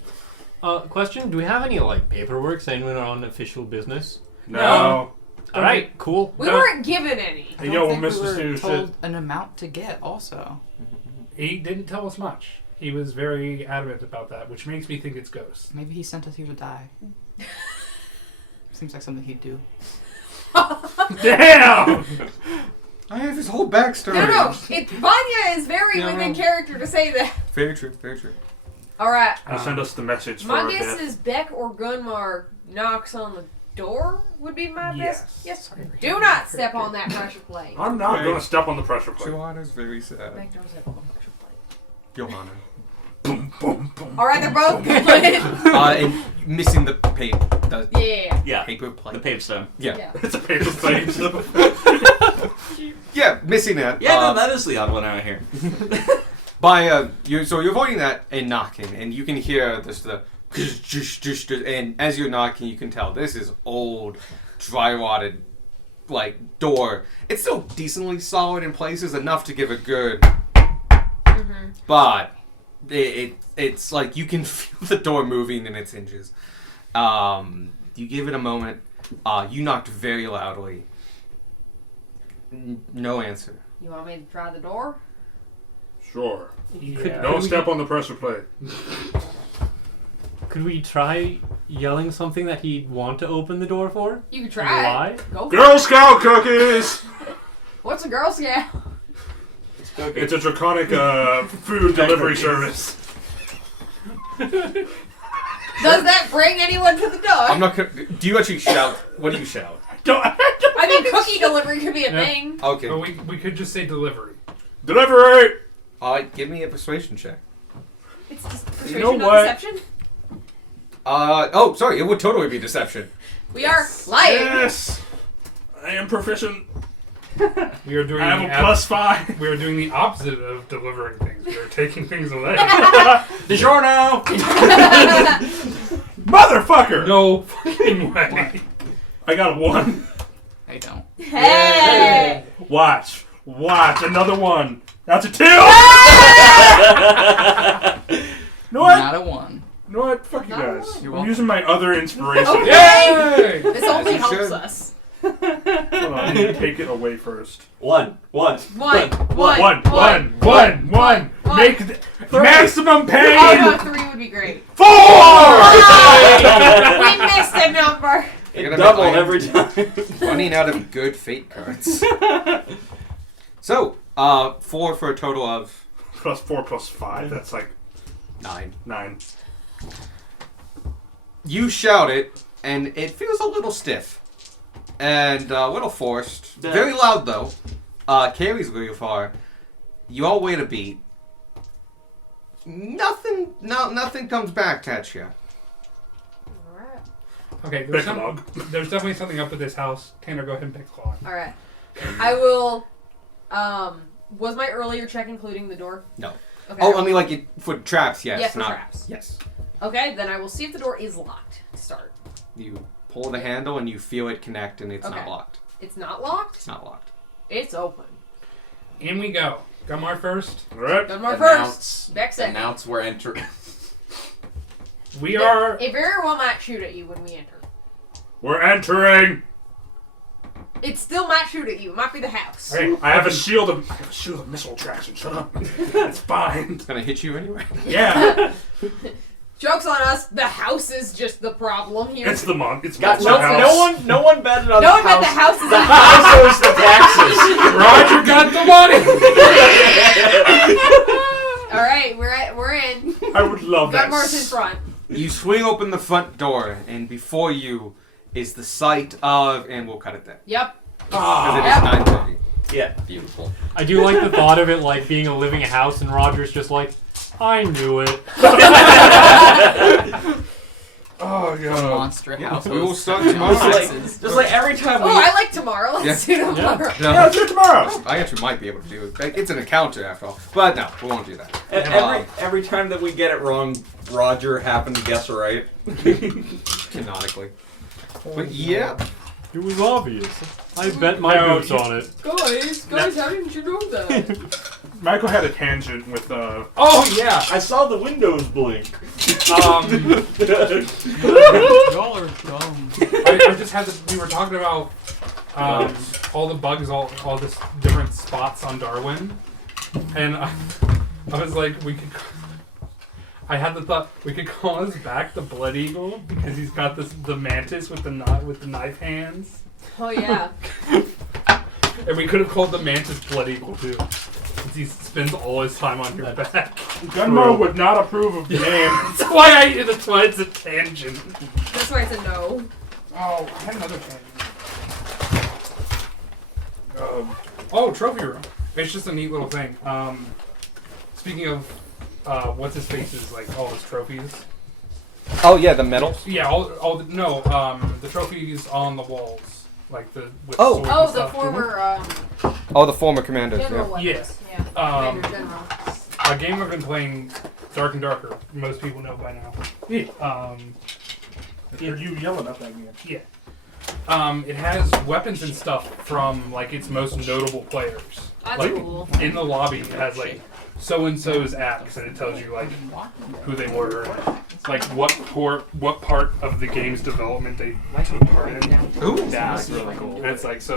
Question: do we have any paperwork saying we're on official business? No. All right, cool. We weren't given any. Hey, yo, think Mr. we were Snooze told shit. an amount to get also. He didn't tell us much. He was very adamant about that, which makes me think it's ghosts. Maybe he sent us here to die. Seems like something he'd do. Damn! I have his whole backstory. No. Vanya is very No, within no. character to say that. Very true. Very true. All right. Send us the message for My our guess death. is Beck or Gunmar knocks on the door would be my Yes. best. Yes. Do not step on that pressure plate. I'm not going to step on the pressure plate. Joanna's very sad. Beck don't step on the pressure plate. Johanna. All right, they're both good. And missing the paper. The Yeah. paper plate. The pavestone. Yeah. It's a paper plate. Yeah, missing that. Yeah, no, that is the odd one out here. So you're avoiding that and knocking, and you can hear this and as you're knocking, you can tell this is old, dry-rotted, door. It's still decently solid in places, enough to give a good. But it's like you can feel the door moving in its hinges. You give it a moment. You knocked very loudly. No answer. You want me to try the door? Sure. Yeah. Don't step on the pressure plate. Could we try yelling something that he'd want to open the door for? You can try. Why? Go for Girl Scout cookies! What's a Girl Scout? It's a draconic food delivery service. Does that bring anyone to the door? I'm not gonna. Do you actually shout? What do you shout? I mean, cookie delivery could be a Yeah. thing. Okay. But we could just say delivery. Delivery! Alright, give me a persuasion check. It's just persuasion, You know not what? deception. Oh, sorry, it would totally be deception. We are lying. Yes! I am proficient. We are doing I have the a +5. We are doing the opposite of delivering things. We are taking things away. DiGiorno! Motherfucker! No fucking way. I got a 1. I don't. Hey! Watch. Another 1. That's a 2! know what? Not a 1. You know what? Fuck you Not a guys. one. You're I'm welcome. using my other inspiration. Okay. Yay! This only you helps should. us. Hold on, I need to take it away first. One. One. Make the maximum pain! Oh no, 3 would be great. 4! We missed a number. You're It gonna doubled make every time. running out of good fate cards. So, 4 for a total of +4 +5. That's like 9. 9. You shout it, and it feels a little stiff. And a little forced. Yeah. Very loud, though. Carries really far. You all wait a beat. Nothing comes back at you. Alright. Okay, Pick a log. there's definitely something up with this house. Tanner, go ahead and pick a clock. Alright. I will. Was my earlier check including the door? No. Okay. Oh, I mean, like, for traps, yes. Yeah, for not, traps. Yes. Okay, then I will see if the door is locked. Start. You pull the handle, and you feel it connect, and it's Okay. not locked. It's not locked? It's not locked. It's open. In we go. Gumar first. Alright. Gunmar first. Beck second. Announce we're entering. We are. It very well might shoot at you when we enter. We're entering! It still might shoot at you. It might be the house. Hey, I have a shield of missile traction. Shut up. It's fine. It's gonna hit you anyway. Yeah. Joke's on us. The house is just the problem here. It's the monk. It's God, Monster House. no one betted on no the one bet the house. house is The house owes the taxes. Roger got the money. Alright, we're in. I would love that. Gunmar's in front. You swing open the front door, and before you is the sight of, and we'll cut it there. Yep. Because it is Yep. 9:30. Yeah. Beautiful. I do like the thought of it like being a living house, and Roger's just like, I knew it. Oh, God. Monster house. we will with start seven tomorrow. houses. Just like every time Oh, we. I like tomorrow. Let's do tomorrow. No, Yeah, let's do it tomorrow. I actually might be able to do it. It's an encounter after all. But no, we won't do that. Every time that we get it wrong, Roger happened to guess right. Canonically. But yeah. It was obvious. I bet my No, boots on it. Guys, how didn't you know that? Michael had a tangent with, Oh yeah. I saw the windows blink. Y'all are dumb. I just had this. We were talking about all the bugs, all this different spots on Darwin, and I was like, I had the thought we could call his back the Blood Eagle because he's got the mantis with the knife hands, Oh yeah. and we could have called the mantis Blood Eagle too. Since he spends all his time on your back. Gunmo would not approve of the name. That's why it's a tangent. That's why it's a no. Oh, I had another tangent. Oh, trophy room. It's just a neat little thing. Speaking of, what's his face is like all his trophies. Oh yeah, the medals. Yeah, the trophies on the walls, like the with Oh. swords and Oh, the stuff. former Oh, the former commanders. general Yeah. weapons. Yeah. Commander General. A game I've been playing, Dark and Darker. Most people know by now. Yeah. I heard you yelling at that game. Yeah. It has weapons and stuff from like its most notable players. That's like cool. in the lobby, it has like so and so's axe, and it tells you like who they were, like what part of the game's development they took part in. Ooh. That's really cool. And it's like so.